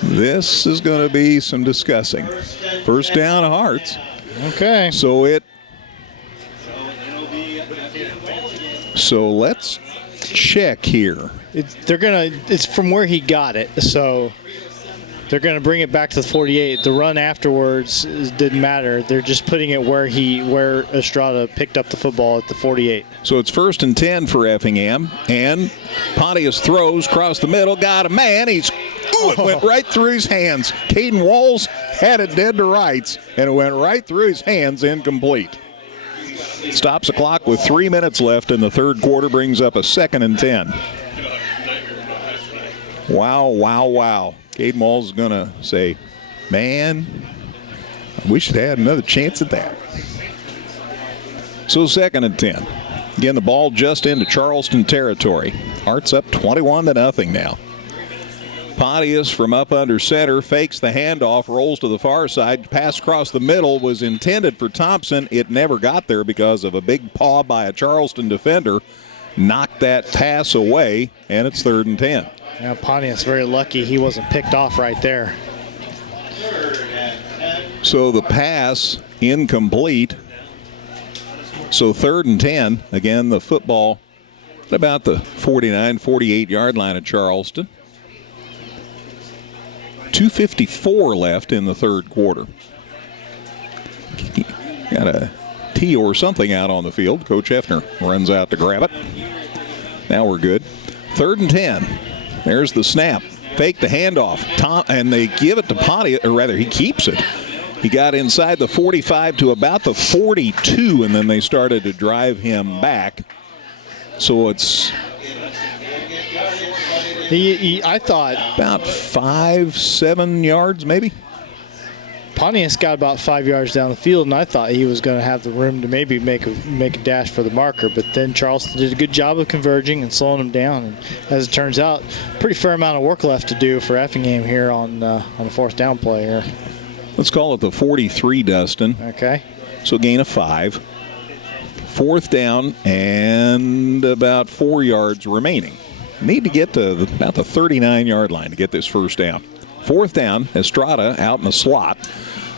This is going to be some discussing. First down, Hearts. Okay. So let's check here. It's from where he got it, so they're going to bring it back to the 48. The run afterwards didn't matter. They're just putting it where Estrada picked up the football at the 48. So it's 1st and 10 for Effingham, and Pontius throws across the middle, got a man. It went right through his hands. Caden Walls had it dead to rights, and it went right through his hands, incomplete. Stops the clock with 3 minutes left in the third quarter, brings up a 2nd and 10. Wow. Caden Walls is going to say, man, we should have had another chance at that. So 2nd and 10. Again, the ball just into Charleston territory. Hearts up 21-0 now. Pontius from up under center fakes the handoff, rolls to the far side. Pass across the middle was intended for Thompson. It never got there because of a big paw by a Charleston defender. Knocked that pass away, and it's 3rd and 10. Yeah, Pontius very lucky he wasn't picked off right there. So the pass incomplete. So 3rd and 10. Again, the football at about the 49, 48-yard line of Charleston. 2:54 left in the third quarter. Got a tee or something out on the field. Coach Hefner runs out to grab it. Now we're good. 3rd and 10. There's the snap. Fake the handoff. And they give it to Pontius, or rather, he keeps it. He got inside the 45 to about the 42, and then they started to drive him back. So it's I thought about 5-7 yards maybe. Pontius got about 5 yards down the field, and I thought he was going to have the room to maybe make a dash for the marker. But then Charleston did a good job of converging and slowing him down. And as it turns out, pretty fair amount of work left to do for Effingham here on the 4th down play here. Let's call it the 43, Dustin. Okay. So gain of 5. 4th down and about 4 yards remaining. Need to get to about the 39-yard line to get this first down. 4th down, Estrada out in the slot.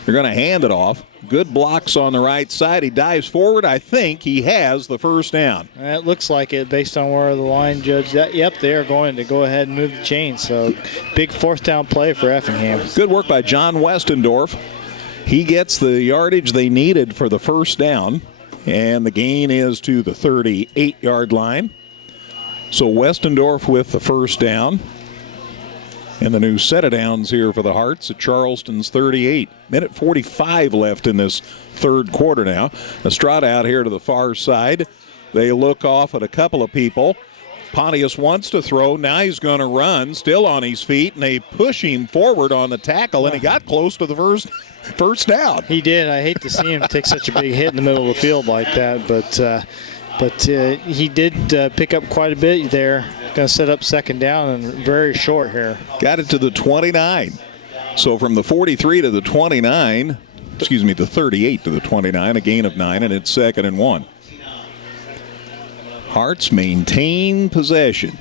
They're going to hand it off. Good blocks on the right side. He dives forward. I think he has the first down. It looks like it based on where the line judged that. Yep, they're going to go ahead and move the chain. So big 4th down play for Effingham. Good work by John Westendorf. He gets the yardage they needed for the first down. And the gain is to the 38-yard line. So Westendorf with the first down. And the new set of downs here for the Hearts at Charleston's 38. Minute 45 left in this third quarter now. Estrada out here to the far side. They look off at a couple of people. Pontius wants to throw. Now he's going to run, still on his feet, and they push him forward on the tackle, and he got close to the first down. He did. I hate to see him take such a big hit in the middle of the field like that, but he did pick up quite a bit there. Going to set up second down and very short here. Got it to the 29. So from the 43 to the 29, the 38 to the 29, a gain of 9, and it's 2nd and 1. Hearts maintain possession.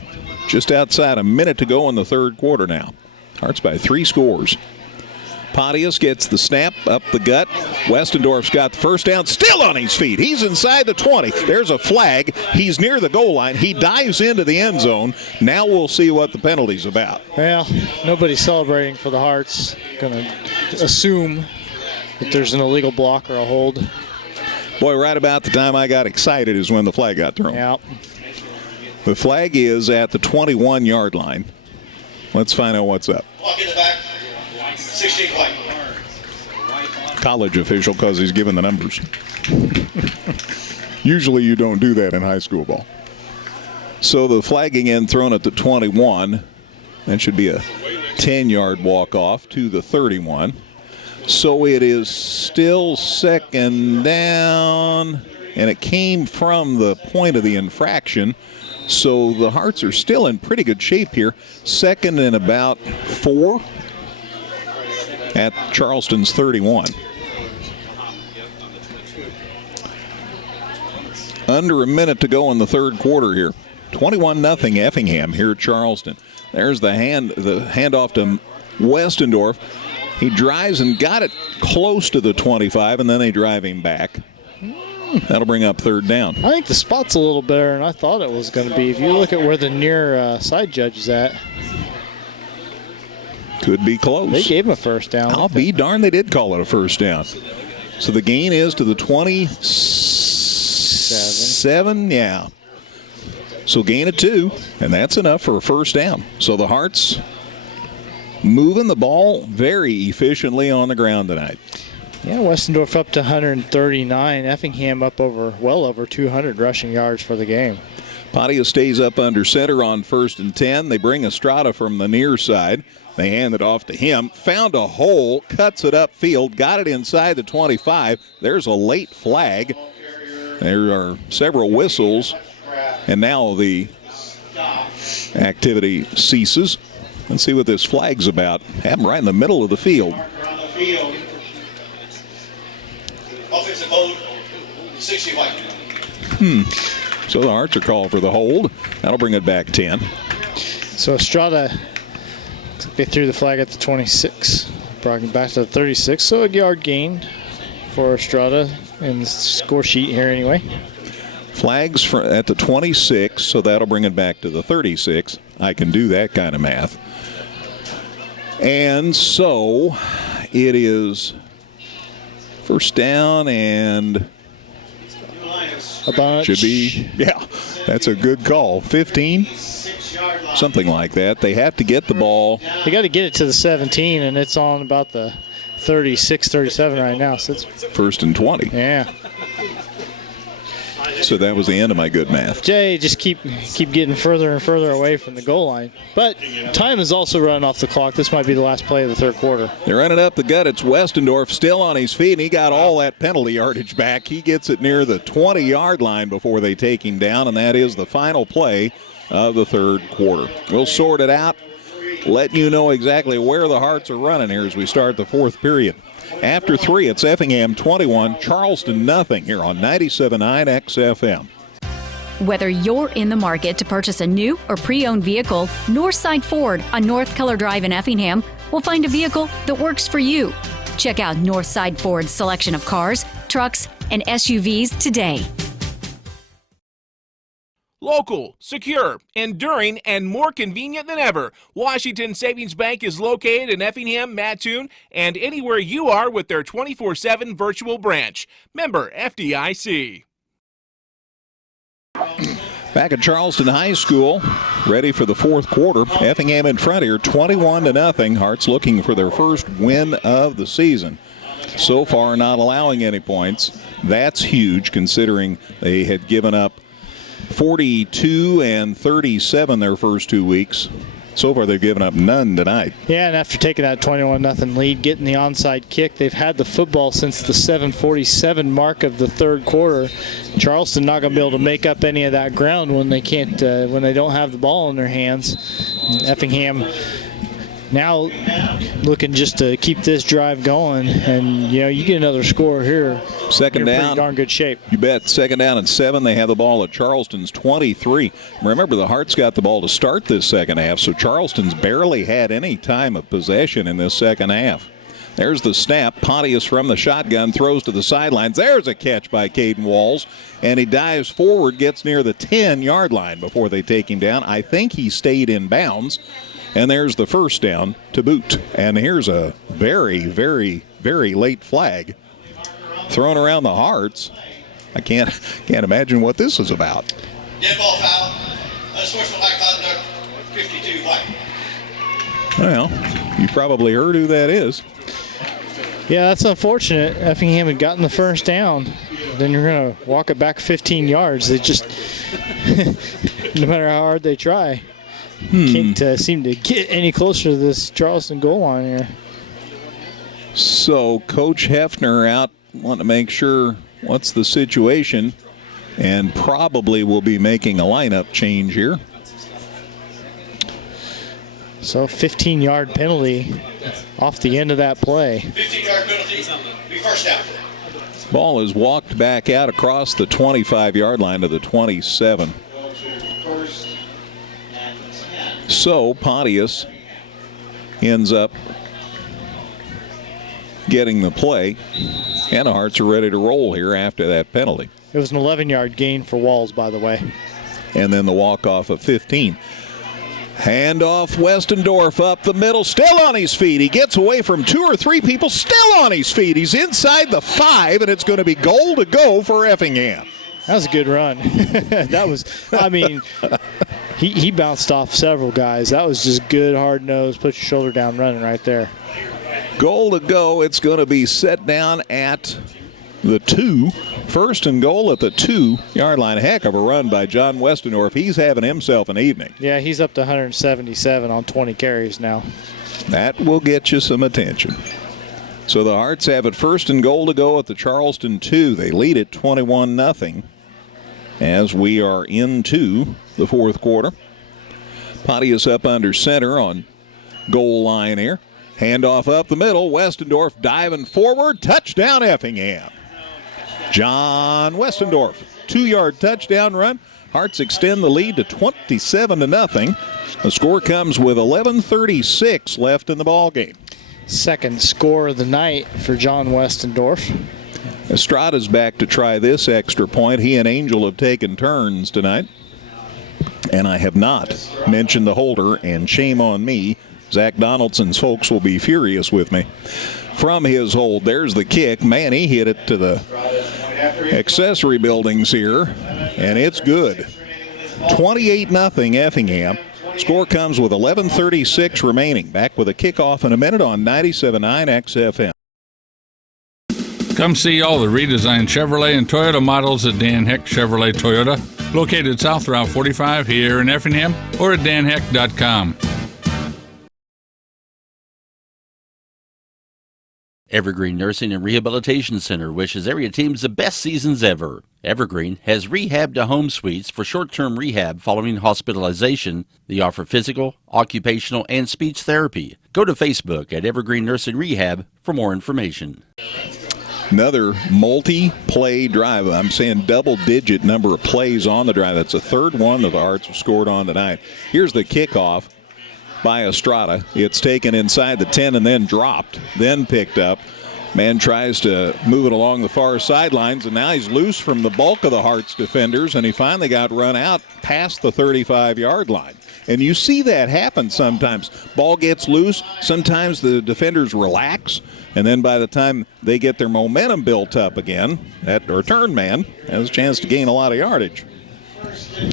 Just outside a minute to go in the third quarter now. Hearts by 3 scores. Pontius gets the snap up the gut. Westendorf's got the first down, still on his feet. He's inside the 20. There's a flag. He's near the goal line. He dives into the end zone. Now we'll see what the penalty's about. Well, nobody's celebrating for the Hearts. Going to assume that there's an illegal block or a hold. Boy, right about the time I got excited is when the flag got thrown. Yep. The flag is at the 21-yard line. Let's find out what's up. Walk in the back. 16 white. College official because he's given the numbers. Usually you don't do that in high school ball. So the flag again thrown at the 21. That should be a 10-yard walk-off to the 31. So it is still second down, and it came from the point of the infraction. So the Hearts are still in pretty good shape here. 2nd and about 4 at Charleston's 31. Under a minute to go in the third quarter here. 21-0 Effingham here at Charleston. There's the handoff to Westendorf. He drives and got it close to the 25, and then they drive him back. That'll bring up 3rd down. I think the spot's a little better than I thought it was going to be. If you look at where the near side judge is at. Could be close. They gave him a first down. I'll be darned, they did call it a first down. So the gain is to the 27. Yeah. So gain of 2, and that's enough for a first down. So the Hearts moving the ball very efficiently on the ground tonight. Yeah, Westendorf up to 139. Effingham up well over 200 rushing yards for the game. Pontius stays up under center on 1st and 10. They bring Estrada from the near side. They hand it off to him. Found a hole, cuts it upfield, got it inside the 25. There's a late flag. There are several whistles, and now the activity ceases. Let's see what this flag's about. Happened right in the middle of the field. Offensive hold, 60 white. So the Hearts are called for the hold. That'll bring it back 10. So Estrada, they threw the flag at the 26, brought it back to the 36. So a yard gain for Estrada. in the score sheet here anyway. Flags at the 26, so that'll bring it back to the 36. I can do that kind of math. And so it is first down and a bunch. Should be, yeah, that's a good call. 15, something like that. They have to get the ball. They got to get it to the 17, and it's on about the 36, 37 right now. So it's first and 20. Yeah. So that was the end of my good math. Jay, just keep getting further and further away from the goal line. But time is also running off the clock. This might be the last play of the third quarter. They're running up the gut. It's Westendorf still on his feet, and he got all that penalty yardage back. He gets it near the 20-yard line before they take him down, and that is the final play of the third quarter. We'll sort it out, letting you know exactly where the Hearts are running here as we start the fourth period. After 3, it's Effingham 21, Charleston nothing here on 97.9 XFM. Whether you're in the market to purchase a new or pre-owned vehicle, Northside Ford on North Color Drive in Effingham will find a vehicle that works for you. Check out Northside Ford's selection of cars, trucks, and SUVs today. Local, secure, enduring, and more convenient than ever, Washington Savings Bank is located in Effingham, Mattoon, and anywhere you are with their 24/7 virtual branch. Member FDIC. Back at Charleston High School, ready for the fourth quarter. Effingham in front here, 21-0. Hearts looking for their first win of the season. So far, not allowing any points. That's huge, considering they had given up 42 and 37 their first 2 weeks. So far, they've given up none tonight. Yeah, and after taking that 21-0 lead, getting the onside kick, they've had the football since the 7:47 mark of the third quarter. Charleston not going to be able to make up any of that ground when they can't, when they don't have the ball in their hands. Effingham now looking just to keep this drive going, and you get another score here. Second down, pretty darn good shape. You bet. Second down and 7. They have the ball at Charleston's 23. Remember, the Hearts got the ball to start this second half, so Charleston's barely had any time of possession in this second half. There's the snap. Pontius from the shotgun throws to the sidelines. There's a catch by Caden Walls, and he dives forward, gets near the 10-yard line before they take him down. I think he stayed in bounds. And there's the first down to boot. And here's a very, very, very late flag thrown around the Hearts. I can't imagine what this is about. Dead ball foul. Unsportsmanlike conduct, 52 white. Well, you probably heard who that is. Yeah, that's unfortunate. Effingham had gotten the first down. Then you're going to walk it back 15 yards. They just, no matter how hard they try, can't seem to get any closer to this Charleston goal line here. So Coach Hefner out, want to make sure what's the situation, and probably will be making a lineup change here. So 15-yard penalty off the end of that play. 15-yard penalty, be first down. Ball is walked back out across the 25-yard line to the 27. So Pontius ends up getting the play, and the Hearts are ready to roll here after that penalty. It was an 11-yard gain for Walls, by the way. And then the walk-off of 15. Handoff, Westendorf up the middle, still on his feet. He gets away from 2 or 3 people, still on his feet. He's inside the 5, and it's going to be goal to go for Effingham. That was a good run. That was, I mean, he bounced off several guys. That was just good, hard-nosed, put your shoulder down running right there. Goal to go. It's going to be set down at the 2. First and goal at the 2-yard line. Heck of a run by John Westendorf. He's having himself an evening. Yeah, he's up to 177 on 20 carries now. That will get you some attention. So the Hearts have it first and goal to go at the Charleston 2. They lead it 21-0 as we are into the fourth quarter. Pontius up under center on goal line here. Handoff up the middle. Westendorf diving forward. Touchdown Effingham. John Westendorf, 2-yard touchdown run. Hearts extend the lead to 27-0. The score comes with 11:36 left in the ball game. Second score of the night for John Westendorf. Estrada's back to try this extra point. He and Angel have taken turns tonight. And I have not mentioned the holder, and shame on me. Zach Donaldson's folks will be furious with me. From his hold, there's the kick. Man, he hit it to the accessory buildings here, and it's good. 28-0 Effingham. Score comes with 11:36 remaining. Back with a kickoff in a minute on 97.9 XFM. Come see all the redesigned Chevrolet and Toyota models at Dan Heck Chevrolet Toyota, located South Route 45 here in Effingham, or at danheck.com. Evergreen Nursing and Rehabilitation Center wishes area teams the best seasons ever. Evergreen has rehab to home suites for short-term rehab following hospitalization. They offer physical, occupational, and speech therapy. Go to Facebook at Evergreen Nursing Rehab for more information. Another multi-play drive. I'm saying double-digit number of plays on the drive. That's the third one that the Hearts have scored on tonight. Here's the kickoff by Estrada. It's taken inside the 10 and then dropped, then picked up. Man tries to move it along the far sidelines, and now he's loose from the bulk of the Hearts defenders, and he finally got run out past the 35-yard line. And you see that happen sometimes. Ball gets loose. Sometimes the defenders relax, and then by the time they get their momentum built up again, that return man has a chance to gain a lot of yardage.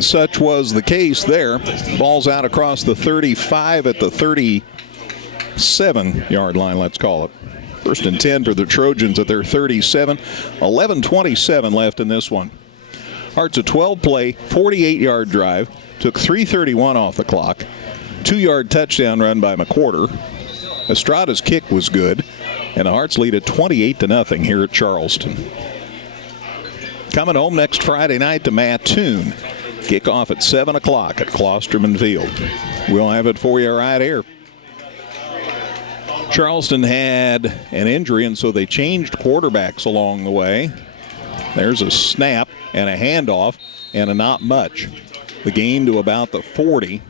Such was the case there. Ball's out across the 35 at the 37-yard line, let's call it. First and 10 for the Trojans at their 37. 11:27 left in this one. Hearts a 12-play, 48-yard drive. Took 3:31 off the clock. 2-yard touchdown run by McWhorter. Estrada's kick was good. And the Hearts lead at 28-0 here at Charleston. Coming home next Friday night to Mattoon. Kickoff at 7 o'clock at Klosterman Field. We'll have it for you right here. Charleston had an injury, and so they changed quarterbacks along the way. There's a snap and a handoff and a not much. The gain to about the 40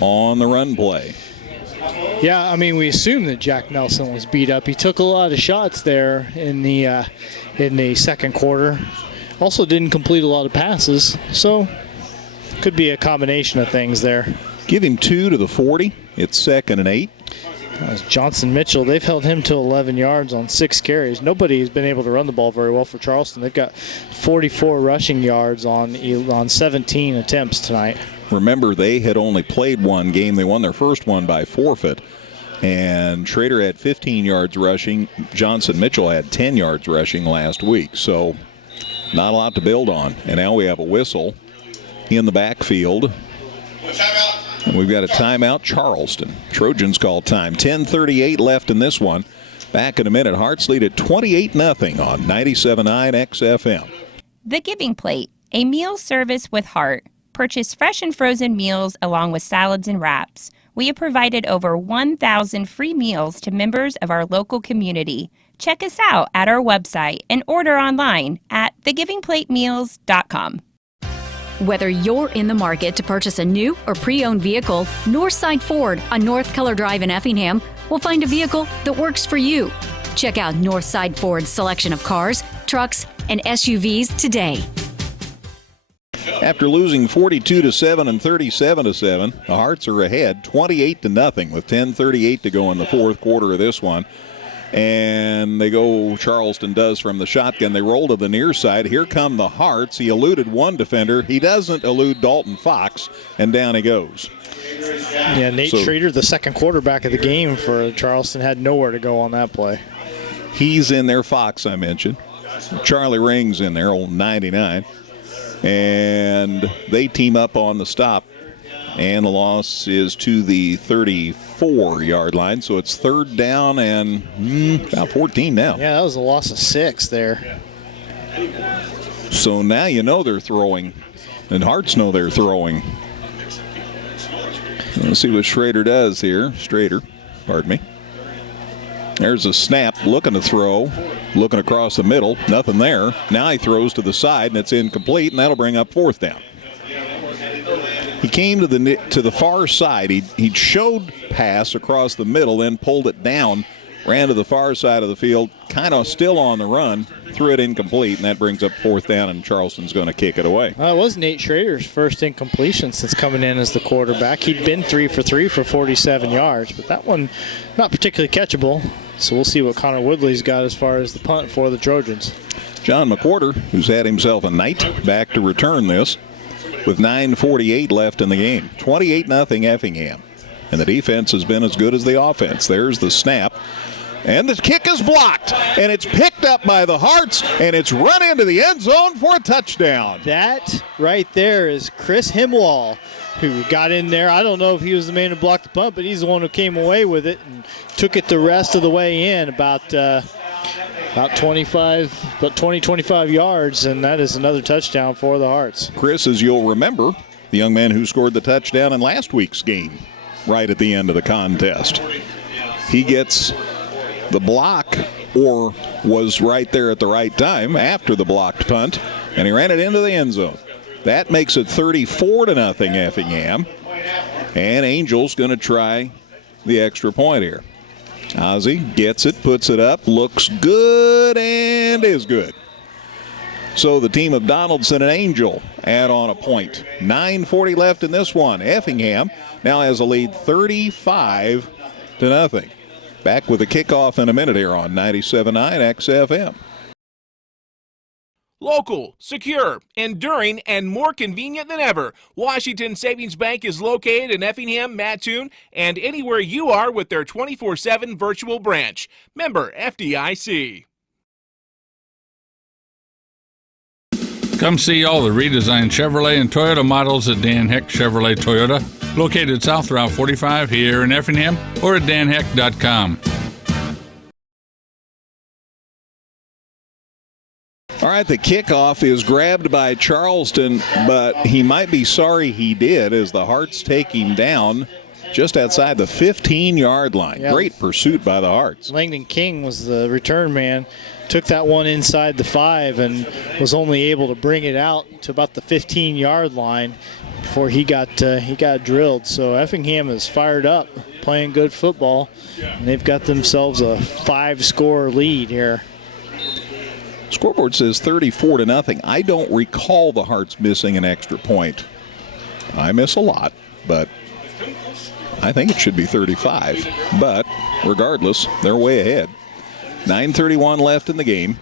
on the run play. Yeah, I mean, we assume that Jack Nelson was beat up. He took a lot of shots there in the second quarter. Also didn't complete a lot of passes, so could be a combination of things there. Give him 2 to the 40. It's 2nd and 8. Johnson Mitchell, they've held him to 11 yards on 6 carries. Nobody has been able to run the ball very well for Charleston. They've got 44 rushing yards on 17 attempts tonight. Remember, they had only played one game. They won their first one by forfeit. And Schrader had 15 yards rushing. Johnson Mitchell had 10 yards rushing last week. So not a lot to build on. And now we have a whistle in the backfield. And we've got a timeout, Charleston. Trojans call time. 10:38 left in this one. Back in a minute. Hearts lead at 28-0 on 97.9 XFM. The Giving Plate, a meal service with heart. Purchase fresh and frozen meals along with salads and wraps. We have provided over 1,000 free meals to members of our local community. Check us out at our website and order online at thegivingplatemeals.com. Whether you're in the market to purchase a new or pre-owned vehicle, Northside Ford on North Color Drive in Effingham will find a vehicle that works for you. Check out Northside Ford's selection of cars, trucks, and SUVs today. After losing 42-7 and 37-7, the Hearts are ahead 28-0 with 10:38 to go in the fourth quarter of this one. And they go, Charleston does from the shotgun. They roll to the near side. Here come the Hearts. He eluded one defender. He doesn't elude Dalton Fox, and down he goes. Yeah, Nate Schrader, the second quarterback of the game for Charleston, had nowhere to go on that play. He's in there, Fox I mentioned. Charlie Ring's in there, old 99. And they team up on the stop. And the loss is to the 34-yard line. So it's third down and about 14 now. Yeah, that was a loss of 6 there. So now you know they're throwing. And Hearts know they're throwing. Let's see what Schrader does here. Pardon me. There's a snap, looking to throw. Looking across the middle. Nothing there. Now he throws to the side, and it's incomplete, and that'll bring up fourth down. He came to the far side. He showed pass across the middle, then pulled it down ran to the far side of the field, kind of still on the run, threw it incomplete, and that brings up 4th down, and Charleston's going to kick it away. It was Nate Schrader's first incompletion since coming in as the quarterback. He'd been 3 for 3 for 47 yards, but that one not particularly catchable. So we'll see what Connor Woodley's got as far as the punt for the Trojans. John McWhorter, who's had himself a night, back to return this with 9:48 left in the game. 28-0 Effingham. And the defense has been as good as the offense. There's the snap. And the kick is blocked. And it's picked up by the Hearts. And it's run into the end zone for a touchdown. That right there is Chris Himwall, who got in there. I don't know if he was the man who blocked the punt, but he's the one who came away with it and took it the rest of the way in, about 20-25 yards, and that is another touchdown for the Hearts. Chris, as you'll remember, the young man who scored the touchdown in last week's game right at the end of the contest. He gets the block, or was right there at the right time after the blocked punt, and he ran it into the end zone. That makes it 34-0 Effingham, and Angel's going to try the extra point here. Ozzie gets it, puts it up, looks good, and is good. So the team of Donaldson and Angel add on a point. 9:40 left in this one. Effingham now has a lead 35-0. Back with a kickoff in a minute here on 97.9 XFM. Local, secure, enduring, and more convenient than ever, Washington Savings Bank is located in Effingham, Mattoon, and anywhere you are with their 24/7 virtual branch. Member FDIC. Come see all the redesigned Chevrolet and Toyota models at Dan Heck Chevrolet Toyota, located South Route 45 here in Effingham, or at danheck.com. All right, the kickoff is grabbed by Charleston, but he might be sorry he did as the Hearts take him down just outside the 15-yard line. Yep. Great pursuit by the Hearts. Langdon King was the return man. Took that one inside the 5 and was only able to bring it out to about the 15-yard line before he got drilled. So Effingham is fired up, playing good football, and they've got themselves a 5-score lead here. Scoreboard says 34-0. I don't recall the Hearts missing an extra point. I miss a lot, but I think it should be 35. But regardless, they're way ahead. 9:31 left in the game.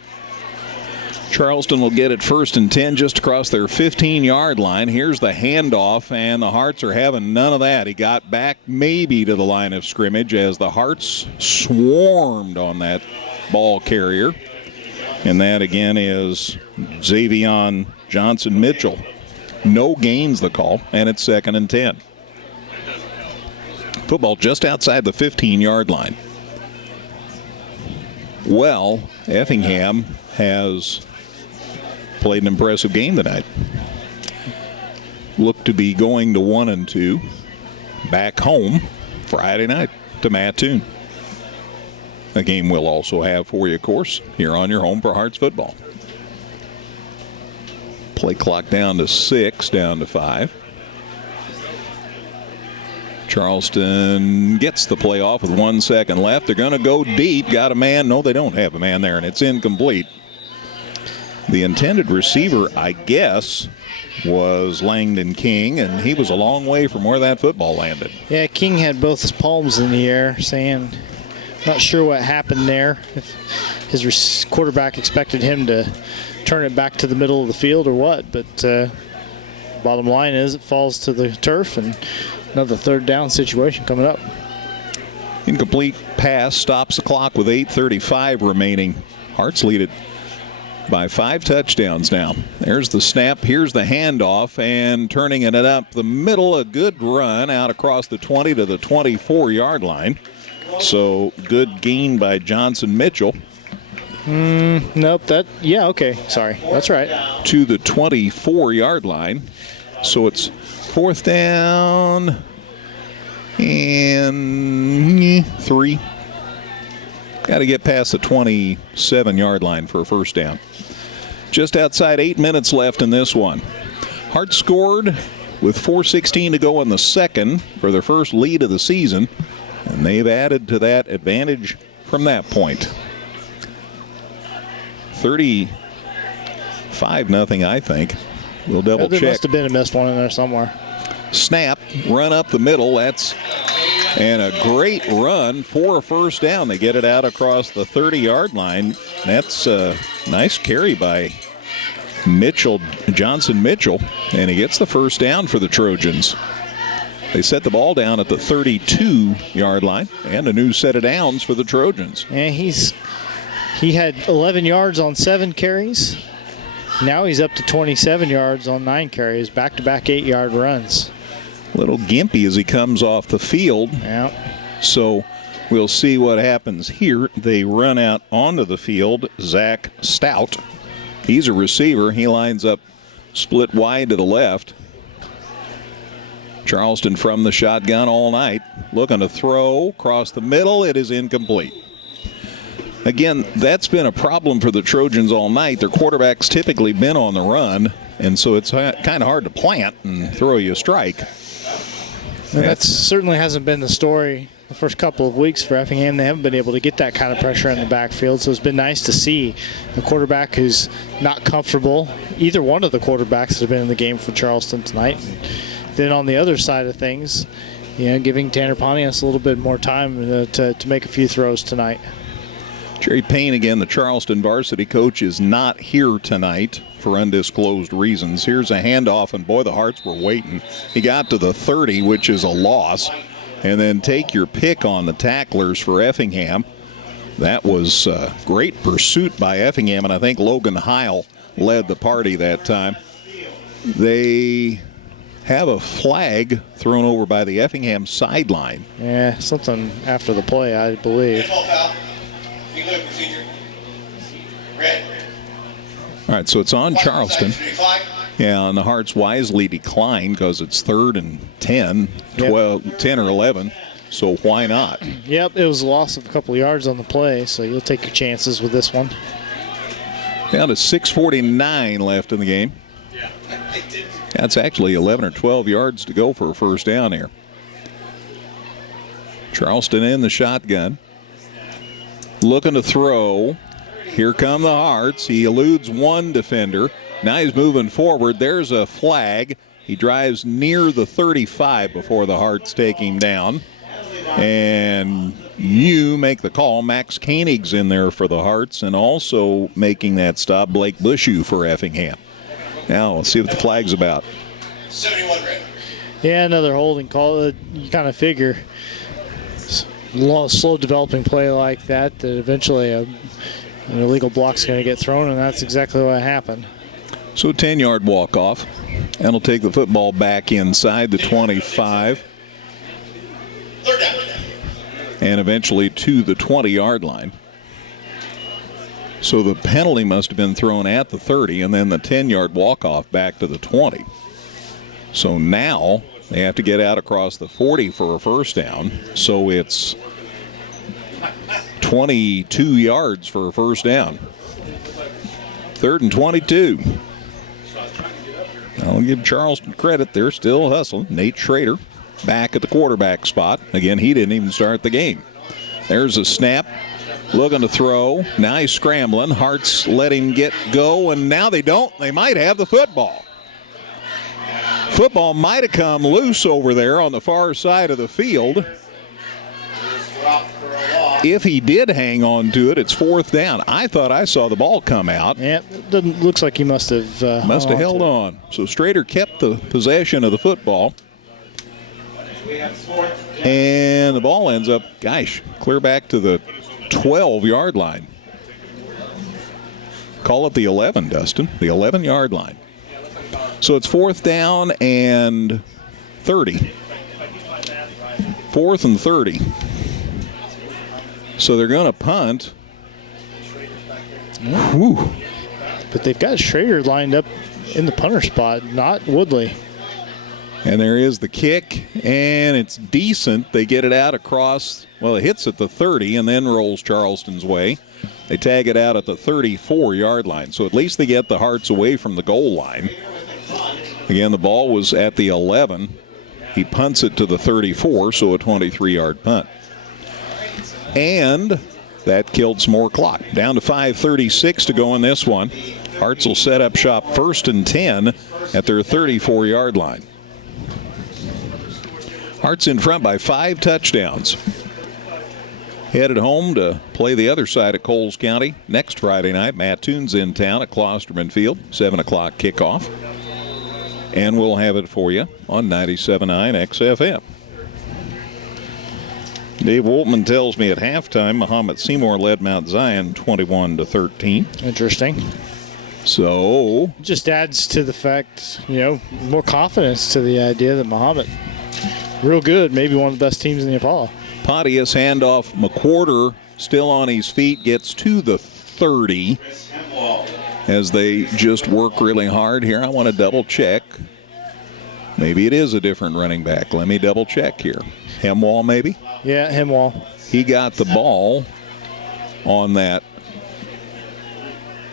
Charleston will get it 1st and 10 just across their 15-yard line. Here's the handoff, and the Hearts are having none of that. He got back maybe to the line of scrimmage as the Hearts swarmed on that ball carrier. And that, again, is Xavion Johnson-Mitchell. No gains, the call, and it's 2nd and 10. Football just outside the 15-yard line. Well, Effingham has played an impressive game tonight. Look to be going to 1-2 back home Friday night to Mattoon. A game we'll also have for you, of course, here on your home for Hearts football. Play clock down to 6, down to 5. Charleston gets the play off with 1 second left. They're going to go deep. Got a man. No, they don't have a man there, and it's incomplete. The intended receiver, I guess, was Langdon King, and he was a long way from where that football landed. Yeah, King had both his palms in the air, saying, not sure what happened there. If his quarterback expected him to turn it back to the middle of the field or what, but bottom line is it falls to the turf, and another 3rd down situation coming up. Incomplete pass stops the clock with 8:35 remaining. Hearts lead it by 5 touchdowns now. There's the snap. Here's the handoff, and turning it up the middle, a good run out across the 20 to the 24-yard line. So good gain by Johnson-Mitchell. Nope. Okay. Sorry. That's right. To the 24-yard line. So it's 4th down and 3. Got to get past the 27-yard line for a 1st down. Just outside 8 minutes left in this one. Hearts scored with 4:16 to go in the 2nd for their first lead of the season. And they've added to that advantage from that point. 35-0, I think. We'll double there check. Must have been a missed one in there somewhere. Snap, run up the middle. And a great run for a first down. They get it out across the 30-yard line. That's a nice carry by Johnson Mitchell, and he gets the first down for the Trojans. They set the ball down at the 32-yard line, and a new set of downs for the Trojans. And he had 11 yards on 7 carries. Now he's up to 27 yards on 9 carries, back-to-back 8-yard runs. A little gimpy as he comes off the field. Yeah. So we'll see what happens here. They run out onto the field. Zach Stout, he's a receiver. He lines up split wide to the left. Charleston from the shotgun all night. Looking to throw across the middle. It is incomplete. Again, that's been a problem for the Trojans all night. Their quarterback's typically been on the run, and so it's kind of hard to plant and throw you a strike. And that certainly hasn't been the story the first couple of weeks for Effingham. They haven't been able to get that kind of pressure in the backfield, so it's been nice to see a quarterback who's not comfortable. Either one of the quarterbacks that have been in the game for Charleston tonight. And then on the other side of things, giving Tanner Pontius a little bit more time to make a few throws tonight. Jerry Payne, again, the Charleston varsity coach, is not here tonight for undisclosed reasons. Here's a handoff, and boy, the Hearts were waiting. He got to the 30, which is a loss. And then take your pick on the tacklers for Effingham. That was great pursuit by Effingham, and I think Logan Heil led the party that time. They have a flag thrown over by the Effingham sideline. Yeah, something after the play, I believe. All right, so it's on Charleston. Yeah, and the Hearts wisely declined because it's 3rd and 10, 12, 10 or 11, so why not? Yep, it was a loss of a couple of yards on the play, so you'll take your chances with this one. Down to 6:49 left in the game. That's actually 11 or 12 yards to go for a first down here. Charleston in the shotgun. Looking to throw. Here come the Hearts. He eludes one defender. Now he's moving forward. There's a flag. He drives near the 35 before the Hearts take him down. And you make the call. Max Koenig's in there for the Hearts, and also making that stop, Blake Bushu for Effingham. Now let's see what the flag's about. 71 red. Yeah, another holding call. You kind of figure slow developing play like that eventually an illegal block's going to get thrown, and that's exactly what happened. So 10-yard walk-off, and he'll take the football back inside the 25, and eventually to the 20-yard line. So the penalty must have been thrown at the 30, and then the 10-yard walk-off back to the 20. So now they have to get out across the 40 for a first down. So it's 22 yards for a first down. 3rd and 22. I'll give Charleston credit. They're still hustling. Nate Schrader back at the quarterback spot. Again, he didn't even start the game. There's a snap. Looking to throw. Now he's scrambling. Hearts let him get go, and now they don't. They might have the football. Football might have come loose over there on the far side of the field. If he did hang on to it, it's 4th down. I thought I saw the ball come out. Yeah, it looks like he must have held on. So Strader kept the possession of the football. And the ball ends up, clear back to the 12-yard line. Call it the 11, Dustin. The 11-yard line. So it's 4th down and 30. 4th and 30. So they're going to punt. Whew. But they've got Schrader lined up in the punter spot, not Woodley. And there is the kick, and it's decent. They get it out across, it hits at the 30 and then rolls Charleston's way. They tag it out at the 34-yard line. So at least they get the Hearts away from the goal line. Again, the ball was at the 11. He punts it to the 34, so a 23-yard punt. And that killed some more clock. Down to 5:36 to go in this one. Hearts will set up shop 1st and 10 at their 34-yard line. Hearts in front by 5 touchdowns. Headed home to play the other side of Coles County next Friday night. Mattoon's in town at Klosterman Field, 7 o'clock kickoff. And we'll have it for you on 97.9 XFM. Dave Woltman tells me at halftime, Muhammad Seymour led Mount Zion 21-13. Interesting. So just adds to the fact, more confidence to the idea that Muhammad, real good, maybe one of the best teams in the Apollo. Pontius handoff. McWhorter still on his feet, gets to the 30 as they just work really hard here. I want to double check. Maybe it is a different running back. Let me double check here. Hemwall maybe? Yeah, Hemwall. He got the ball on that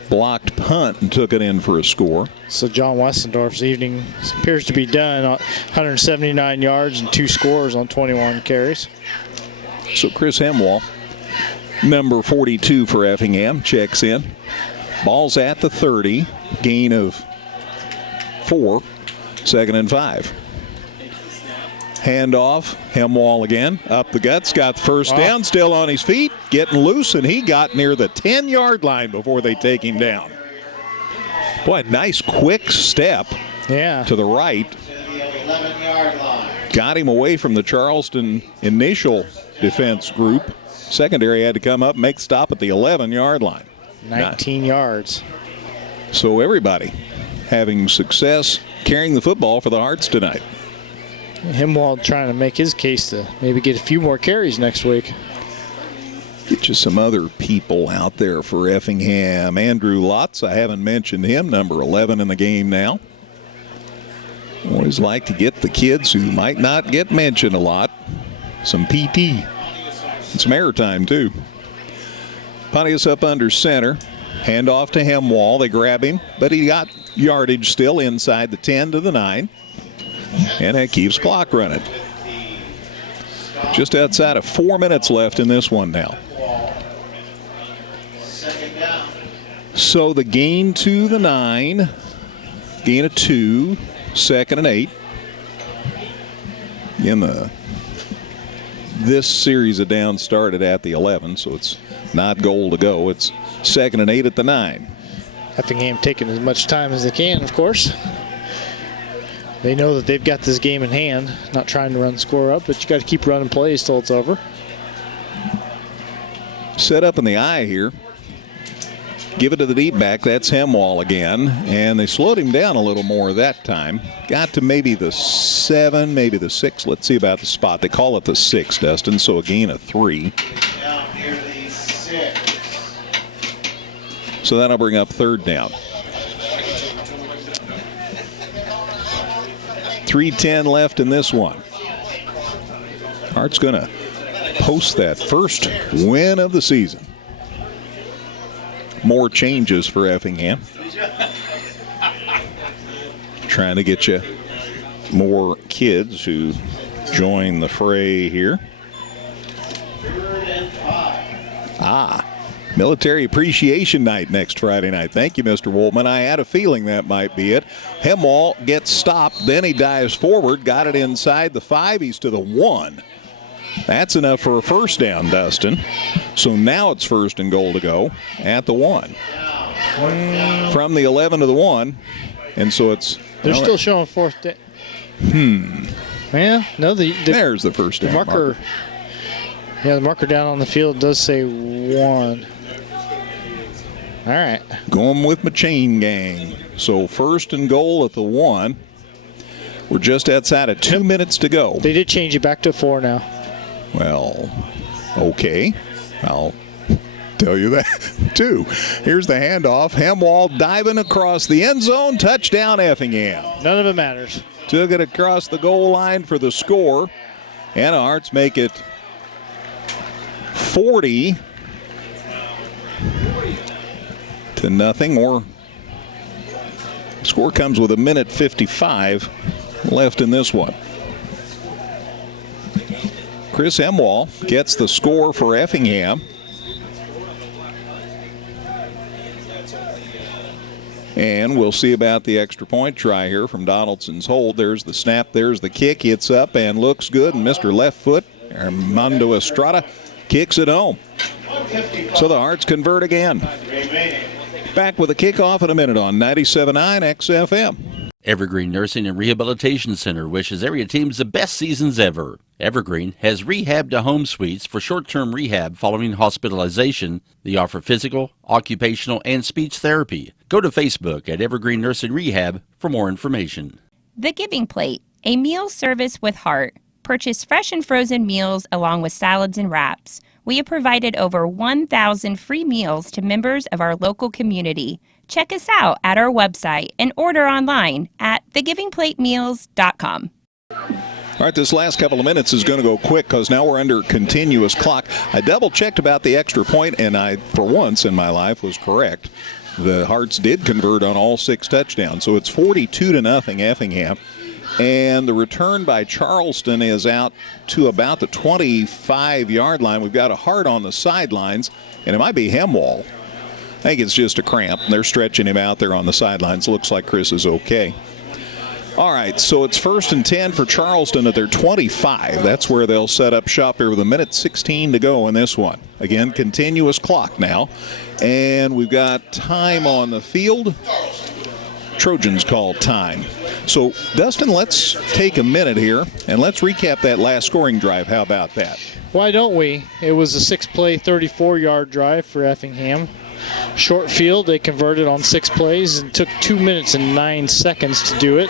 blocked punt and took it in for a score. So John Westendorf's evening appears to be done. 179 yards and 2 scores on 21 carries. So Chris Hemwall, number 42 for Effingham, checks in. Ball's at the 30, gain of 4, 2nd and 5. Handoff, Hemwall again, up the guts, got the first down, still on his feet, getting loose, and he got near the 10-yard line before they take him down. Boy, nice quick step to the right. Got him away from the Charleston initial defense group. Secondary had to come up, make stop at the 11-yard line. 19 yards. So everybody having success carrying the football for the Hearts tonight. Hemwall trying to make his case to maybe get a few more carries next week. Get you some other people out there for Effingham. Andrew Lotz, I haven't mentioned him, number 11 in the game now. Always like to get the kids who might not get mentioned a lot some PT and some airtime too. Pontius up under center. Handoff to Hemwall. They grab him, but he got yardage still inside the 10 to the 9. And that keeps clock running. Just outside of 4 minutes left in this one now. So the gain to the 9, gain of 2, 2nd and 8. This series of downs started at the 11, so it's not goal to go. It's 2nd and 8 at the 9. Effingham taking as much time as they can, of course. They know that they've got this game in hand, not trying to run score up, but you got to keep running plays till it's over. Set up in the eye here. Give it to the deep back. That's Hemwall again. And they slowed him down a little more that time. Got to maybe the 7, maybe the 6. Let's see about the spot. They call it the 6, Dustin, so a gain of 3. Down near the 6. So that'll bring up 3rd down. 3:10 left in this one. Hart's going to post that first win of the season. More changes for Effingham. Trying to get you more kids who join the fray here. Military Appreciation Night next Friday night. Thank you, Mr. Woltman. I had a feeling that might be it. Hemwall gets stopped, then he dives forward, got it inside the 5. He's to the 1. That's enough for a first down, Dustin. So now it's 1st and goal to go at the 1. From the 11 to the 1. And so it's... They're still showing 4th down. Yeah, no, there's the first down marker. Yeah, the marker down on the field does say 1. All right. Going with my chain gang. So 1st and goal at the 1. We're just outside of 2 minutes to go. They did change it back to 4 now. Well, okay. I'll tell you that, too. Here's the handoff. Hemwall diving across the end zone. Touchdown, Effingham. None of it matters. Took it across the goal line for the score. And Hearts make it 40 to nothing, or score comes with 1:55 left in this one. Chris Hemwall gets the score for Effingham. And we'll see about the extra point try here from Donaldson's hold. There's the snap, there's the kick. It's up and looks good. And Mr. Left Foot, Armando Estrada, kicks it home. So the Hearts convert again. Back with a kickoff in a minute on 97.9 XFM. Evergreen Nursing and Rehabilitation Center wishes area teams the best seasons ever. Evergreen has rehab to home suites for short-term rehab following hospitalization. They offer physical, occupational, and speech therapy. Go to Facebook at Evergreen Nursing Rehab for more information. The Giving Plate, a meal service with heart. Purchase fresh and frozen meals along with salads and wraps. We have provided over 1,000 free meals to members of our local community. Check us out at our website and order online at thegivingplatemeals.com. All right, this last couple of minutes is going to go quick because now we're under continuous clock. I double-checked about the extra point, and I, for once in my life, was correct. The Hearts did convert on all 6 touchdowns, so it's 42-0 Effingham. And the return by Charleston is out to about the 25-yard line. We've got a Hart on the sidelines, and it might be Hemwall. I think it's just a cramp. They're stretching him out there on the sidelines. Looks like Chris is okay. All right, so it's 1st and 10 for Charleston at their 25. That's where they'll set up shop here with 1:16 to go in this one. Again, continuous clock now. And we've got time on the field. Trojans call time. So, Dustin, let's take a minute here, and let's recap that last scoring drive. How about that? Why don't we? It was a 6-play, 34-yard drive for Effingham. Short field, they converted on 6 plays and took 2 minutes and 9 seconds to do it.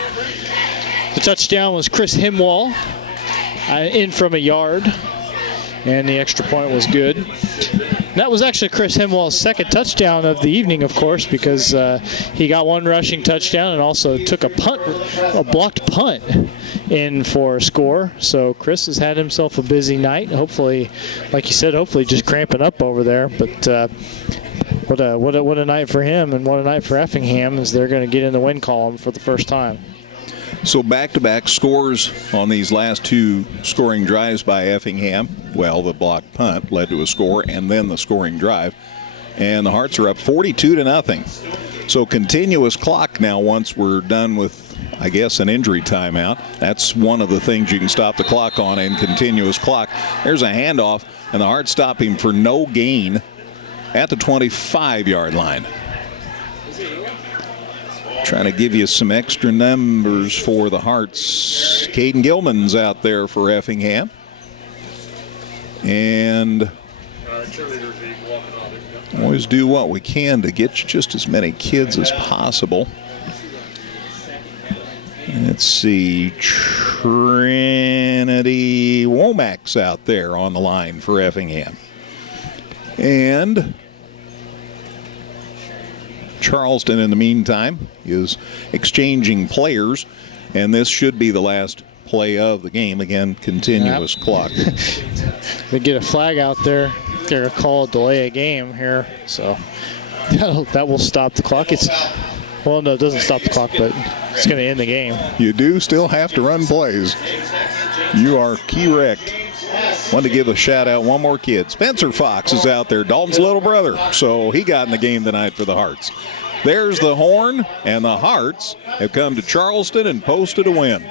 The touchdown was Chris Hemwall, in from a yard, and the extra point was good. That was actually Chris Hemwall's second touchdown of the evening, of course, because he got 1 rushing touchdown and also took a blocked punt in for a score. So Chris has had himself a busy night. Hopefully, like you said, hopefully just cramping up over there. But what a night for him and what a night for Effingham as they're going to get in the win column for the first time. So back-to-back scores on these last 2 scoring drives by Effingham. Well, the blocked punt led to a score and then the scoring drive. And the Hearts are up 42-0. So continuous clock now once we're done with, I guess, an injury timeout. That's one of the things you can stop the clock on in continuous clock. There's a handoff, and the Hearts stop him for no gain at the 25-yard line. Trying to give you some extra numbers for the Hearts. Caden Gilman's out there for Effingham. And always do what we can to get you just as many kids as possible. Let's see. Trinity Womack's out there on the line for Effingham. And Charleston, in the meantime, is exchanging players, and this should be the last play of the game. Again, continuous clock. They get a flag out there. They're going to call a delay a game here, so that will stop the clock. Well, no, it doesn't stop the clock, but it's going to end the game. You do still have to run plays. You are correct. Want to give a shout out, one more kid. Spencer Fox is out there, Dalton's little brother. So he got in the game tonight for the Hearts. There's the horn, and the Hearts have come to Charleston and posted a win.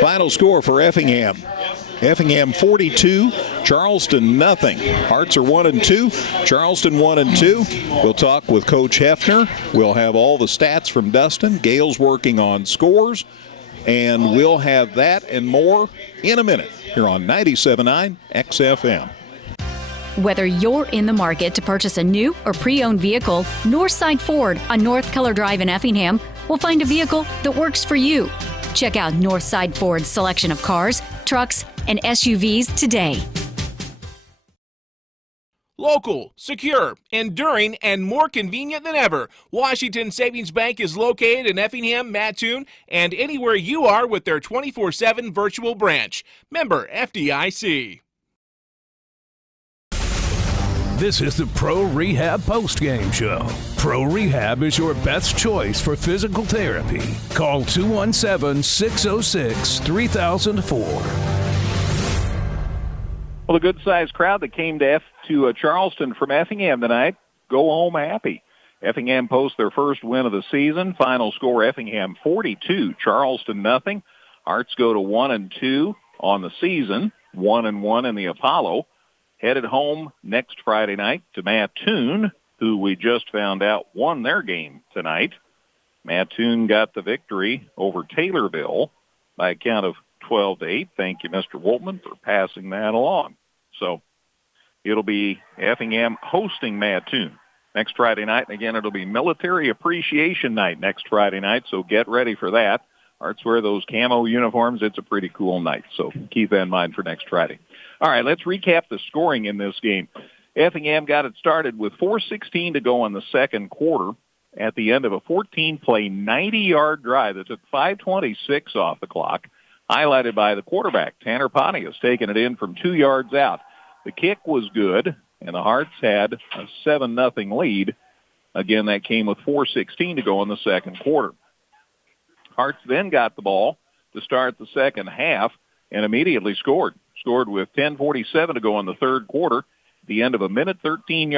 Final score for Effingham. Effingham 42, Charleston nothing. Hearts are 1-2, Charleston 1-2. We'll talk with Coach Hefner. We'll have all the stats from Dustin. Gail's working on scores. And we'll have that and more in a minute here on 97.9 XFM. Whether you're in the market to purchase a new or pre-owned vehicle, Northside Ford on North Color Drive in Effingham will find a vehicle that works for you. Check out Northside Ford's selection of cars, trucks, and SUVs today. Local, secure, enduring, and more convenient than ever, Washington Savings Bank is located in Effingham, Mattoon, and anywhere you are with their 24/7 virtual branch. Member FDIC. This is the Pro Rehab Postgame Show. Pro Rehab is your best choice for physical therapy. Call 217-606-3004. Well, a good-sized crowd that came to Charleston from Effingham tonight, go home happy. Effingham posts their first win of the season. Final score, Effingham 42, Charleston nothing. Hearts go to 1-2 on the season, 1-1 in the Apollo. Headed home next Friday night to Mattoon, who we just found out won their game tonight. Mattoon got the victory over Taylorville by a count of 12-8. Thank you, Mr. Woltman, for passing that along. So it'll be Effingham hosting Mattoon next Friday night. And again, it'll be Military Appreciation Night next Friday night, so get ready for that. Hearts wear those camo uniforms. It's a pretty cool night, so keep that in mind for next Friday. All right, let's recap the scoring in this game. Effingham got it started with 4:16 to go in the second quarter at the end of a 14-play, 90-yard drive that took 5:26 off the clock, highlighted by the quarterback, Tanner Pontius, taking it in from 2 yards out. The kick was good, and the Hearts had a 7-0 lead. Again, that came with 4:16 to go in the second quarter. Hearts then got the ball to start the second half and immediately scored. Scored with 10:47 to go in the third quarter. The end of a minute 13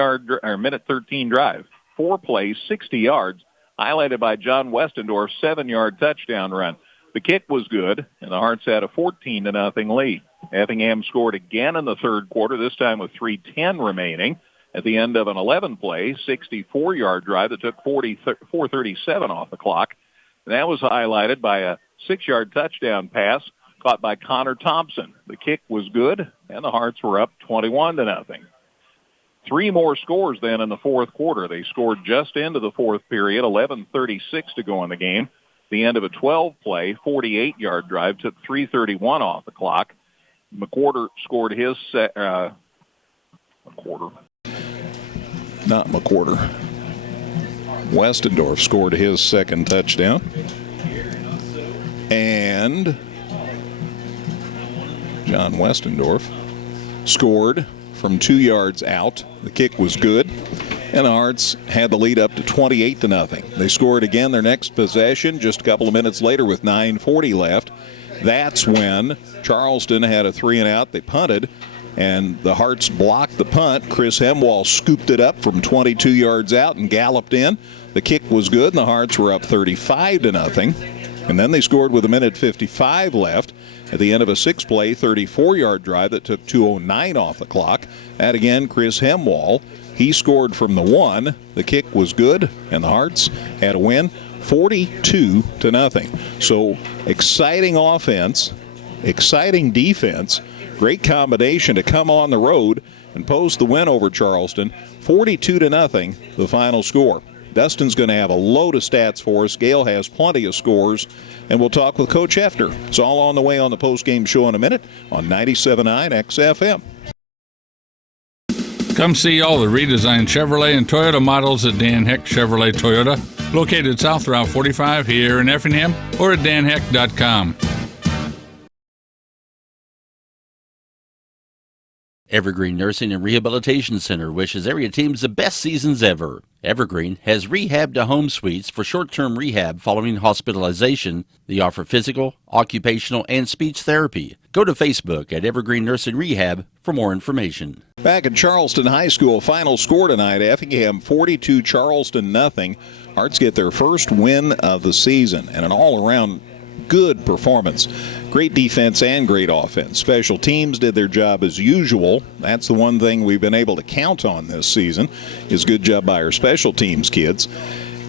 drive. 4 plays, 60 yards, highlighted by John Westendorf's 7-yard touchdown run. The kick was good, and the Hearts had a 14-0 lead. Effingham scored again in the third quarter, this time with 3:10 remaining. At the end of an 11-play, 64-yard drive that took 4:37 off the clock. And that was highlighted by a 6-yard touchdown pass caught by Connor Thompson. The kick was good, and the Hearts were up 21-0. 3 more scores then in the fourth quarter. They scored just into the fourth period, 11:36 to go in the game. The end of a 12-play, 48-yard drive took 3:31 off the clock. McWhorter scored his Westendorf scored his second touchdown. And John Westendorf scored from 2 yards out. The kick was good, and the Hearts had the lead up to 28-0. They scored again their next possession just a couple of minutes later with 9:40 left. That's when Charleston had a 3-and-out. They punted, and the Hearts blocked the punt. Chris Hemwall scooped it up from 22 yards out and galloped in. The kick was good, and the Hearts were up 35-0. And then they scored with a minute 55 left at the end of a 6-play, 34-yard drive that took 2:09 off the clock. That again, Chris Hemwall. He scored from the 1. The kick was good, and the Hearts had a win, 42-0. So exciting offense, exciting defense, great combination to come on the road and post the win over Charleston, 42-0, the final score. Dustin's going to have a load of stats for us. Gail has plenty of scores, and we'll talk with Coach Hefner. It's all on the way on the postgame show in a minute on 97.9 XFM. Come see all the redesigned Chevrolet and Toyota models at Dan Heck Chevrolet Toyota, located south Route 45 here in Effingham, or at danheck.com. Evergreen Nursing and Rehabilitation Center wishes area teams the best seasons ever. Evergreen has rehab to home suites for short-term rehab following hospitalization. They offer physical, occupational, and speech therapy. Go to Facebook at Evergreen Nursing Rehab for more information. Back at Charleston High School, final score tonight, Effingham 42, Charleston nothing. Hearts get their first win of the season and an all-around good performance. Great defense and great offense. Special teams did their job as usual. That's the one thing we've been able to count on this season is good job by our special teams kids.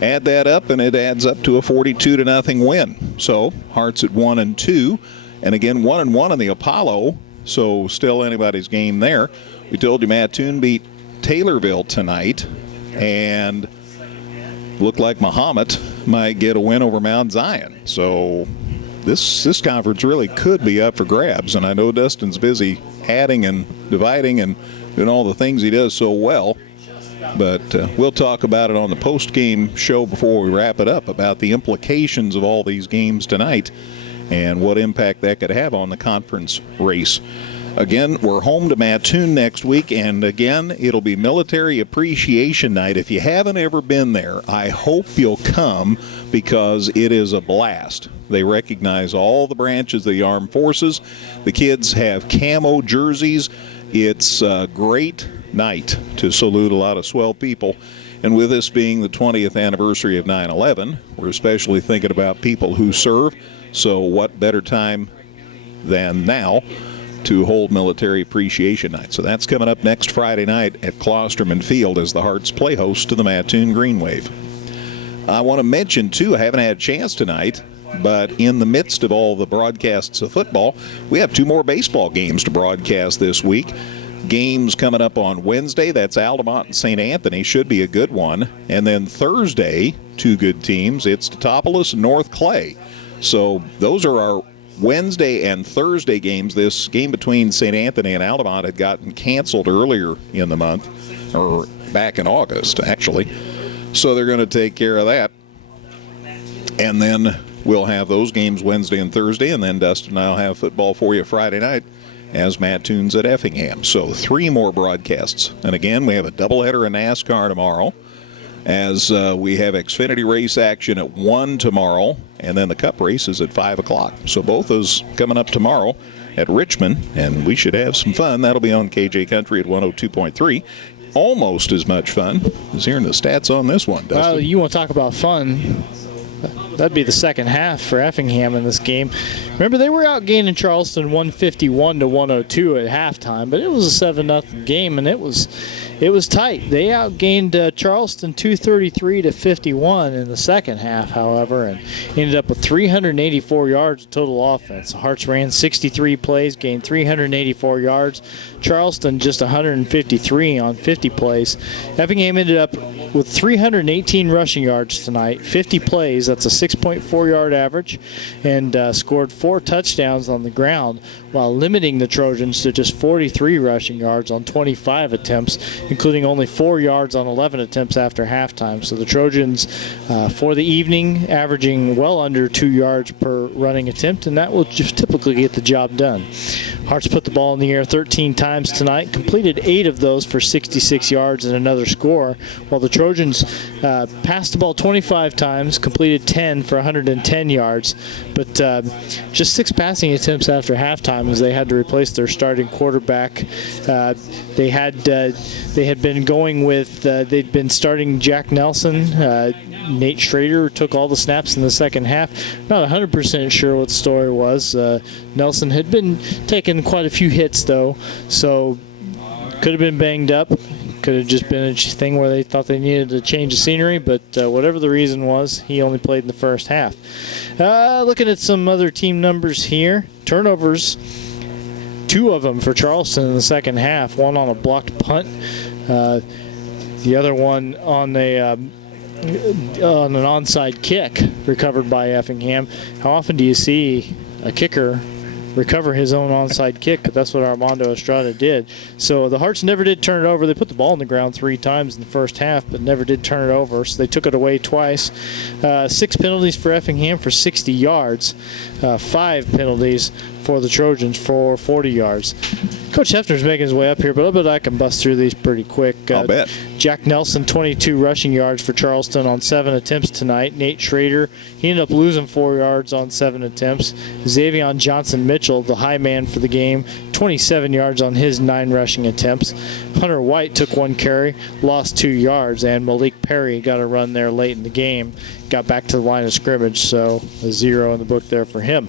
Add that up, and it adds up to a 42-0 win. So Hearts at 1-2, and again 1-1 in the Apollo. So still anybody's game there. We told you Mattoon beat Taylorville tonight, and looked like Mahomet might get a win over Mount Zion. So this conference really could be up for grabs, and I know Dustin's busy adding and dividing and doing all the things he does so well. But we'll talk about it on the post-game show before we wrap it up about the implications of all these games tonight and what impact that could have on the conference race. Again, we're home to Mattoon next week, and again, it'll be Military Appreciation Night. If you haven't ever been there, I hope you'll come because it is a blast. They recognize all the branches of the armed forces. The kids have camo jerseys. It's a great night to salute a lot of swell people. And with this being the 20th anniversary of 9/11, we're especially thinking about people who serve. So what better time than now to hold Military Appreciation Night. So that's coming up next Friday night at Klosterman Field as the Hearts play host to the Mattoon Green Wave. I want to mention, too, I haven't had a chance tonight, but in the midst of all the broadcasts of football, we have 2 more baseball games to broadcast this week. Games coming up on Wednesday, that's Altamont and St. Anthony, should be a good one. And then Thursday, 2 good teams, it's Teutopolis and North Clay. So those are our Wednesday and Thursday games. This game between St. Anthony and Altamont had gotten canceled earlier in the month, or back in August, actually. So they're going to take care of that. And then we'll have those games Wednesday and Thursday, and then Dustin and I'll have football for you Friday night as Mattoon's at Effingham. So 3 more broadcasts. And again, we have a doubleheader in NASCAR tomorrow, as we have Xfinity race action at 1 tomorrow, and then the Cup race is at 5 o'clock. So both those coming up tomorrow at Richmond, and we should have some fun. That'll be on KJ Country at 102.3. Almost as much fun as hearing the stats on this one, Dustin. Well, you want to talk about fun. That'd be the second half for Effingham in this game. Remember, they were outgaining Charleston 151 to 102 at halftime, but it was a 7-0 game, and it was tight. They outgained Charleston 233 to 51 in the second half, however, and ended up with 384 yards of total offense. The Hearts ran 63 plays, gained 384 yards. Charleston just 153 on 50 plays. Effingham ended up with 318 rushing yards tonight, 50 plays. That's a 6.4-yard average, and scored 4 touchdowns on the ground, while limiting the Trojans to just 43 rushing yards on 25 attempts, including only 4 yards on 11 attempts after halftime. So the Trojans, for the evening, averaging well under 2 yards per running attempt, and that will just typically get the job done. Hearts put the ball in the air 13 times tonight, completed 8 of those for 66 yards and another score, while the Trojans passed the ball 25 times, completed 10 for 110 yards, but just 6 passing attempts after halftime as they had to replace their starting quarterback. They had been going with, they'd been starting Jack Nelson. Nate Schrader took all the snaps in the second half. Not 100% sure what the story was. Nelson had been taking quite a few hits, though, so could have been banged up. Could have just been a thing where they thought they needed to change the scenery, but whatever the reason was, he only played in the first half. Looking at some other team numbers here. Turnovers, 2 of them for Charleston in the second half. One on a blocked punt. The other one on an onside kick recovered by Effingham. How often do you see a kicker recover his own onside kick? But that's what Armando Estrada did. So the Hearts never did turn it over. They put the ball on the ground 3 times in the first half, but never did turn it over. So they took it away twice. 6 penalties for Effingham for 60 yards. 5 penalties for the Trojans for 40 yards. Coach Hefner's making his way up here, but I bet I can bust through these pretty quick. I'll bet. Jack Nelson, 22 rushing yards for Charleston on 7 attempts tonight. Nate Schrader, he ended up losing 4 yards on 7 attempts. Xavion Johnson-Mitchell, the high man for the game, 27 yards on his 9 rushing attempts. Hunter White took 1 carry, lost 2 yards, and Malik Perry got a run there late in the game. Got back to the line of scrimmage, so a 0 in the book there for him.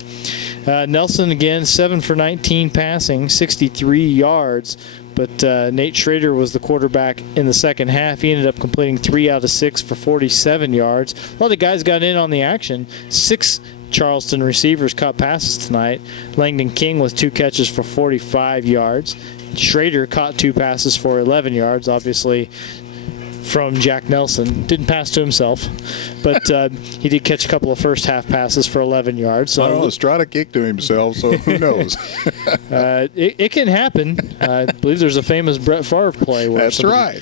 Nelson, again, 7 for 19 passing, 63 yards. But Nate Schrader was the quarterback in the second half. He ended up completing 3 out of 6 for 47 yards. A lot of guys got in on the action. 6 Charleston receivers caught passes tonight. Langdon King with 2 catches for 45 yards. Schrader caught 2 passes for 11 yards, obviously from Jack Nelson. Didn't pass to himself, but he did catch a couple of first half passes for 11 yards. So I don't know, Estrada kicked to himself, so who knows? It can happen. I believe there's a famous Brett Favre play. Where That's right.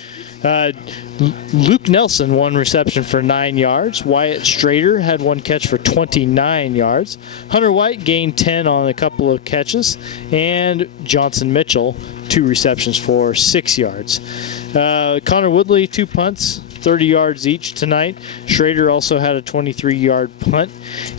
Luke Nelson, 1 reception for 9 yards. Wyatt Schrader had 1 catch for 29 yards. Hunter White gained 10 on a couple of catches. And Johnson Mitchell, 2 receptions for 6 yards. Connor Woodley, 2 punts 30 yards each tonight. Schrader also had a 23-yard punt.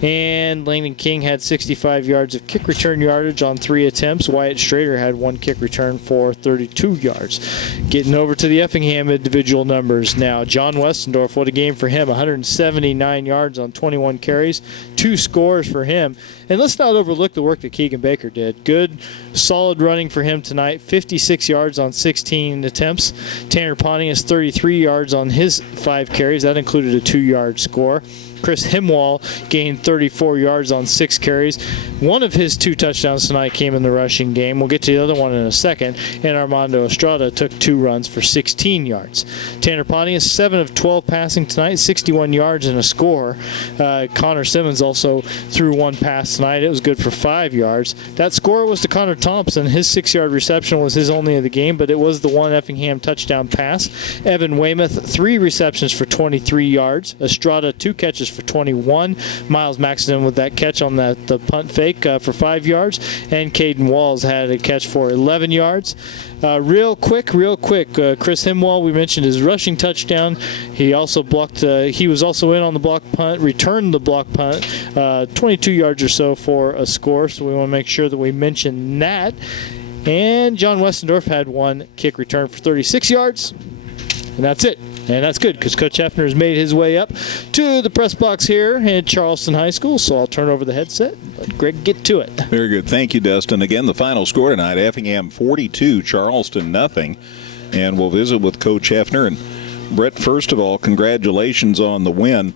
And Langdon King had 65 yards of kick return yardage on 3 attempts. Wyatt Schrader had 1 kick return for 32 yards. Getting over to the Effingham individual numbers now. John Westendorf, what a game for him. 179 yards on 21 carries. 2 scores for him. And let's not overlook the work that Keegan Baker did. Good, solid running for him tonight. 56 yards on 16 attempts. Tanner Pontius, 33 yards on his 5 carries. That included a 2-yard score. Chris Himwall gained 34 yards on 6 carries. One of his 2 touchdowns tonight came in the rushing game. We'll get to the other one in a second. And Armando Estrada took 2 runs for 16 yards. Tanner Pontius, 7 of 12 passing tonight, 61 yards and a score. Connor Simmons also threw 1 pass tonight. It was good for 5 yards. That score was to Connor Thompson. His 6-yard reception was his only of the game, but it was the 1 Effingham touchdown pass. Evan Weymouth, 3 receptions for 23 yards. Estrada, 2 catches for 21. Miles Maxton with that catch on the punt fake for 5 yards. And Caden Walls had a catch for 11 yards. Real quick, Chris Himwall, we mentioned his rushing touchdown. He also blocked, he was also in on the block punt, returned the block punt, 22 yards or so for a score, so we want to make sure that we mention that. And John Westendorf had 1 kick return for 36 yards, and that's it. And that's good because Coach Hefner has made his way up to the press box here at Charleston High School. So I'll turn over the headset. Let Greg get to it. Very good. Thank you, Dustin. Again, the final score tonight, Effingham 42, Charleston nothing. And we'll visit with Coach Hefner. And Brett, first of all, congratulations on the win.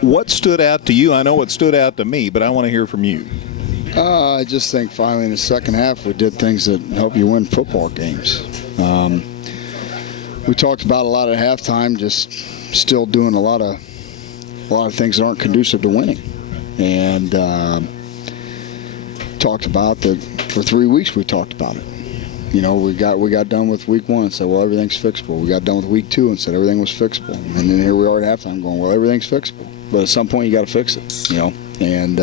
What stood out to you? I know what stood out to me, but I want to hear from you. I just think finally in the second half we did things that help you win football games. We talked about a lot at halftime, just still doing a lot of things that aren't conducive to winning, and talked about that for 3 weeks. We talked about it. You know, we got done with week 1 and said, well, everything's fixable. We got done with week 2 and said everything was fixable, and then here we are at halftime going, well, everything's fixable, but at some point you got to fix it. You know, and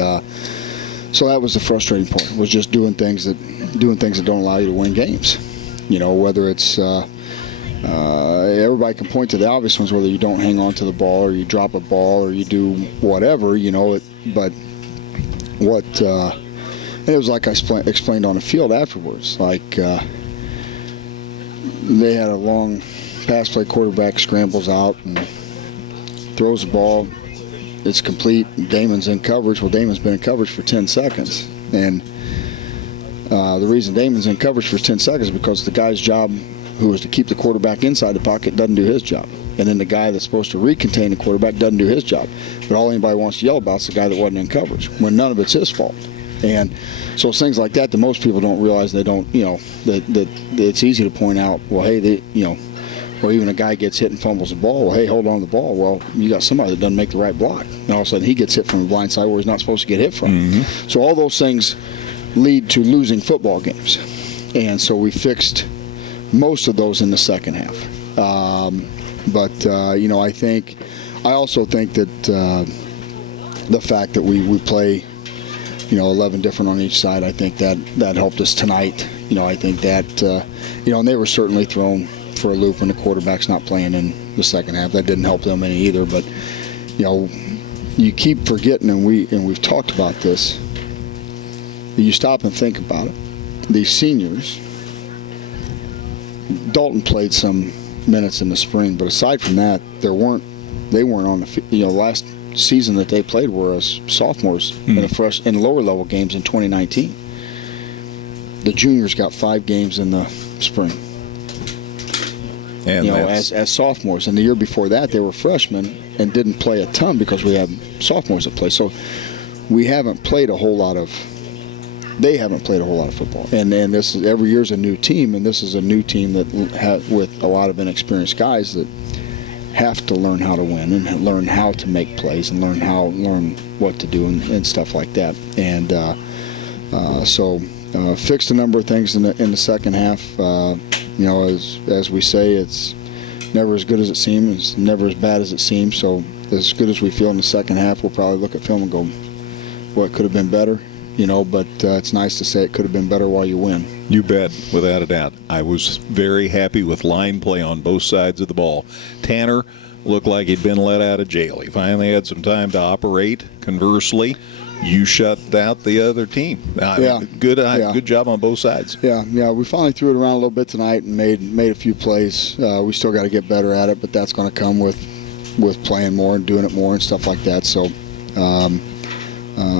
so that was the frustrating part. Was just doing things that don't allow you to win games. You know, whether it's everybody can point to the obvious ones, whether you don't hang on to the ball or you drop a ball or you do whatever, you know. But what it was like I explained on the field afterwards, like they had a long pass play, quarterback scrambles out and throws the ball. It's complete. Damon's in coverage. Well, Damon's been in coverage for 10 seconds. And the reason Damon's in coverage for 10 seconds is because the guy's job, who is to keep the quarterback inside the pocket, doesn't do his job. And then the guy that's supposed to recontain the quarterback doesn't do his job. But all anybody wants to yell about is the guy that wasn't in coverage, when none of it's his fault. And so it's things like that that most people don't realize. They don't, you know, that it's easy to point out, well, hey, or even a guy gets hit and fumbles the ball. Well, hey, hold on to the ball. Well, you got somebody that doesn't make the right block. And all of a sudden he gets hit from the blind side where he's not supposed to get hit from. Mm-hmm. So all those things lead to losing football games. And so we fixed most of those in the second half. You know, I also think that the fact that we play, you know, 11 different on each side, I think that helped us tonight. You know, I think that, you know, and they were certainly thrown for a loop when the quarterback's not playing in the second half. That didn't help them any either. But, you know, you keep forgetting, and we've talked about this, you stop and think about it. These seniors, Dalton played some minutes in the spring, but aside from that, they weren't on the, you know, last season that they played were as sophomores in lower level games in 2019. The juniors got 5 games in the spring. And you know, as sophomores, and the year before that they were freshmen and didn't play a ton because we have sophomores that play. So we haven't played a whole lot of. They haven't played a whole lot of football, and this is every year's a new team, and this is a new team that with a lot of inexperienced guys that have to learn how to win and learn how to make plays and learn what to do and stuff like that. And so fixed a number of things in the second half. You know, as we say, it's never as good as it seems. It's never as bad as it seems. So as good as we feel in the second half, we'll probably look at film and go, well, it could have been better. You know, but it's nice to say it could have been better while you win. You bet, without a doubt. I was very happy with line play on both sides of the ball. Tanner looked like he'd been let out of jail. He finally had some time to operate. Conversely, you shut out the other team. Good job on both sides. Yeah. We finally threw it around a little bit tonight and made a few plays. We still got to get better at it, but that's going to come with playing more and doing it more and stuff like that. So,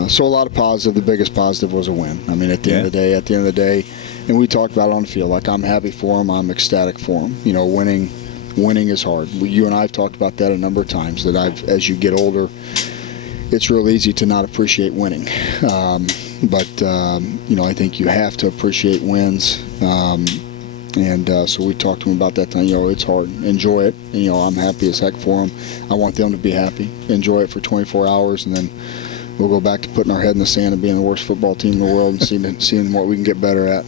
so a lot of positive. The biggest positive was a win. I mean, at the end of the day, and we talked about it on the field. Like, I'm happy for them. I'm ecstatic for them. You know, winning is hard. You and I have talked about that a number of times. That as you get older, it's real easy to not appreciate winning. But I think you have to appreciate wins. So we talked to them about that time. It's hard. Enjoy it. I'm happy as heck for them. I want them to be happy. Enjoy it for 24 hours, and then we'll go back to putting our head in the sand and being the worst football team in the world and seeing what we can get better at.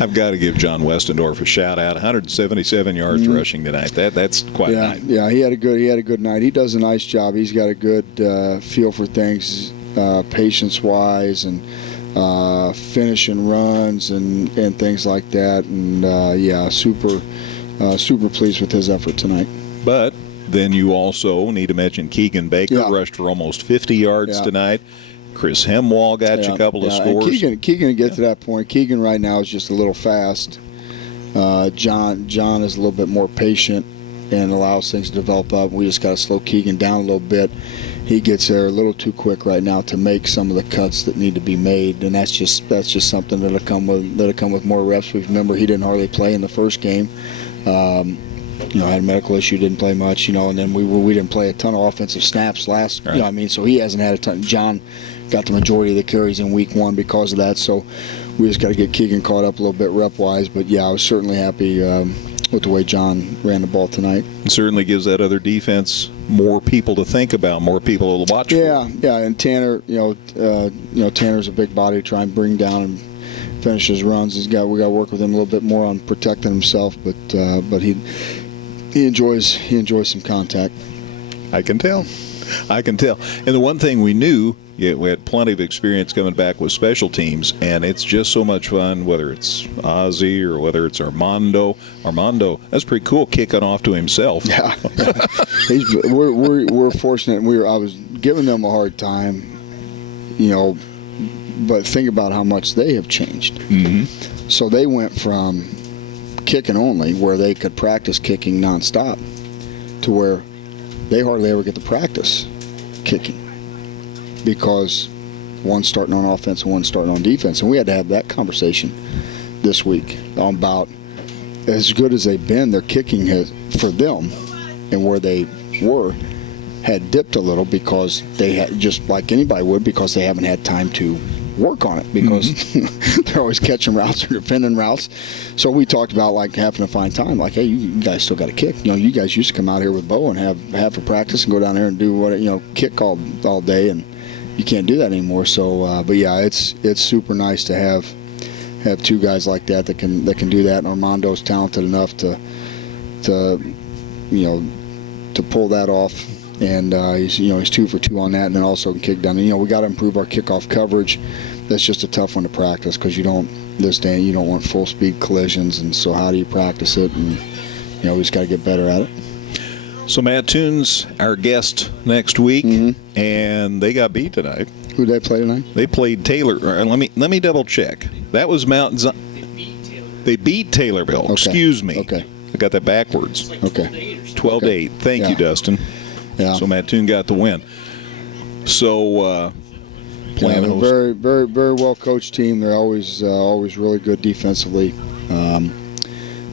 I've got to give John Westendorf a shout out. 177 yards rushing tonight. That's quite nice. Yeah, he had a good night. He does a nice job. He's got a good feel for things, patience-wise, and finishing runs and things like that. And super pleased with his effort tonight. But then you also need to mention Keegan Baker rushed for almost 50 yards tonight. Chris Hemwall got you a couple of scores. And Keegan to get to that point. Keegan right now is just a little fast. John is a little bit more patient and allows things to develop up. We just got to slow Keegan down a little bit. He gets there a little too quick right now to make some of the cuts that need to be made, and that's just something that'll come with more reps. Remember, he didn't hardly play in the first game. Had a medical issue, didn't play much, and then we didn't play a ton of offensive snaps last, right. So he hasn't had a ton. John got the majority of the carries in week one because of that, so we just got to get Keegan caught up a little bit rep-wise. But, I was certainly happy with the way John ran the ball tonight. It certainly gives that other defense more people to think about, more people to watch for. Yeah, and Tanner, Tanner's a big body to try and bring down and finish his runs. We got to work with him a little bit more on protecting himself, but he enjoys some contact. I can tell. And the one thing we knew, we had plenty of experience coming back with special teams, and it's just so much fun, whether it's Ozzy or whether it's Armando. That's pretty cool, kicking off to himself. Yeah. We're fortunate. I was giving them a hard time, but think about how much they have changed. Mm-hmm. So they went from kicking only, where they could practice kicking nonstop, to where they hardly ever get to practice kicking because one's starting on offense and one's starting on defense. And we had to have that conversation this week about, as good as they've been, their kicking has, for them and where they were, had dipped a little because they had, just like anybody would, because they haven't had time to work on it because they're always catching routes or defending routes. So we talked about having to find time. Hey, you guys still got to kick. You guys used to come out here with Bo and have half a practice and go down there and do kick all day, and you can't do that anymore. So, but yeah, it's super nice to have two guys like that can do that. And Armando's talented enough to pull that off. And he's 2 for 2 on that, and then also can kick down. We got to improve our kickoff coverage. That's just a tough one to practice because you don't want full speed collisions, and so how do you practice it? And we just got to get better at it. So Matt Toon's our guest next week, and they got beat tonight. Who did they play tonight? They played Taylor. Let me double check. That was Mount Zion. They beat Taylorville. Okay. Excuse me. Okay. I got that backwards. Okay. 12-8. Thank you, Dustin. Yeah. So Matt Toon got the win. So playing a very, very, very well coached team. They're always really good defensively.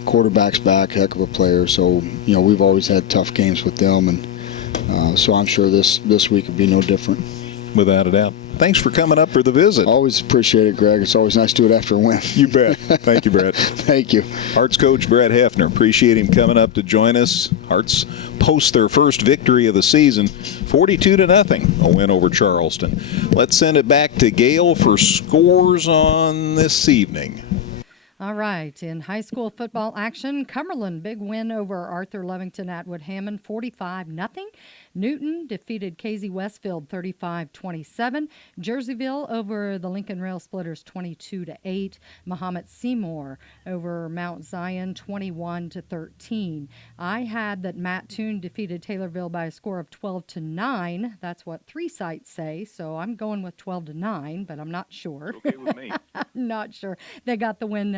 Quarterback's back, heck of a player. So we've always had tough games with them, and so I'm sure this week will be no different. Without a doubt. Thanks for coming up for the visit. Always appreciate it, Greg. It's always nice to do it after a win. You bet. Thank you, Brett. Thank you. Hearts coach Brett Hefner. Appreciate him coming up to join us. Hearts post their first victory of the season, 42-0, a win over Charleston. Let's send it back to Gail for scores on this evening. All All right, in high school football action, Cumberland, big win over Arthur Lovington Atwood Hammond, 45-0. Newton defeated Casey Westfield, 35-27. Jerseyville over the Lincoln Rail Splitters, 22-8. Mahomet Seymour over Mount Zion, 21-13. I had that Mattoon defeated Taylorville by a score of 12-9. That's what 3 sites say, so I'm going with 12-9, but I'm not sure. Okay with me. I'm not sure. They got the win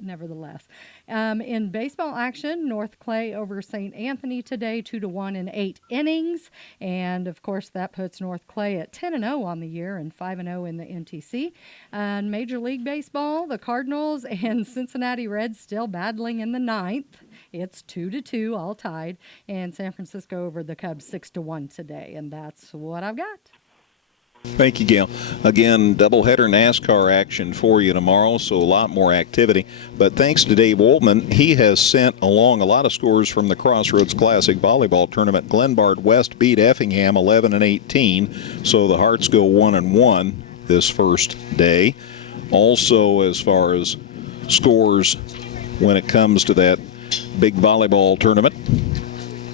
nevertheless. In baseball action, North Clay over St. Anthony today, 2-1 in 8 innings. And, of course, that puts North Clay at 10-0 on the year and 5-0 in the NTC. And Major League Baseball, the Cardinals and Cincinnati Reds still battling in the 9th. It's 2-2, all tied. And San Francisco over the Cubs 6-1 today. And that's what I've got. Thank you, Gail. Again, doubleheader NASCAR action for you tomorrow, so a lot more activity. But thanks to Dave Woltman, he has sent along a lot of scores from the Crossroads Classic Volleyball Tournament. Glenbard West beat Effingham 11-18, so the Hearts go 1-1 this first day. Also, as far as scores when it comes to that big volleyball tournament,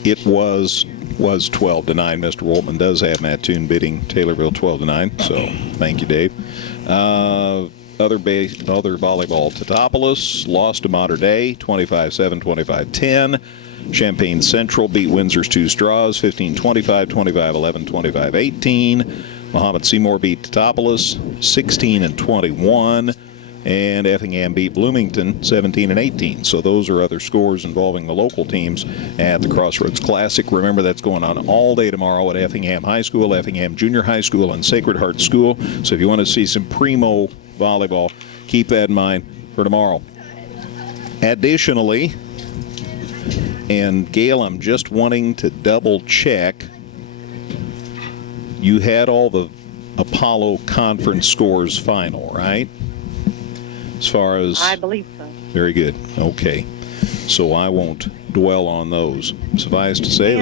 it was 12-9. Mr. Woltman does have Mattoon beating Taylorville 12-9, so thank you, Dave. Other volleyball, Teutopolis lost to Mater Dei 25-7, 25-10. Champaign Central beat Windsor's Two Straws 15-25, 25-11, 25-18. Mahomet Seymour beat Teutopolis 16-21. And Effingham beat Bloomington 17-18. So those are other scores involving the local teams at the Crossroads Classic. Remember, that's going on all day tomorrow at Effingham High School, Effingham Junior High School, and Sacred Heart School. So if you want to see some primo volleyball, keep that in mind for tomorrow. Additionally, and Gail, I'm just wanting to double check, you had all the Apollo Conference scores final, right? As far as I believe so. Very good. Okay. So I won't dwell on those. Suffice to say,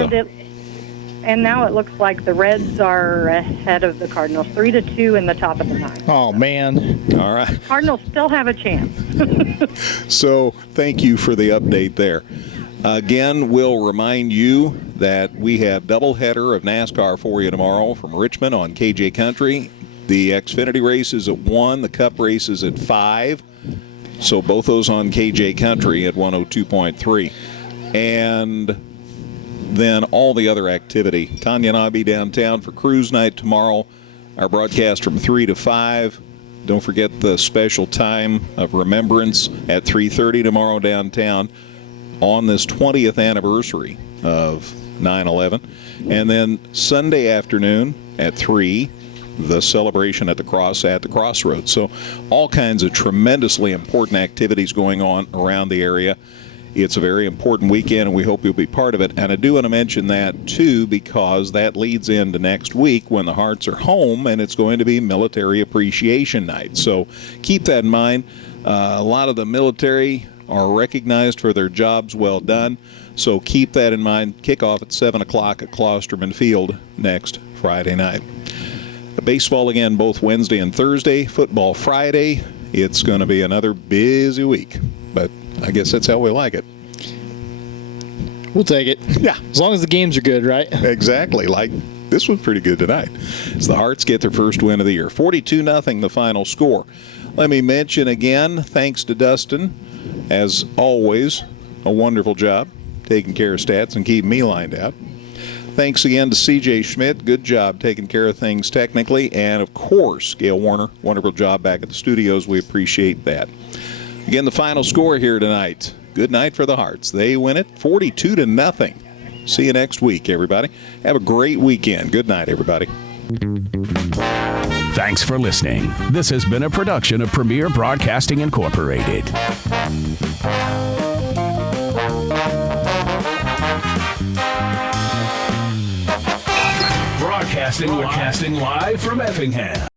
And now it looks like the Reds are ahead of the Cardinals, 3-2 in the top of the 9th. Oh, man. All right. Cardinals still have a chance. So thank you for the update there. Again, we'll remind you that we have doubleheader of NASCAR for you tomorrow from Richmond on KJ Country. The Xfinity race is at 1. The Cup race is at 5. So both those on KJ Country at 102.3. And then all the other activity. Tanya and I will be downtown for cruise night tomorrow. Our broadcast from 3 to 5. Don't forget the special time of remembrance at 3:30 tomorrow downtown on this 20th anniversary of 9/11. And then Sunday afternoon at 3, the celebration at the Crossroads. So all kinds of tremendously important activities going on around the area. It's a very important weekend, and we hope you'll be part of it. And I do want to mention that, too, because that leads into next week when the Hearts are home, and it's going to be Military Appreciation Night. So keep that in mind. A lot of the military are recognized for their jobs well done, so keep that in mind. Kickoff at 7 o'clock at Klosterman Field next Friday night. Baseball again both Wednesday and Thursday. Football Friday. It's going to be another busy week, but I guess that's how we like it. We'll take it. Yeah. As long as the games are good, right? Exactly. Like this was pretty good tonight. As the Hearts get their first win of the year. 42-0 the final score. Let me mention again, thanks to Dustin, as always, a wonderful job taking care of stats and keeping me lined out. Thanks again to C.J. Schmidt. Good job taking care of things technically. And, of course, Gail Warner. Wonderful job back at the studios. We appreciate that. Again, the final score here tonight. Good night for the Hearts. They win it 42-0. See you next week, everybody. Have a great weekend. Good night, everybody. Thanks for listening. This has been a production of Premier Broadcasting Incorporated. Broadcasting live from Effingham.